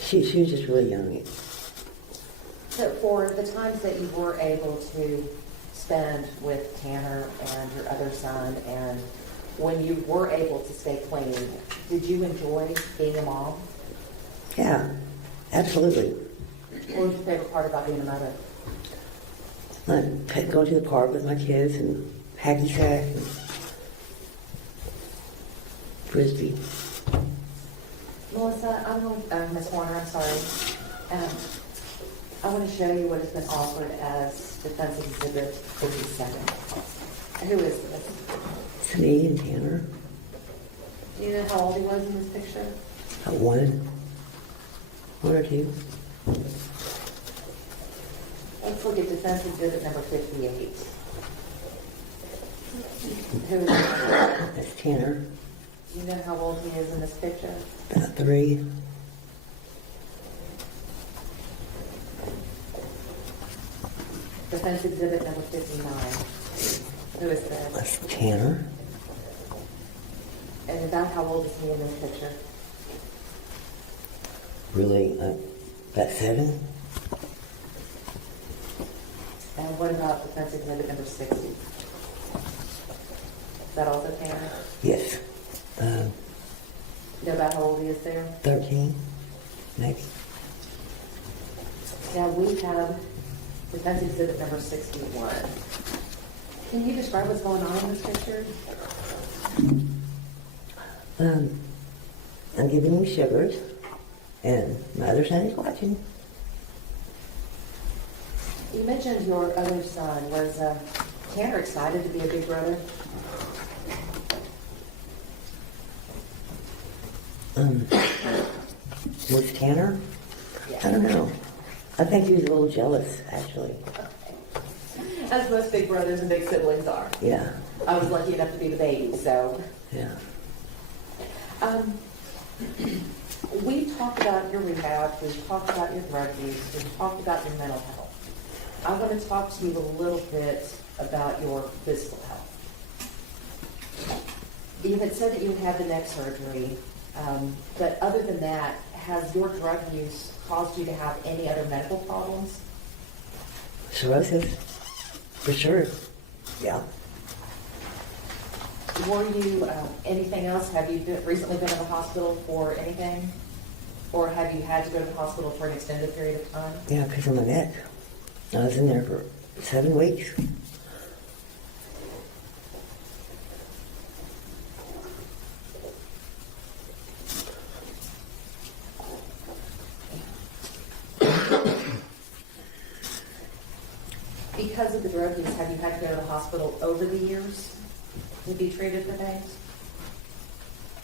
She was just really young. So for the times that you were able to spend with Tanner and your other son, and when you were able to stay clean, did you enjoy being a mom? Yeah, absolutely. What was your favorite part about being a mother? I'd go to the park with my kids and hacky sack and frisbee. Melissa, Ms. Warner, I'm sorry. I want to show you what has been offered as Defense Exhibit 57. Who is this? It's me and Tanner. Do you know how old he was in this picture? One or two. Let's look at Defense Exhibit number 58. Who is this? That's Tanner. Do you know how old he is in this picture? About 3. Defense Exhibit number 59. Who is this? That's Tanner. And about how old is he in this picture? Really, about 7. And what about Defense Exhibit number 60? Is that also Tanner? Yes. You know about how old he is there? 13, maybe. Now we have Defense Exhibit number 61. Can you describe what's going on in this picture? I'm giving him sugars, and my other son is watching. You mentioned your other son. Was Tanner excited to be a big brother? Was Tanner? I don't know. I think he was a little jealous, actually. As most big brothers and big siblings are. Yeah, I was lucky enough to be the baby, so. yeah. We've talked about your rehab, we've talked about your drug use, we've talked about your mental health. I want to talk to you a little bit about your physical health. You had said that you had had the neck surgery, but other than that, has your drug use caused you to have any other medical problems? Cirrhosis, for sure. Yeah. Were you, anything else? Have you recently been in the hospital for anything? Or have you had to go to the hospital for an extended period of time? Yeah, because of my neck. I was in there for 7 weeks. Because of the drug use, have you had to go to the hospital over the years to be treated for things?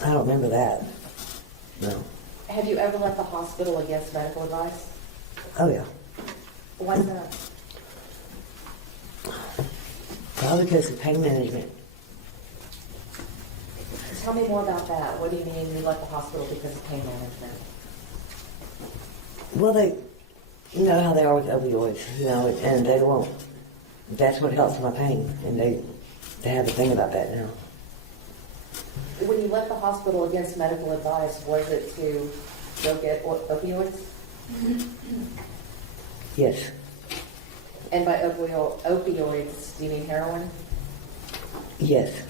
I don't remember that. No. Have you ever left the hospital against medical advice? Oh, yeah. Why is that? Probably because of pain management. Tell me more about that. What do you mean you left the hospital because of pain management? Well, you know how they are with opioids, and they won't. That's what helps my pain, and they have a thing about that now. When you left the hospital against medical advice, was it to go get opioids? Yes. And by opioids, do you mean heroin? Yes.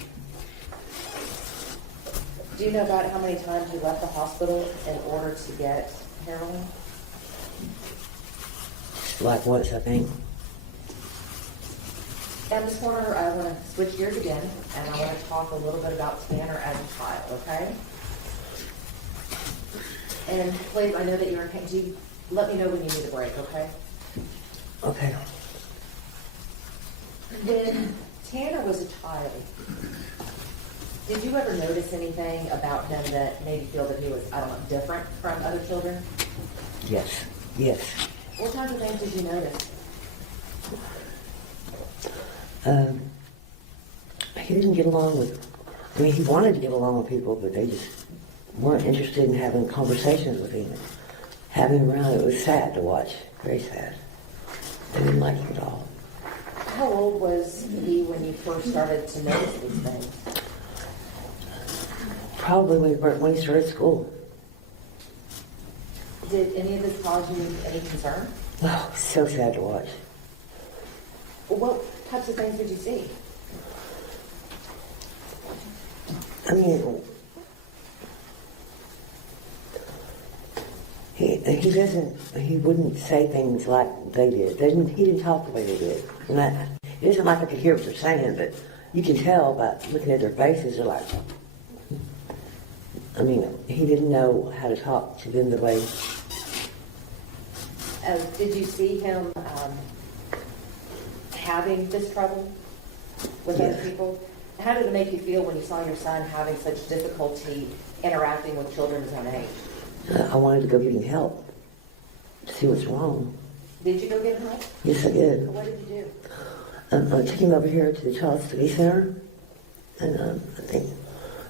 Do you know about how many times you left the hospital in order to get heroin? Like once, I think. And Ms. Horner, I want to switch gears again, and I want to talk a little bit about Tanner as a child, okay? And please, I know that you're in pain. Let me know when you need a break, okay? Okay. When Tanner was a child, did you ever notice anything about him that made you feel that he was, I don't know, different from other children? Yes. Yes. What kinds of things did you notice? He didn't get along with, he wanted to get along with people, but they just weren't interested in having conversations with him. Having him around, it was sad to watch. Very sad. They didn't like him at all. How old was he when you first started to notice these things? Probably when he started school. Did any of this cause you any concern? Oh, so sad to watch. What types of things did you see? I mean, he wouldn't say things like they did. He didn't talk the way they did. And it isn't like I could hear what they're saying, but you can tell by looking at their faces, they're like, he didn't know how to talk to them the way. Did you see him having this trouble with other people? How did it make you feel when you saw your son having such difficulty interacting with children his own age? I wanted to go get him help, to see what's wrong. Did you go get him help? Yes, I did. What did you do? I took him over here to the Child Study Center, and I think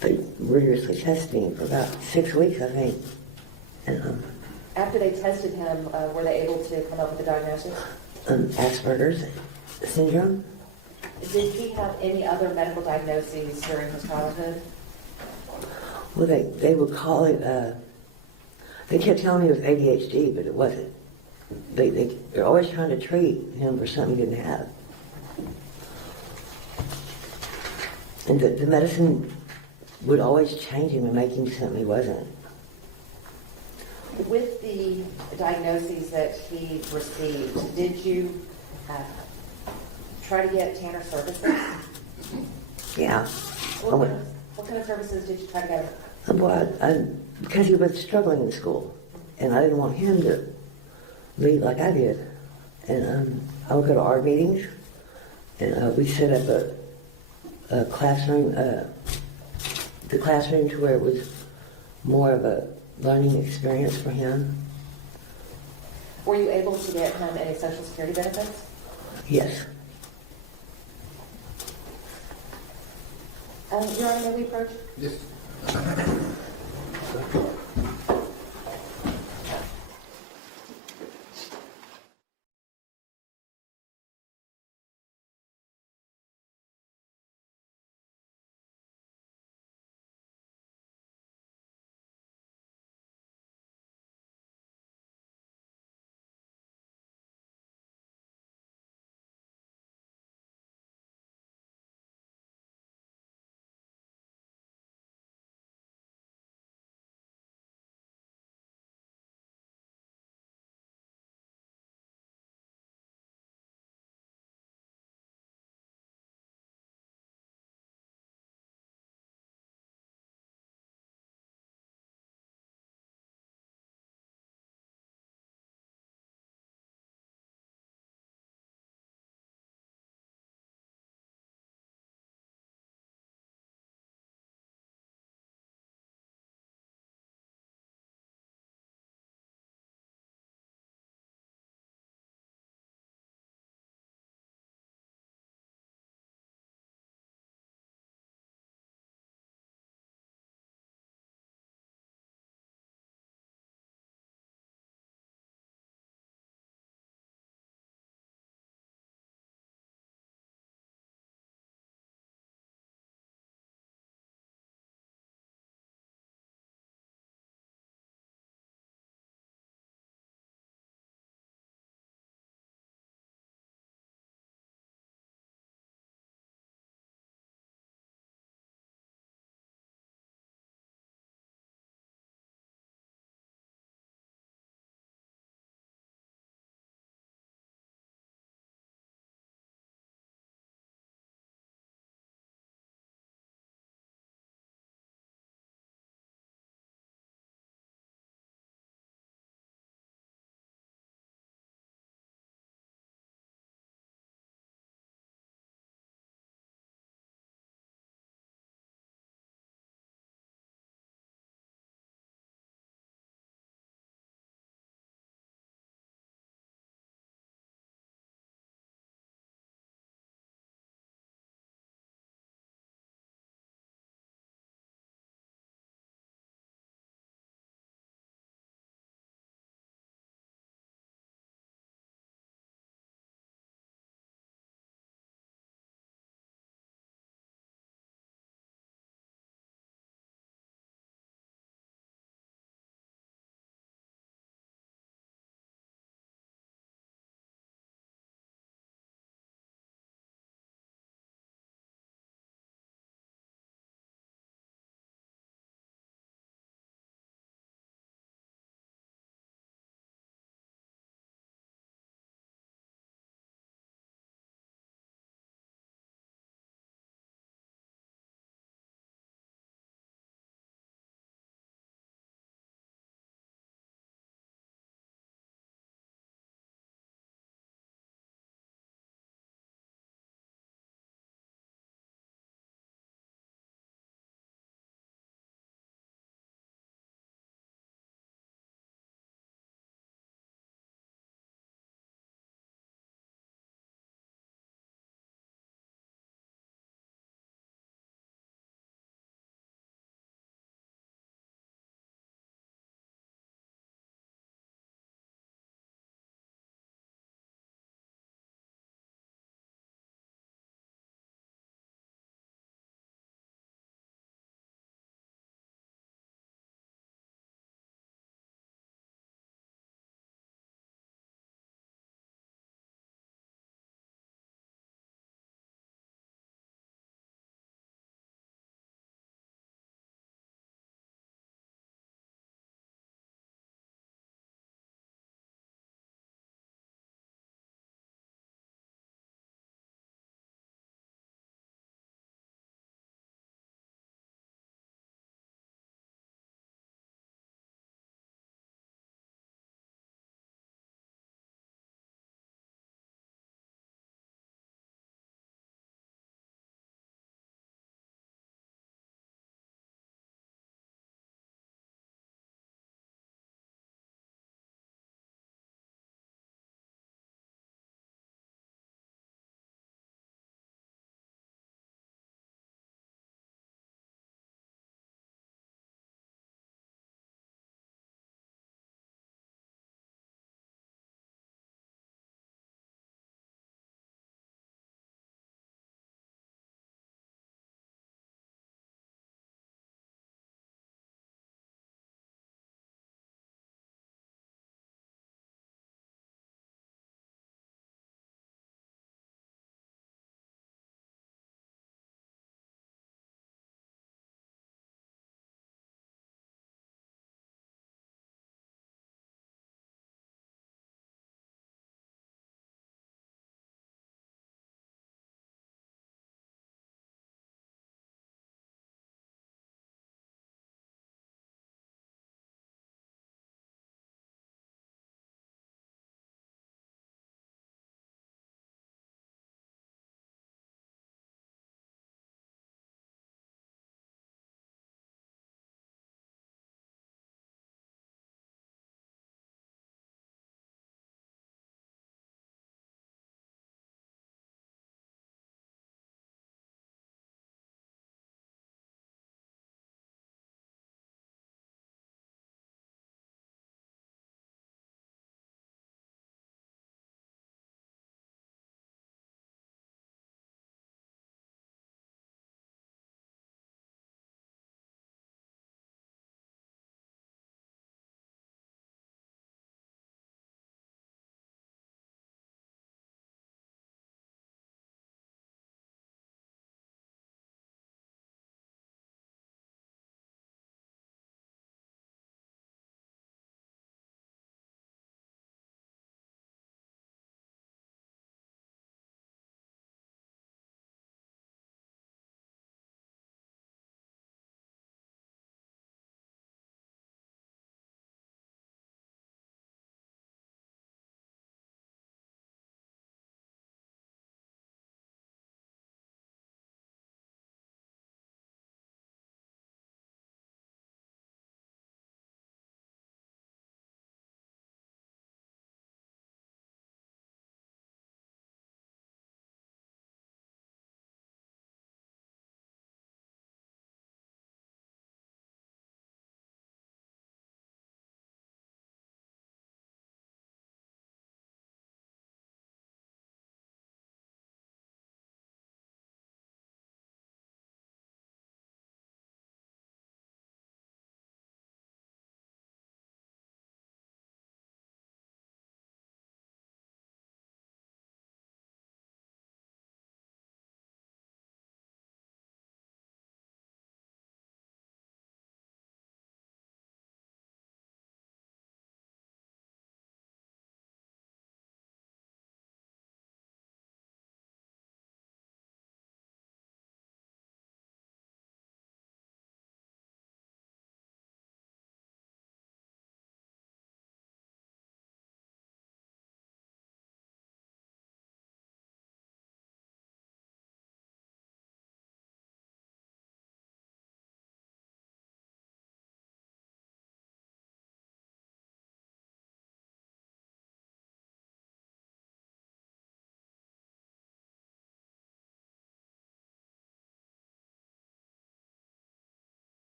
they rigorously tested him for about 6 weeks, I think. And After they tested him, were they able to come up with a diagnosis? Asperger's syndrome. Did he have any other medical diagnoses during his childhood? Well, they would call it, they kept telling me it was ADHD, but it wasn't. They're always trying to treat him for something he didn't have. And the medicine would always change him and make him something he wasn't. With the diagnoses that he received, did you try to get Tanner services? Yeah. What kind of services did you try to get him? Well, because he was struggling in school, and I didn't want him to lead like I did. And I would go to art meetings, and we set up a classroom, the classroom to where it was more of a learning experience for him. Were you able to get him any Social Security benefits? Yes. Your Honor, may we approach? Yes.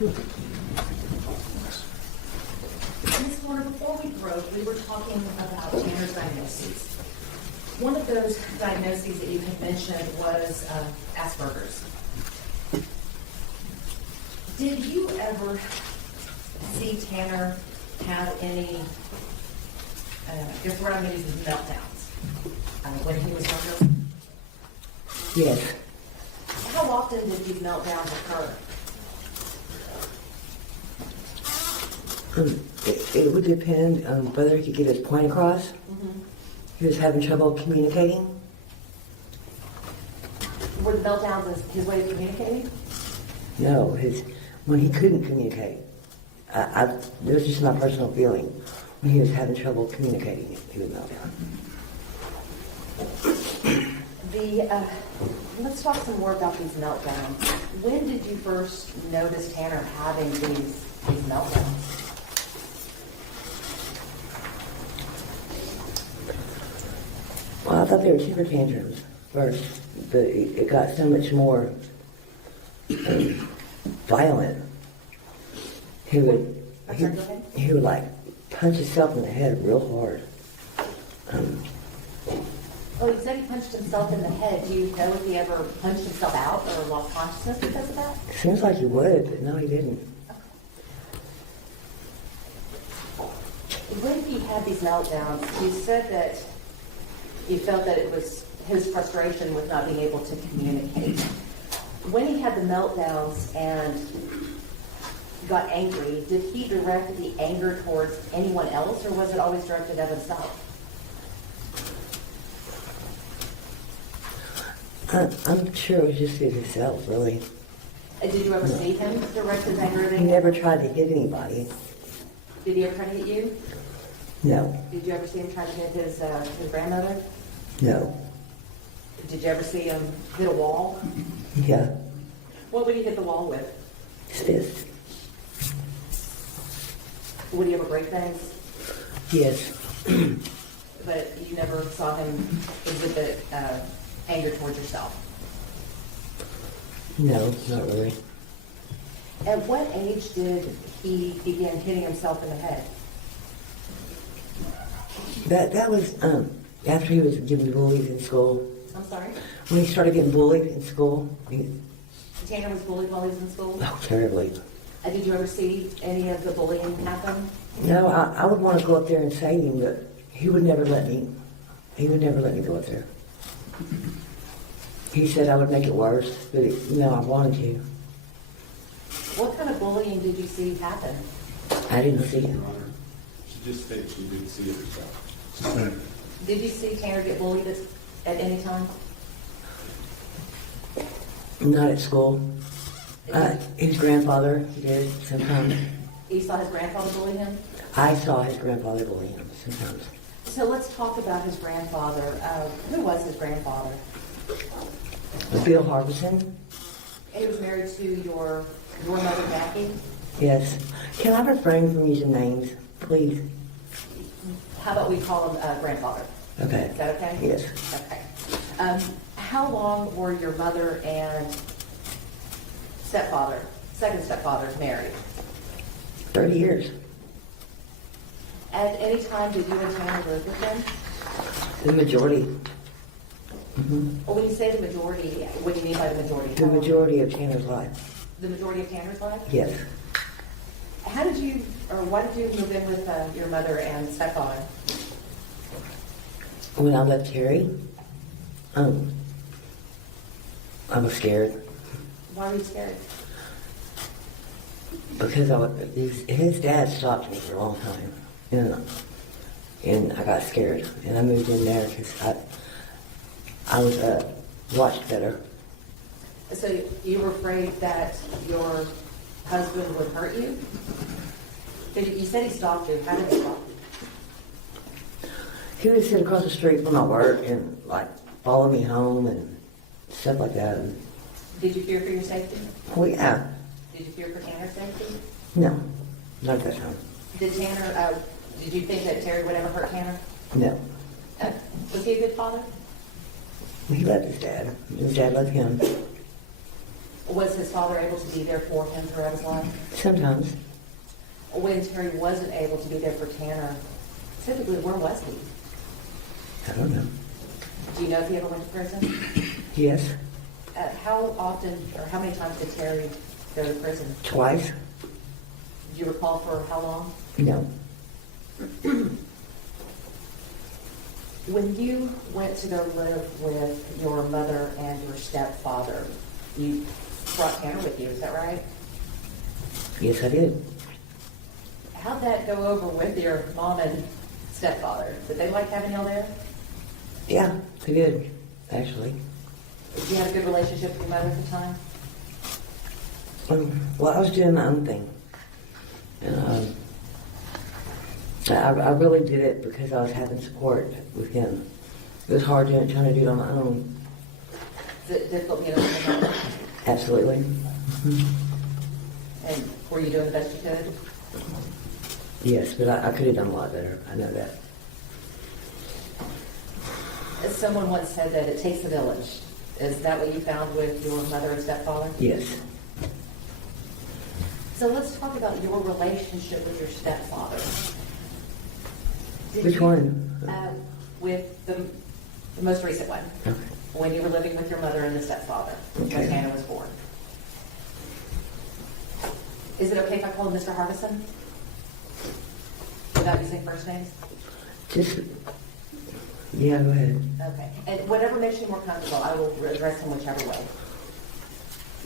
Ms. Warner, before we broke, we were talking about Tanner's diagnoses. One of those diagnoses that you had mentioned was Asperger's. Did you ever see Tanner have any, I guess what I'm going to use is meltdowns when he was younger? Yes. How often did these meltdowns occur? It would depend on whether he could get his point across. He was having trouble communicating. Were the meltdowns his way of communicating? No, when he couldn't communicate. This was just my personal feeling. When he was having trouble communicating, he would melt down. Let's talk some more about these meltdowns. When did you first notice Tanner having these meltdowns? Well, I thought they were temper tantrums first, but it got so much more violent. He would like punch himself in the head real hard. Oh, you said he punched himself in the head. Do you know if he ever punched himself out or lost consciousness because of that? Seems like he would, but no, he didn't. When he had these meltdowns, you said that you felt that it was his frustration with not being able to communicate. When he had the meltdowns and got angry, did he direct the anger towards anyone else, or was it always directed at himself? I'm sure it was just at himself, really. And did you ever see him direct his anger at He anyone? never tried to hit anybody. Did he ever try to hit you? No, Did you ever see him try to hit his grandmother? no. Did you ever see him hit a wall? Yeah, What would he hit the wall with? his fist. Would he ever break things? Yes. But you never saw him exhibit anger towards yourself. No, not really. At what age did he begin hitting himself in the head? That was after he was getting bullied in school. I'm sorry? When he started getting bullied in school, Tanner was bullied while he was in school? oh, terribly. Did you ever see any of the bullying happen? No, I would want to go up there and save him, but he would never let me. He would never let me go up there. He said I would make it worse, but I wanted to. What kind of bullying did you see happen? I didn't see it. Your Honor, she just stated she didn't see it herself. Did you see Tanner get bullied at any time? Not at school. His grandfather did sometimes. You saw his grandfather bully him? I saw his grandfather bully him sometimes. So let's talk about his grandfather. Who was his grandfather? Bill Harbison? He was married to your mother, Jackie? Yes. Can I refrain from using names, please? How about we call him grandfather? Okay. Is that okay? Yes. Okay. How long were your mother and second stepfather married? 30 years. At any time did you and Tanner live with them? The majority. Well, when you say the majority, what do you mean by the majority? The majority of Tanner's life. The majority of Tanner's life? Yes. How did you, or why did you move in with your mother and stepfather? When I left Terry, I was scared Why were you scared? because his dad stopped me for a long time, and I got scared, and I moved in there because I was watched better. So you were afraid that your husband would hurt you? You said he stopped you. How did he stop you? He would sit across the street from my work and like follow me home and stuff like that. Did you fear for your safety? Oh yeah, Did you fear for Tanner's safety? no, not that time. Did you think that Terry would ever hurt Tanner? No, Was he a good father? he loved his dad. His dad loved him. Was his father able to be there for him throughout his life? Sometimes. When Terry wasn't able to be there for Tanner, typically where was he? I don't know. Do you know if he ever went to prison? Yes, How often or how many times did Terry go to prison? twice. Do you recall for how long? No. When you went to go live with your mother and your stepfather, you brought Tanner with you, is that right? Yes, I did. How'd that go over with your mom and stepfather? Did they like having y'all there? Yeah, I did, actually. Did you have a good relationship with your mother at the time? Well, I was doing my own thing. And I really did it because I was having support with him. It was hard trying to do it on my own. Is it difficult being a single mother? Absolutely. And were you doing the best you could? Yes, but I could have done a lot better. I know that. As someone once said that it takes a village. Is that what you found with your mother and stepfather? Yes. So let's talk about your relationship with your stepfather. Did Which you- one? With the most recent one, Okay. when you were living with your mother and the stepfather, when Okay. Tanner was born. Is it okay if I call him Mr. Harbison? Without using first names? Just, yeah, go ahead. Okay. And whatever makes you more comfortable, I will address him whichever way.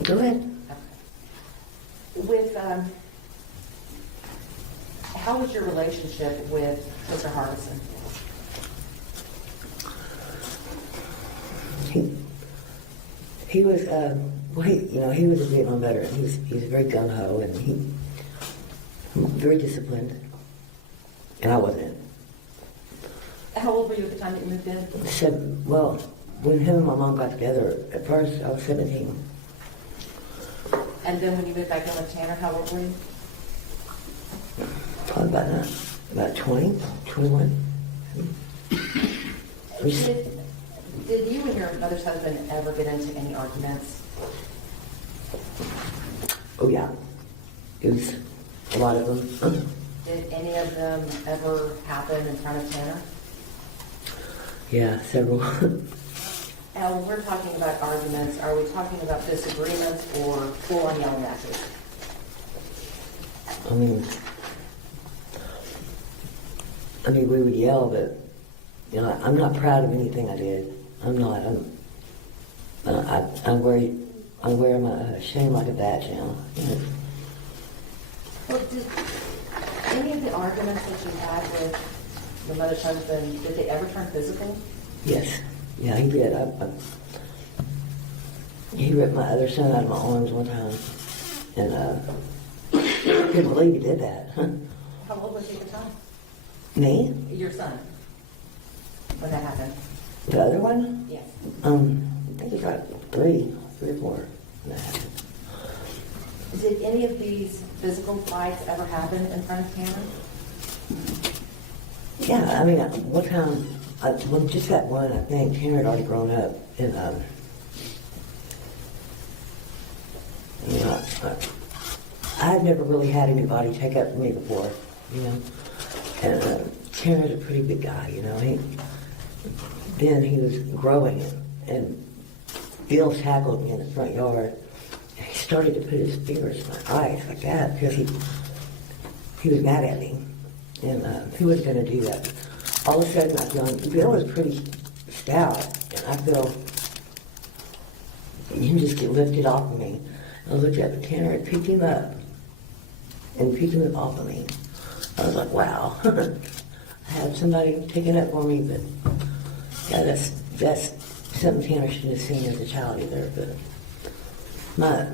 Go ahead. Okay. With, how was your relationship with Mr. Harbison? He was, well, he was a Vietnam veteran. He was very gung-ho, and he very disciplined. And I wasn't. How old were you at the time that you moved in? Well, when him and my mom got together, at first I was 17. And then when you moved back in with Tanner, how old were you? Probably about 20, 21. Did you and your mother's husband ever get into any arguments? Oh, yeah. It was a lot of them. Did any of them ever happen in front of Tanner? Yeah, several. Now, when we're talking about arguments, are we talking about disagreements or full-on yelling matches? I mean, we would yell, but, I'm not proud of anything I did. I'm not. I wear my shame like a badge now. Well, did any of the arguments that you had with your mother's husband, did they ever turn physical? Yes. Yeah, he did. He ripped my other son out of my arms one time. And I couldn't believe he did that. How old was he at the time? Me? Your son, when that happened? The other one? Yes. I think he was like three or four when that happened. Did any of these physical fights ever happen in front of Tanner? Yeah, I mean, one time, well, just that one, I think, Tanner had already grown up. And, I had never really had anybody take up for me before, And Tanner's a pretty big guy, Then he was growing, and Bill tackled me in the front yard. And he started to put his fingers in my eyes like that because he was mad at me. And he wasn't going to do that. All of a sudden, I feel, Bill was pretty stout, and I feel him just get lifted off of me. I looked at Tanner and picked him up, off of me. I was like, wow. I had somebody taking it for me, but yeah, that's something Tanner shouldn't have seen as a child either. But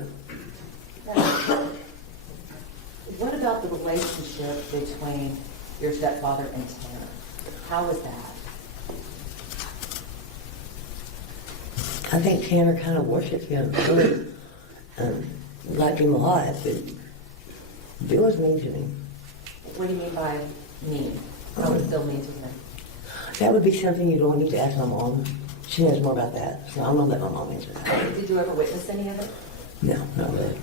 What about the relationship between your stepfather and Tanner? How was that? I think Tanner kind of worshipped him, really, liked him a lot, but Bill was mean to me. What do you mean by mean? How was Bill mean to him? That would be something you'd only need to ask my mom. She knows more about that, so I'm gonna let my mom answer that. Did you ever witness any of it? No, not really.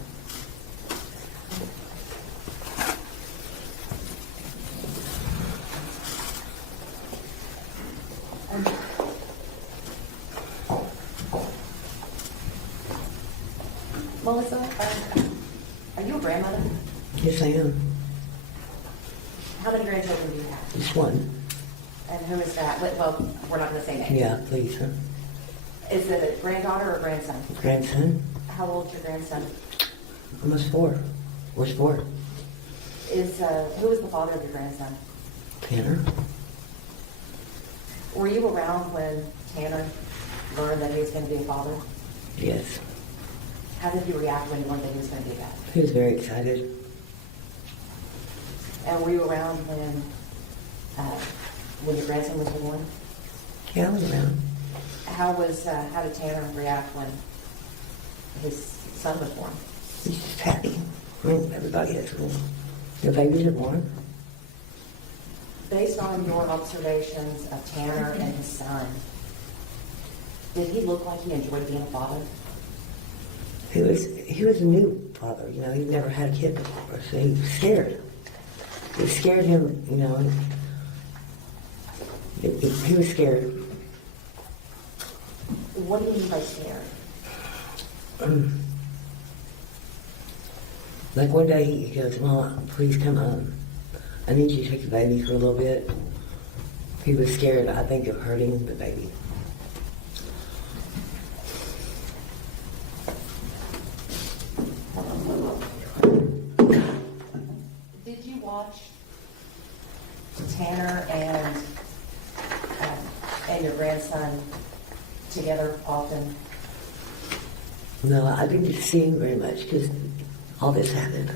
Melissa, are you a grandmother? Yes, I am. How many grandchildren do you have? Just one. And who is that? Well, we're not going to say names. Yeah, please, huh? Is it a granddaughter or grandson? Grandson? How old's your grandson? Almost 4. Where's 4? Who is the father of your grandson? Tanner? Were you around when Tanner learned that he was going to be a father? Yes. How did you react when you learned that he was going to be a dad? He was very excited. And were you around when your grandson was born? Yeah, I was around. How did Tanner react when his son was born? He's just happy. I mean, everybody has little. Their babies are born. Based on your observations of Tanner and his son, did he look like he enjoyed being a father? He was a new father, you know, he'd never had a kid before, so he was scared. It scared him, you know. He was scared. What do you mean by scared? Like one day he goes, "Mom, please come home. I need you to take the baby for a little bit." He was scared, I think, of hurting the baby. Did you watch Tanner and your grandson together often? No, I didn't get to see him very much because all this happened.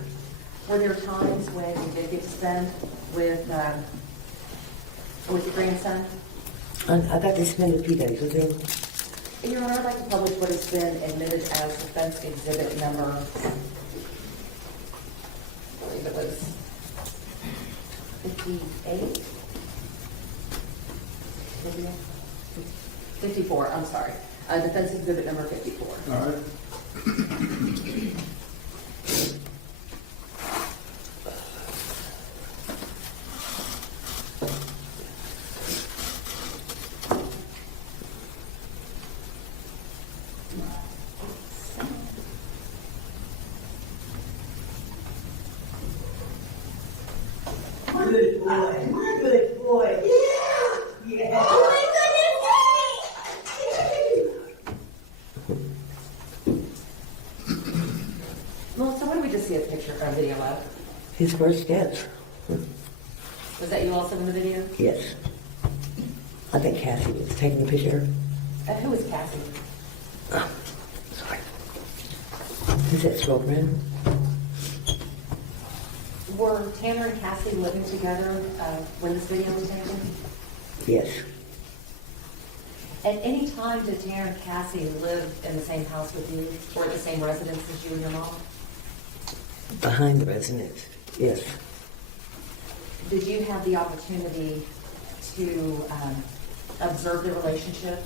Were there times when you did get to spend with your grandson? I got to spend a few days with him. Your Honor, I'd like to publish what has been admitted as defense exhibit number, I believe it was 58? 54, I'm sorry. Defense exhibit number 54. All right. Good boy. Good boy. Yeah. Yeah. Oh my goodness, Melissa, what did we just see a picture or a video of? his first steps. Was that you also in the video? Yes. I think Cassie was taking the picture. Who was Cassie? Oh, sorry. Who's that girlfriend? Were Tanner and Cassie living together when this video was taken? Yes. At any time did Tanner and Cassie live in the same house with you or at the same residence as you and your mom? Behind the residence. Yes. Did you have the opportunity to observe the relationship?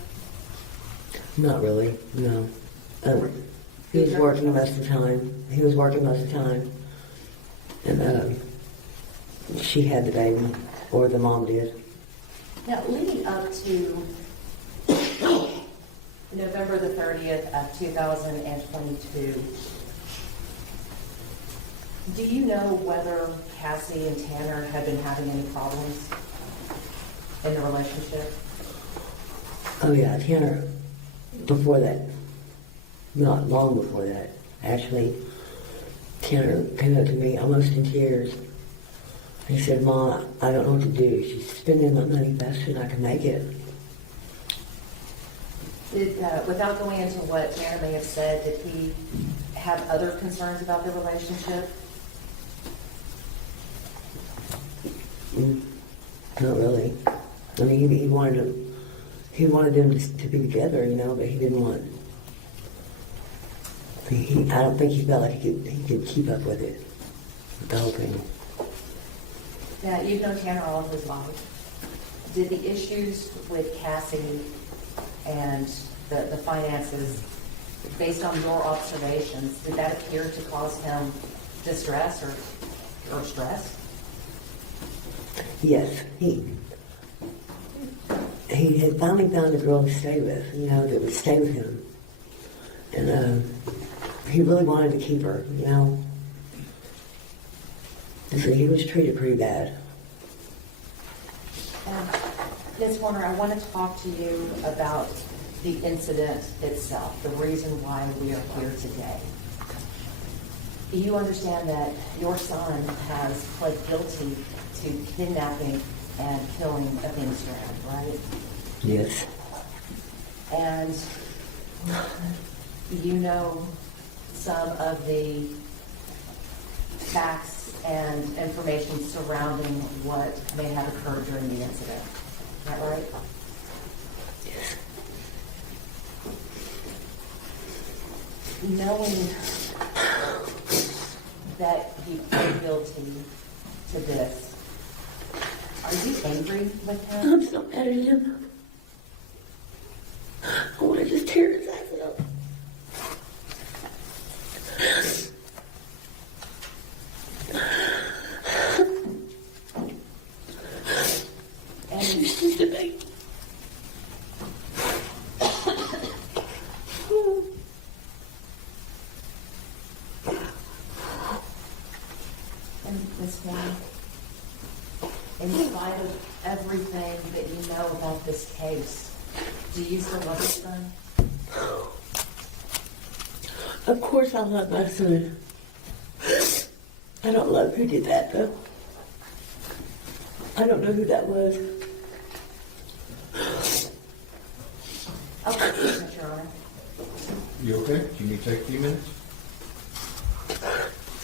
Not really, no. He was working most of the time. And she had the baby, or the mom did. Now, leading up to November the 30th of 2022, do you know whether Cassie and Tanner had been having any problems in the relationship? Oh yeah, Tanner, before that, not long before that, actually, Tanner came up to me almost in tears. He said, "Ma, I don't know what to do. She's spending my money faster than I can make it." Without going into what Tanner may have said, did he have other concerns about the relationship? Not really. I mean, he wanted them to be together, you know, but he didn't want. I don't think he felt like he could keep up with it, with the whole thing. Now, you've known Tanner all of his life. Did the issues with Cassie and the finances based on your observations, did that appear to cause him distress or stress? Yes, he had finally found a girl to stay with, you know, that would stay with him. And he really wanted to keep her, you know. And so he was treated pretty bad. Ms. Warner, I want to talk to you about the incident itself, the reason why we are here today. You understand that your son has pled guilty to kidnapping and killing of Strand, right? Yes. And you know some of the facts and information surrounding what may have occurred during the incident. Is that right? Yes. Knowing that he pled guilty to this, are you angry with him? I'm so mad at him. I want to just tear his ass up. And It's just a baby. Ms. Warren, in light of everything that you know about this case, do you still love your son? Of course I love my son. I don't love who did that, though. I don't know who that was. Okay, Mr. Your Honor. You okay? Can you take a few minutes?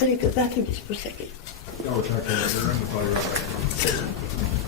I need to go back in just for a second. No, we're talking about your room. We'll call you right back.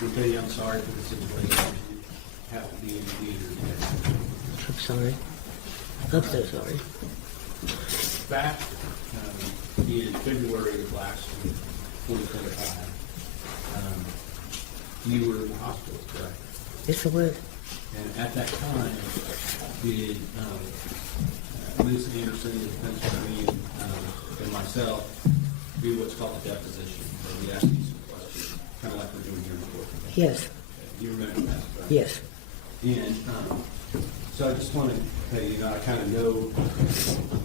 We'll tell you I'm sorry for the situation. You have to be in the theater today. I'm sorry. I'm so sorry. Back in February of last year, 2025, you were in the hospital, correct? Yes, I would. And at that time, did Ms. Anderson, the defense attorney, and myself do what's called a deposition, where we ask you some questions, kind of like we're doing here in court today? Yes. Okay. You remember that, right? Yes. And so I just want to tell you, I kind of know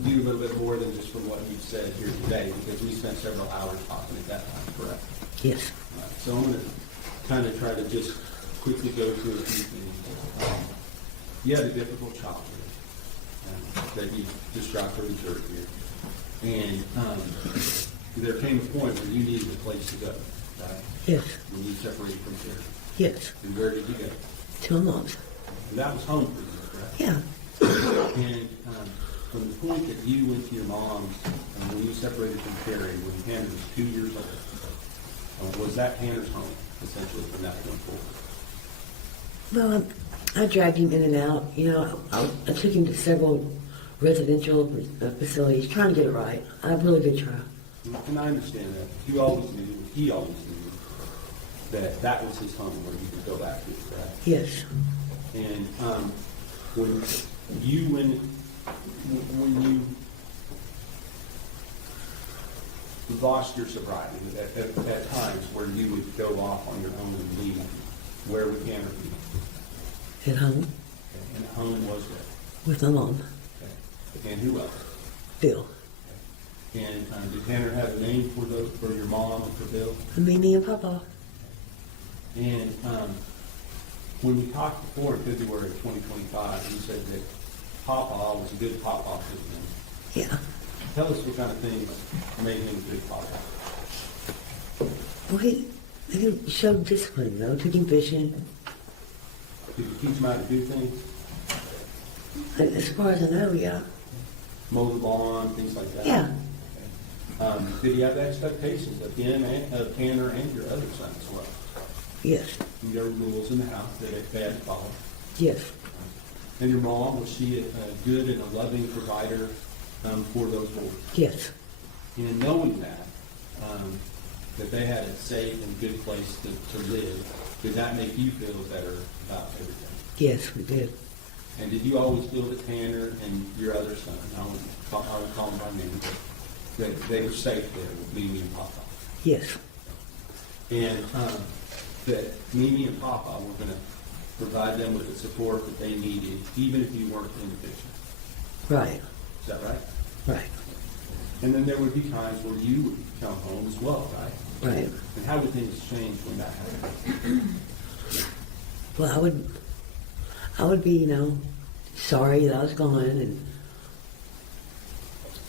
you a little bit more than just from what you've said here today, because we spent several hours talking at that time, correct? Yes. So I'm going to kind of try to just quickly go through a few things. You had a difficult childhood that you described for the jury here. And there came a point where you needed a place to go, right? Yes. When you separated from Terry. Yes. And where did you go? To my mom's. And that was home for you, correct? Yeah. And from the point that you went to your mom's, when you separated from Terry, when Tanner was 2 years old, was that Tanner's home, essentially, from that point forward? Well, I dragged him in and out. You know, I took him to several residential facilities, trying to get it right. I really did try. And I understand that. You always knew, he always knew, that that was his home where you could go back to, correct? Yes. And when you lost your sobriety, at times where you would go off on your own and leave, where would Tanner be? At home. Okay. And home was where? With my mom. Okay. And who else? Bill. Okay. And did Tanner have a name for your mom and for Bill? Mimi and Papa. And when we talked before in February of 2025, you said that Papa was a good Papa to him. Yeah. Tell us what kind of things made him a good Papa. Well, he showed discipline, though. Took him fishing. Did you teach him how to do things? As far as I know, yeah. Mow the lawn, things like that? Yeah. Okay. Did he have expectations of him and of Tanner and your other son as well? Yes. And there were rules in the house that they had to follow. Yes. And your mom, was she a good and a loving provider for those rules? Yes. And knowing that they had a safe and good place to live, did that make you feel better about everything? Yes, we did. And did you always feel that Tanner and your other son, I would call them by name, that they were safe there with Mimi and Papa? Yes. And that Mimi and Papa were going to provide them with the support that they needed, even if you weren't in the picture. Right. Is that right? Right. And then there would be times where you would come home as well, right? Right. And how would things change when that happened? Well, I would be, you know, sorry that I was gone,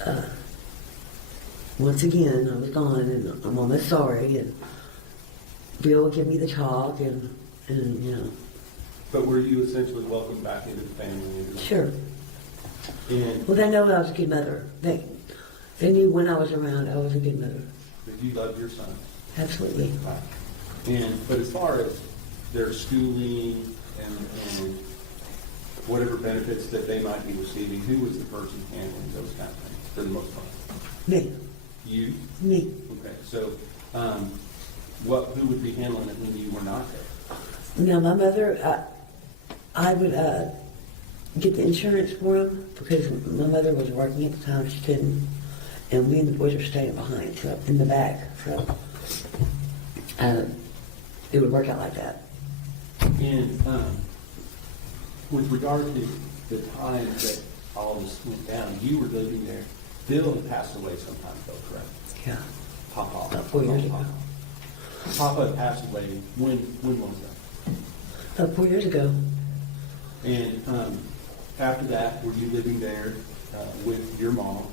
and once again, I was gone, and I'm almost sorry, and Bill would give me the talk, and you know. But were you essentially welcomed back into the family? Sure. And Well, they know I was a good mother. They knew when I was around, I was a good mother. that you loved your son? Absolutely. Right. But as far as their schooling and whatever benefits that they might be receiving, who was the person handling those kind of things for the most part? Me. You? Me. Okay. So who would be handling it when you were not there? Now, my mother, I would get the insurance for them because my mother was working at the time. She couldn't. And we and the boys were staying behind, so in the back. So it would work out like that. And with regard to the time that all this went down, you were living there. Bill had passed away some time ago, correct? Yeah. Papa. About 4 years ago. Papa had passed away. When was that? About 4 years ago. And after that, were you living there with your mom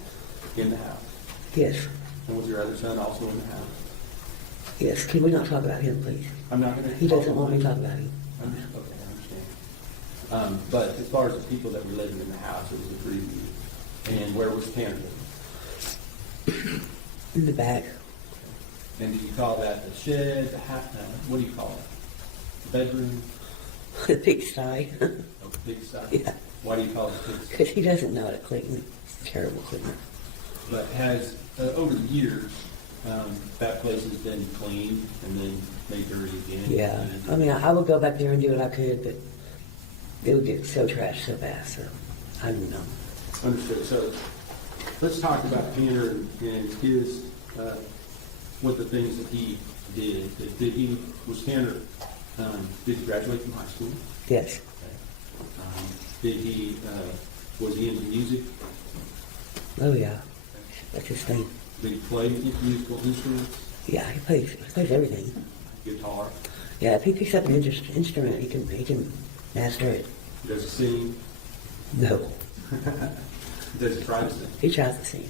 in the house? Yes. And was your other son also in the house? Yes. Can we not talk about him, please? I'm not going to. He doesn't want me to talk about him. Okay, I understand. But as far as the people that were living in the house, it was the three of you. And where was Tanner living? In the back. And do you call that the shed, the house? What do you call it? bedroom, The pigsty. a pigsty? Yeah. Why do you call it a pigsty? Because he doesn't know how to clean. Terrible cleaner. But has, over the years, that place has been cleaned and then made dirty again? Yeah. I mean, I would go back there and do what I could, but it would get so trashed so fast. So I don't know. Understood. So let's talk about Tanner and his, what the things that he did. Was Tanner, did he graduate from high school? Yes. Was he into music? Oh yeah. That's his thing. Did he play musical instruments? Yeah, he plays everything. Guitar? Yeah, if he picks up an instrument, he can master it. Does he sing? No, Does he try to sing? he tries to sing.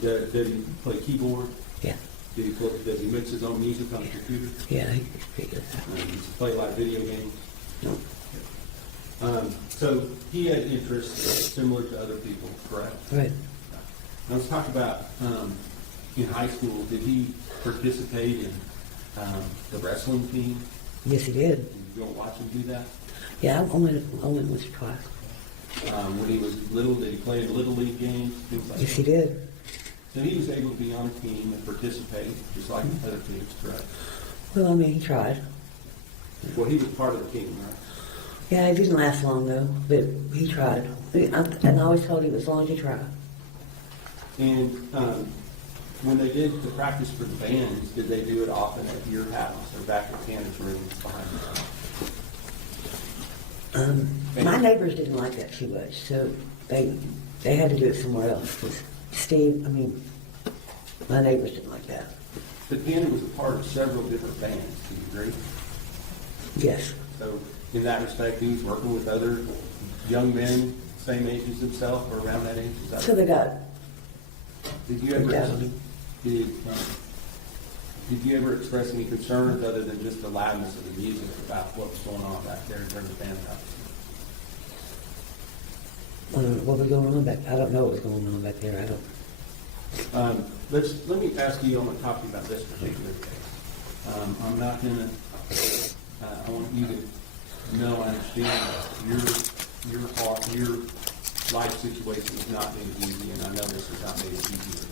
Did he play keyboard? Yeah, Does he mix his own music on the computer? yeah, he's pretty good. Does he play a lot of video games? No. So he had interests similar to other people, correct? Right. Now let's talk about, in high school, did he participate in the wrestling team? Yes, he did. And you don't watch him do that? Yeah, I went once or twice. When he was little, did he play in little league games, things like Yes, that? he did. So he was able to be on a team and participate, just like other kids, correct? Well, I mean, he tried. Well, he was part of the team, right? Yeah, it didn't last long though, but he tried. And I always told him as long as you try. And when they did the practice for the bands, did they do it often at your house or back at Tanner's room behind the house? My neighbors didn't like that too much, so they had to do it somewhere else. 'Cause my neighbors didn't like that. But Tanner was a part of several different bands, do you agree? Yes. So in that respect, he was working with other young men, same age as himself or around that age? Is that So they got. Did you ever Yeah. did you ever express any concerns other than just the loudness of the music about what was going on back there during the band practice? What was going on back? I don't know what was going on back there. I don't. Let me ask you. I'm going to talk to you about this particular case. I'm not going to. I want you to know, I understand your life situation is not made easy, and I know this is not made easier.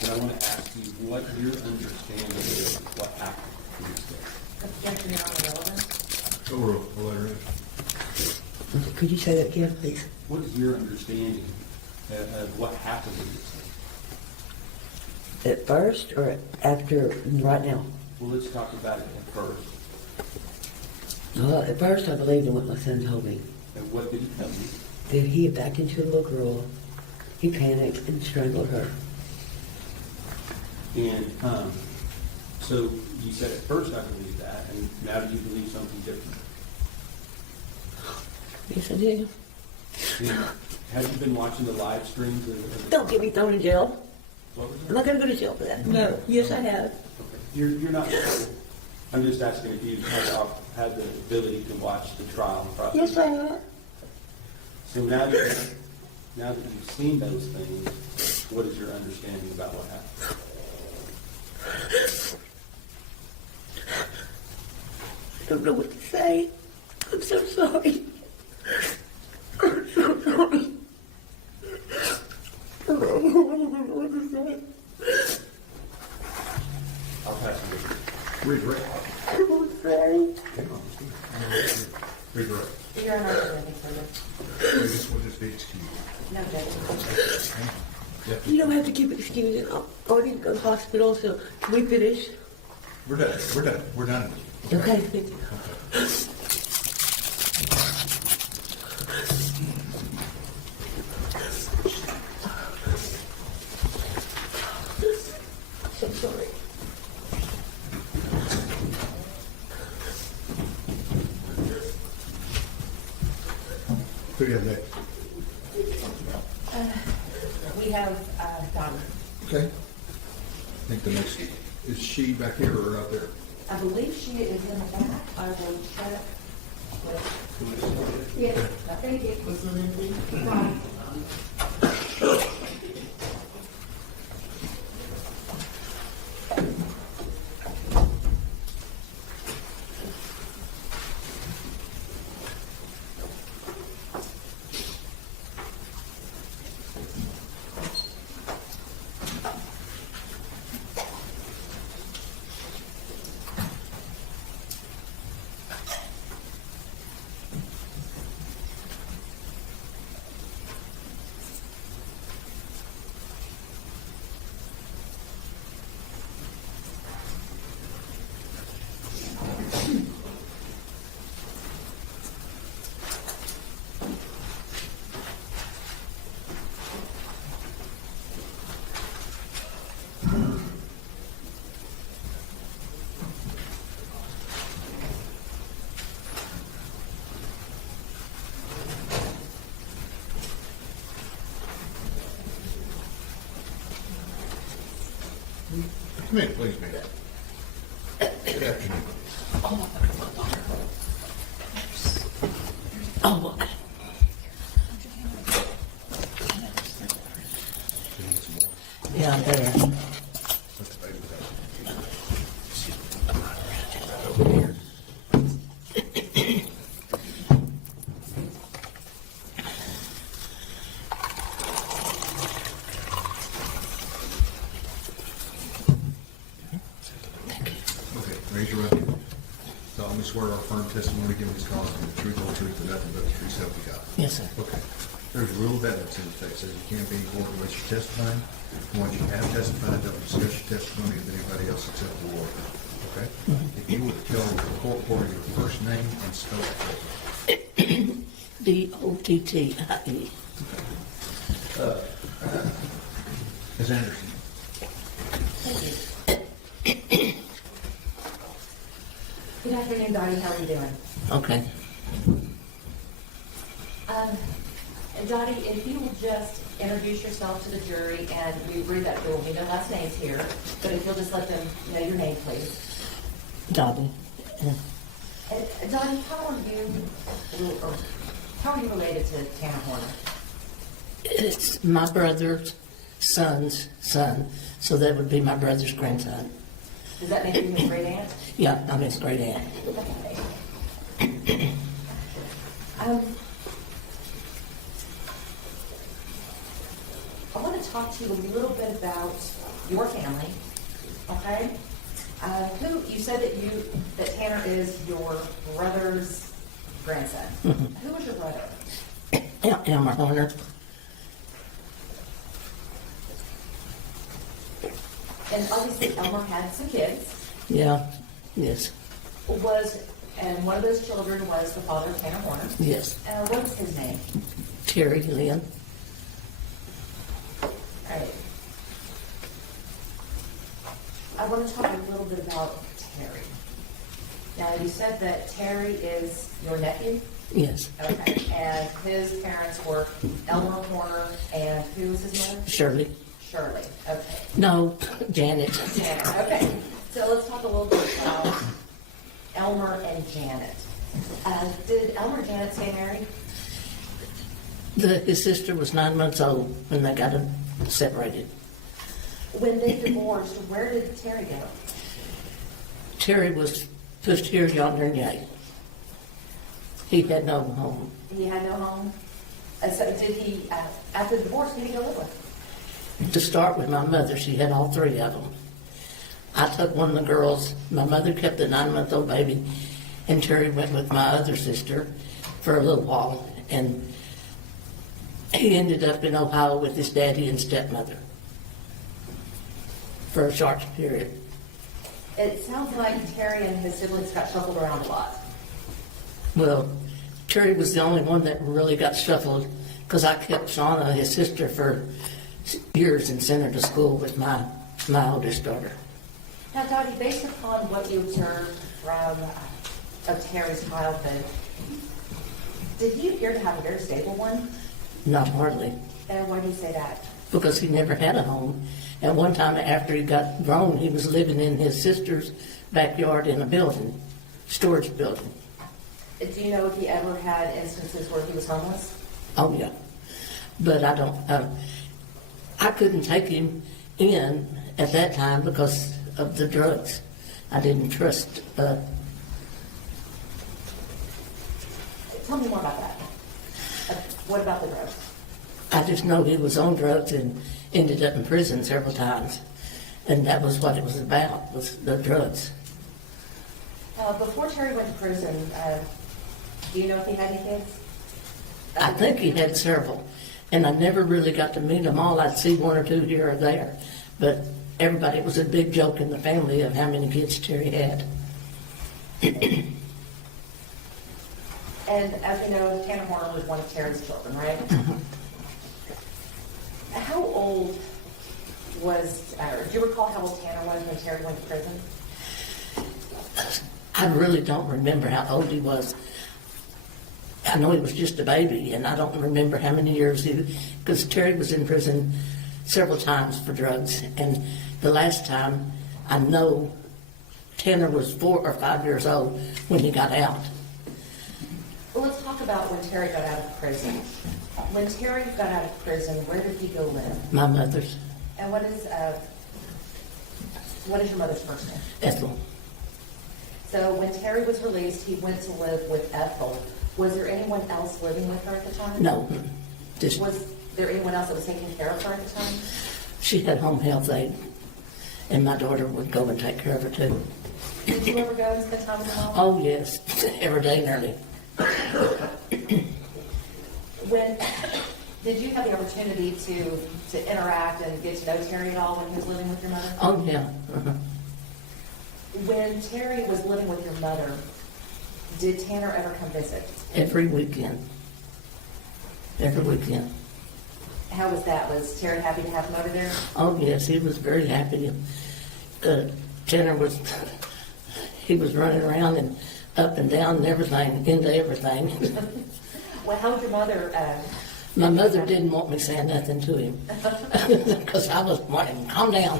But I want to ask you what your understanding is of what happened in this case. Objection not relevant. Could you say that again, please? What is your understanding of what happened in this case? At first or after? Right now? Well, let's talk about it at first. Well, at first I believed in what my son told me. And what did he tell you? That he had backed into a little girl. He panicked and strangled her. And so you said at first I believed that, and now do you believe something different? Yes, I did. And have you been watching the live streams of Don't get me thrown in jail. what was I'm it? not going to go to jail for that. No. Yes, I have. Okay. You're not. I'm just asking if you had the ability to watch the trial and process. Yes, I have. So now that you've seen those things, what is your understanding about what happened? I don't know what to say. I'm so sorry. I'm so sorry. I don't know what to say. I'll pass it over. Read it. I'm sorry. Read it. You're not representing for this. We'll just be excused. No objection. You don't have to keep excusing. I need to go to the hospital, so can we finish? We're done. We're done. Okay, thank you. So sorry. Who do you have next? We have Donna. Okay. I think the next, is she back here or out there? I believe she is in the back. I will check. Yes, thank you. Come in, please, ma'am. Good afternoon. Oh, okay. Yeah, I'm better. Okay, raise your right hand. Solemnly swear our firm testimony given this cause is the truth, whole truth, and nothing but the truth, so help you God. Yes, sir. Okay. There's a rule of evidence in effect, says you can't be in court unless you're testifying. And once you have testified, don't discuss your testimony with anybody else except the lawyer. Okay? If you would tell the court reporter your first name and spell it for me. Dottie. Ms. Anderson. Good afternoon, Dottie. How are you doing? Okay. Dottie, if you will just introduce yourself to the jury, and we read that there will be no last names here, but if you'll just let them know your name, please. Dottie. And Dottie, how are you related to Tanner Horner? It's my brother's son's son, so that would be my brother's grandson. Does that make you his great aunt? Yeah, I'm his great aunt. Okay. I want to talk to you a little bit about your family, okay? You said that Tanner is your brother's grandson. Who was your brother? Elmer Horner. And obviously Elmer had some kids. Yeah, yes, And one of those children was the father of Tanner Horner. yes. What was his name? Terry Lynn. All right. I want to talk a little bit about Terry. Now, you said that Terry is your nephew? Yes. Okay. And his parents were Elmer Horner, and who was his mother? Shirley. Shirley. Okay. No, Janet. Janet. Okay. So let's talk a little bit about Elmer and Janet. Did Elmer and Janet stay married? His sister was 9 months old when they got separated. When they divorced, where did Terry go? Terry was pushed here, yonder, and yay. He had no home. He had no home? So did he, after the divorce, who did he go live with? To start with my mother, she had all three of them. I took one of the girls. My mother kept the 9-month-old baby, and Terry went with my other sister for a little while, and he ended up in Ohio with his daddy and stepmother for a short period. It sounds like Terry and his siblings got shuffled around a lot. Well, Terry was the only one that really got shuffled because I kept Shauna, his sister, for years and sent her to school with my oldest daughter. Now, Dottie, based upon what you observed from of Terry's childhood, did he appear to have a very stable one? Not hardly, And why do you say that? because he never had a home. At one time after he got grown, he was living in his sister's backyard in a building, storage building. Do you know if he ever had instances where he was homeless? Oh, yeah. But I don't, I couldn't take him in at that time because of the drugs. I didn't trust, Tell me more about that. What about the drugs? I just know he was on drugs and ended up in prison several times. And that was what it was about, was the drugs. Before Terry went to prison, do you know if he had any kids? I think he had several. And I never really got to meet them all. I'd see one or two here or there. But everybody, it was a big joke in the family of how many kids Terry had. And as we know, Tanner Horner was one of Terry's children, right? How old was, do you recall how old Tanner was when Terry went to prison? I really don't remember how old he was. I know he was just a baby, and I don't remember how many years because Terry was in prison several times for drugs. And the last time, I know Tanner was 4 or 5 years old when he got out. Well, let's talk about when Terry got out of prison. When Terry got out of prison, where did he go live? My mother's, And what is your mother's first name? Ethel. So when Terry was released, he went to live with Ethel. Was there anyone else living with her at the time? No, just, Was there anyone else that was taking care of her at the time? she had home health aid, and my daughter would go and take care of her too. Did you ever go and spend time with her mom? Oh, yes, every day nearly. When did you have the opportunity to interact and get to know Terry at all when he was living with your mother? Oh, yeah. Uh-huh. When Terry was living with your mother, did Tanner ever come visit? Every weekend. Every weekend. How was that? Was Terry happy to have him over there? Oh, yes, he was very happy. Tanner was, he was running around and up and down and everything, into everything. Well, how was your mother? My mother didn't want me saying nothing to him because I was wanting, calm down.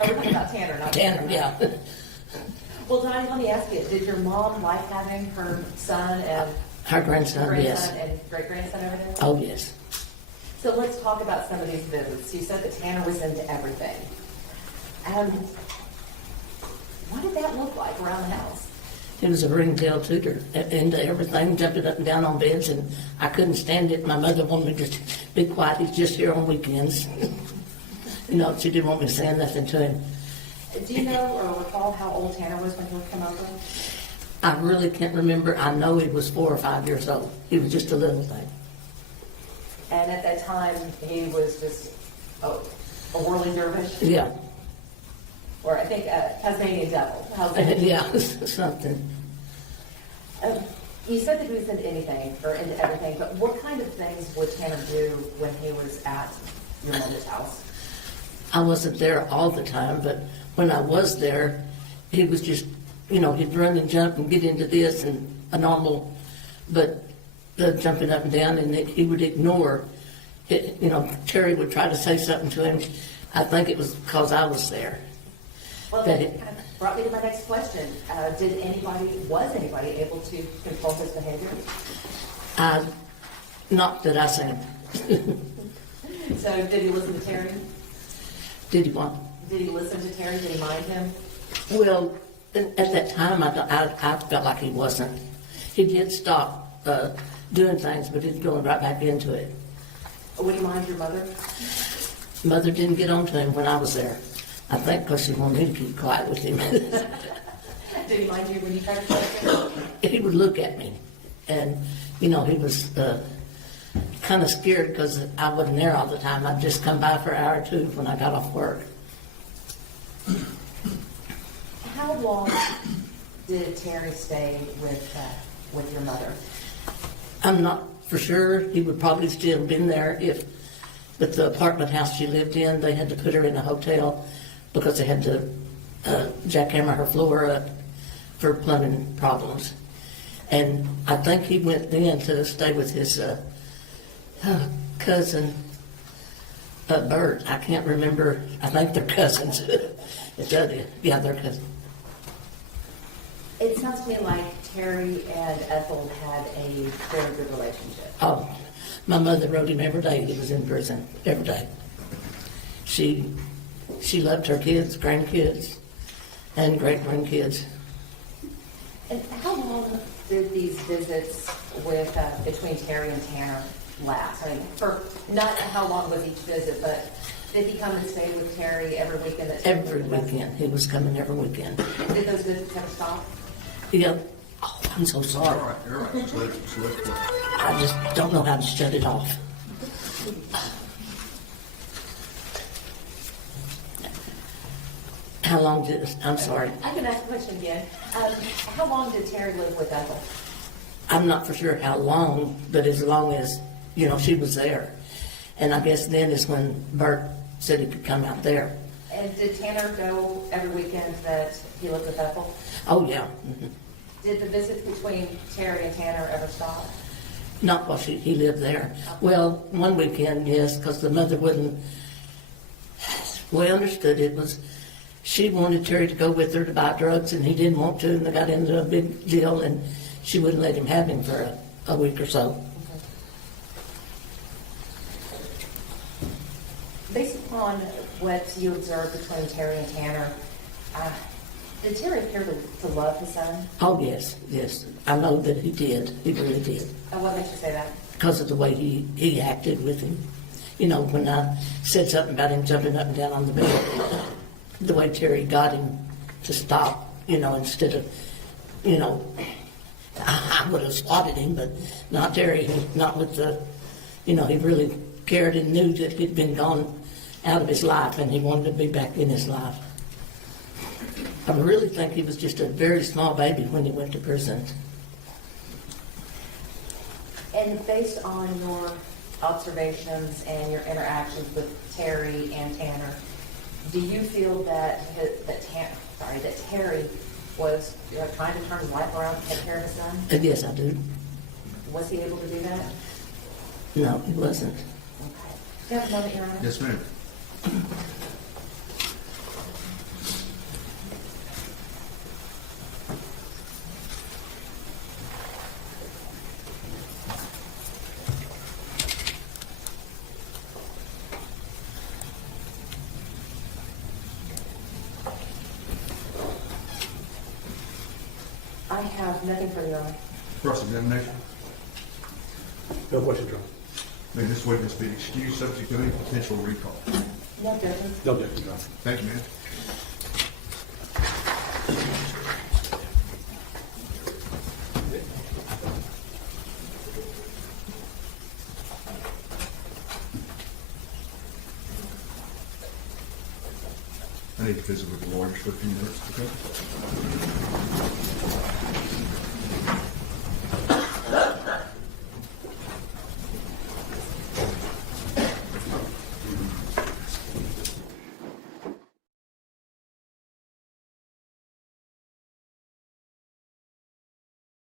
Are we talking about Tanner, not Tanner, yeah. Well, Donnie, let me ask you, did your mom like having her son and Her grandson, yes. and great-grandson over there? Oh, yes. So let's talk about some of these visits. You said that Tanner was into everything. What did that look like around the house? He was a ringtail tutor, into everything, jumping up and down on beds, and I couldn't stand it. My mother wanted me to just be quiet. He's just here on weekends. You know, she didn't want me saying nothing to him. Do you know or recall how old Tanner was when he would come over? I really can't remember. I know he was 4 or 5 years old. He was just a little thing. And at that time, he was just a whirling dervish? Yeah. Or I think Tasmanian devil. How's that? Yeah, something. You said that he was into anything or into everything, but what kind of things would Tanner do when he was at your mother's house? I wasn't there all the time, but when I was there, he was just, you know, he'd run and jump and get into this and a normal, but the jumping up and down, and he would ignore it. You know, Terry would try to say something to him. I think it was because I was there. Well, that kind of brought me to my next question. Was anybody able to control his behavior? Not that I seen. So did he listen to Terry? Did he want? Did he listen to Terry? Did he mind him? Well, at that time, I felt like he wasn't. He did stop doing things, but he's going right back into it. Would he mind your mother? Mother didn't get on to him when I was there. I think because she wanted me to keep quiet with him. Did he mind you when you tried to talk to him? He would look at me, and, you know, he was kind of scared because I wasn't there all the time. I'd just come by for an hour or two when I got off work. How long did Terry stay with your mother? I'm not for sure. He would probably still been there but the apartment house she lived in, they had to put her in a hotel because they had to jackhammer her floor up for plumbing problems. And I think he went then to stay with his cousin, Bert. I can't remember. I think they're cousins. Yeah, they're cousins. It sounds to me like Terry and Ethel had a very good relationship. Oh, my mother wrote him every day he was in prison, every day. She loved her kids, grandkids, and great-grandkids. And how long did these visits with between Terry and Tanner last? I mean, for not how long was each visit, but did he come and stay with Terry every weekend? Every weekend. He was coming every weekend. Did those visits ever stop? Yeah. Oh, I'm so sorry. All right. So let's go. I just don't know how to shut it off. How long I'm sorry. I can ask a question again. How long did Terry live with Ethel? I'm not for sure how long, but as long as, you know, she was there. And I guess then is when Bert said he could come out there. And did Tanner go every weekend that he lived with Ethel? Oh, yeah. Mm-hmm. Did the visits between Terry and Tanner ever stop? Not while he lived there. Well, one weekend, yes, because the mother wouldn't the way I understood it was she wanted Terry to go with her to buy drugs, and he didn't want to, and they got into a big deal, and she wouldn't let him have him for a week or so. Based upon what you observed between Terry and Tanner, did Terry appear to love his son? Oh, yes, yes. I know that he did. He really did. What makes you say that? Because of the way he acted with him. You know, when I said something about him jumping up and down on the bed, the way Terry got him to stop, you know, instead of, you know, I would have swatted him, but not Terry, not with the, you know, he really cared and knew that he'd been gone out of his life and he wanted to be back in his life. I really think he was just a very small baby when he went to prison. And based on your observations and your interactions with Terry and Tanner, do you feel that Terry was trying to turn his life around to take care of his son? Yes, I do. Was he able to do that? No, he wasn't. Okay. Do you have a moment, Your Honor? Yes, ma'am. I have nothing for Your Honor. Cross-examination. No question, Your Honor. May this witness be excused subject to any potential recall. No objection. No objection, Your Honor. Thank you, ma'am. I need to visit with the lawyers for a few minutes, okay?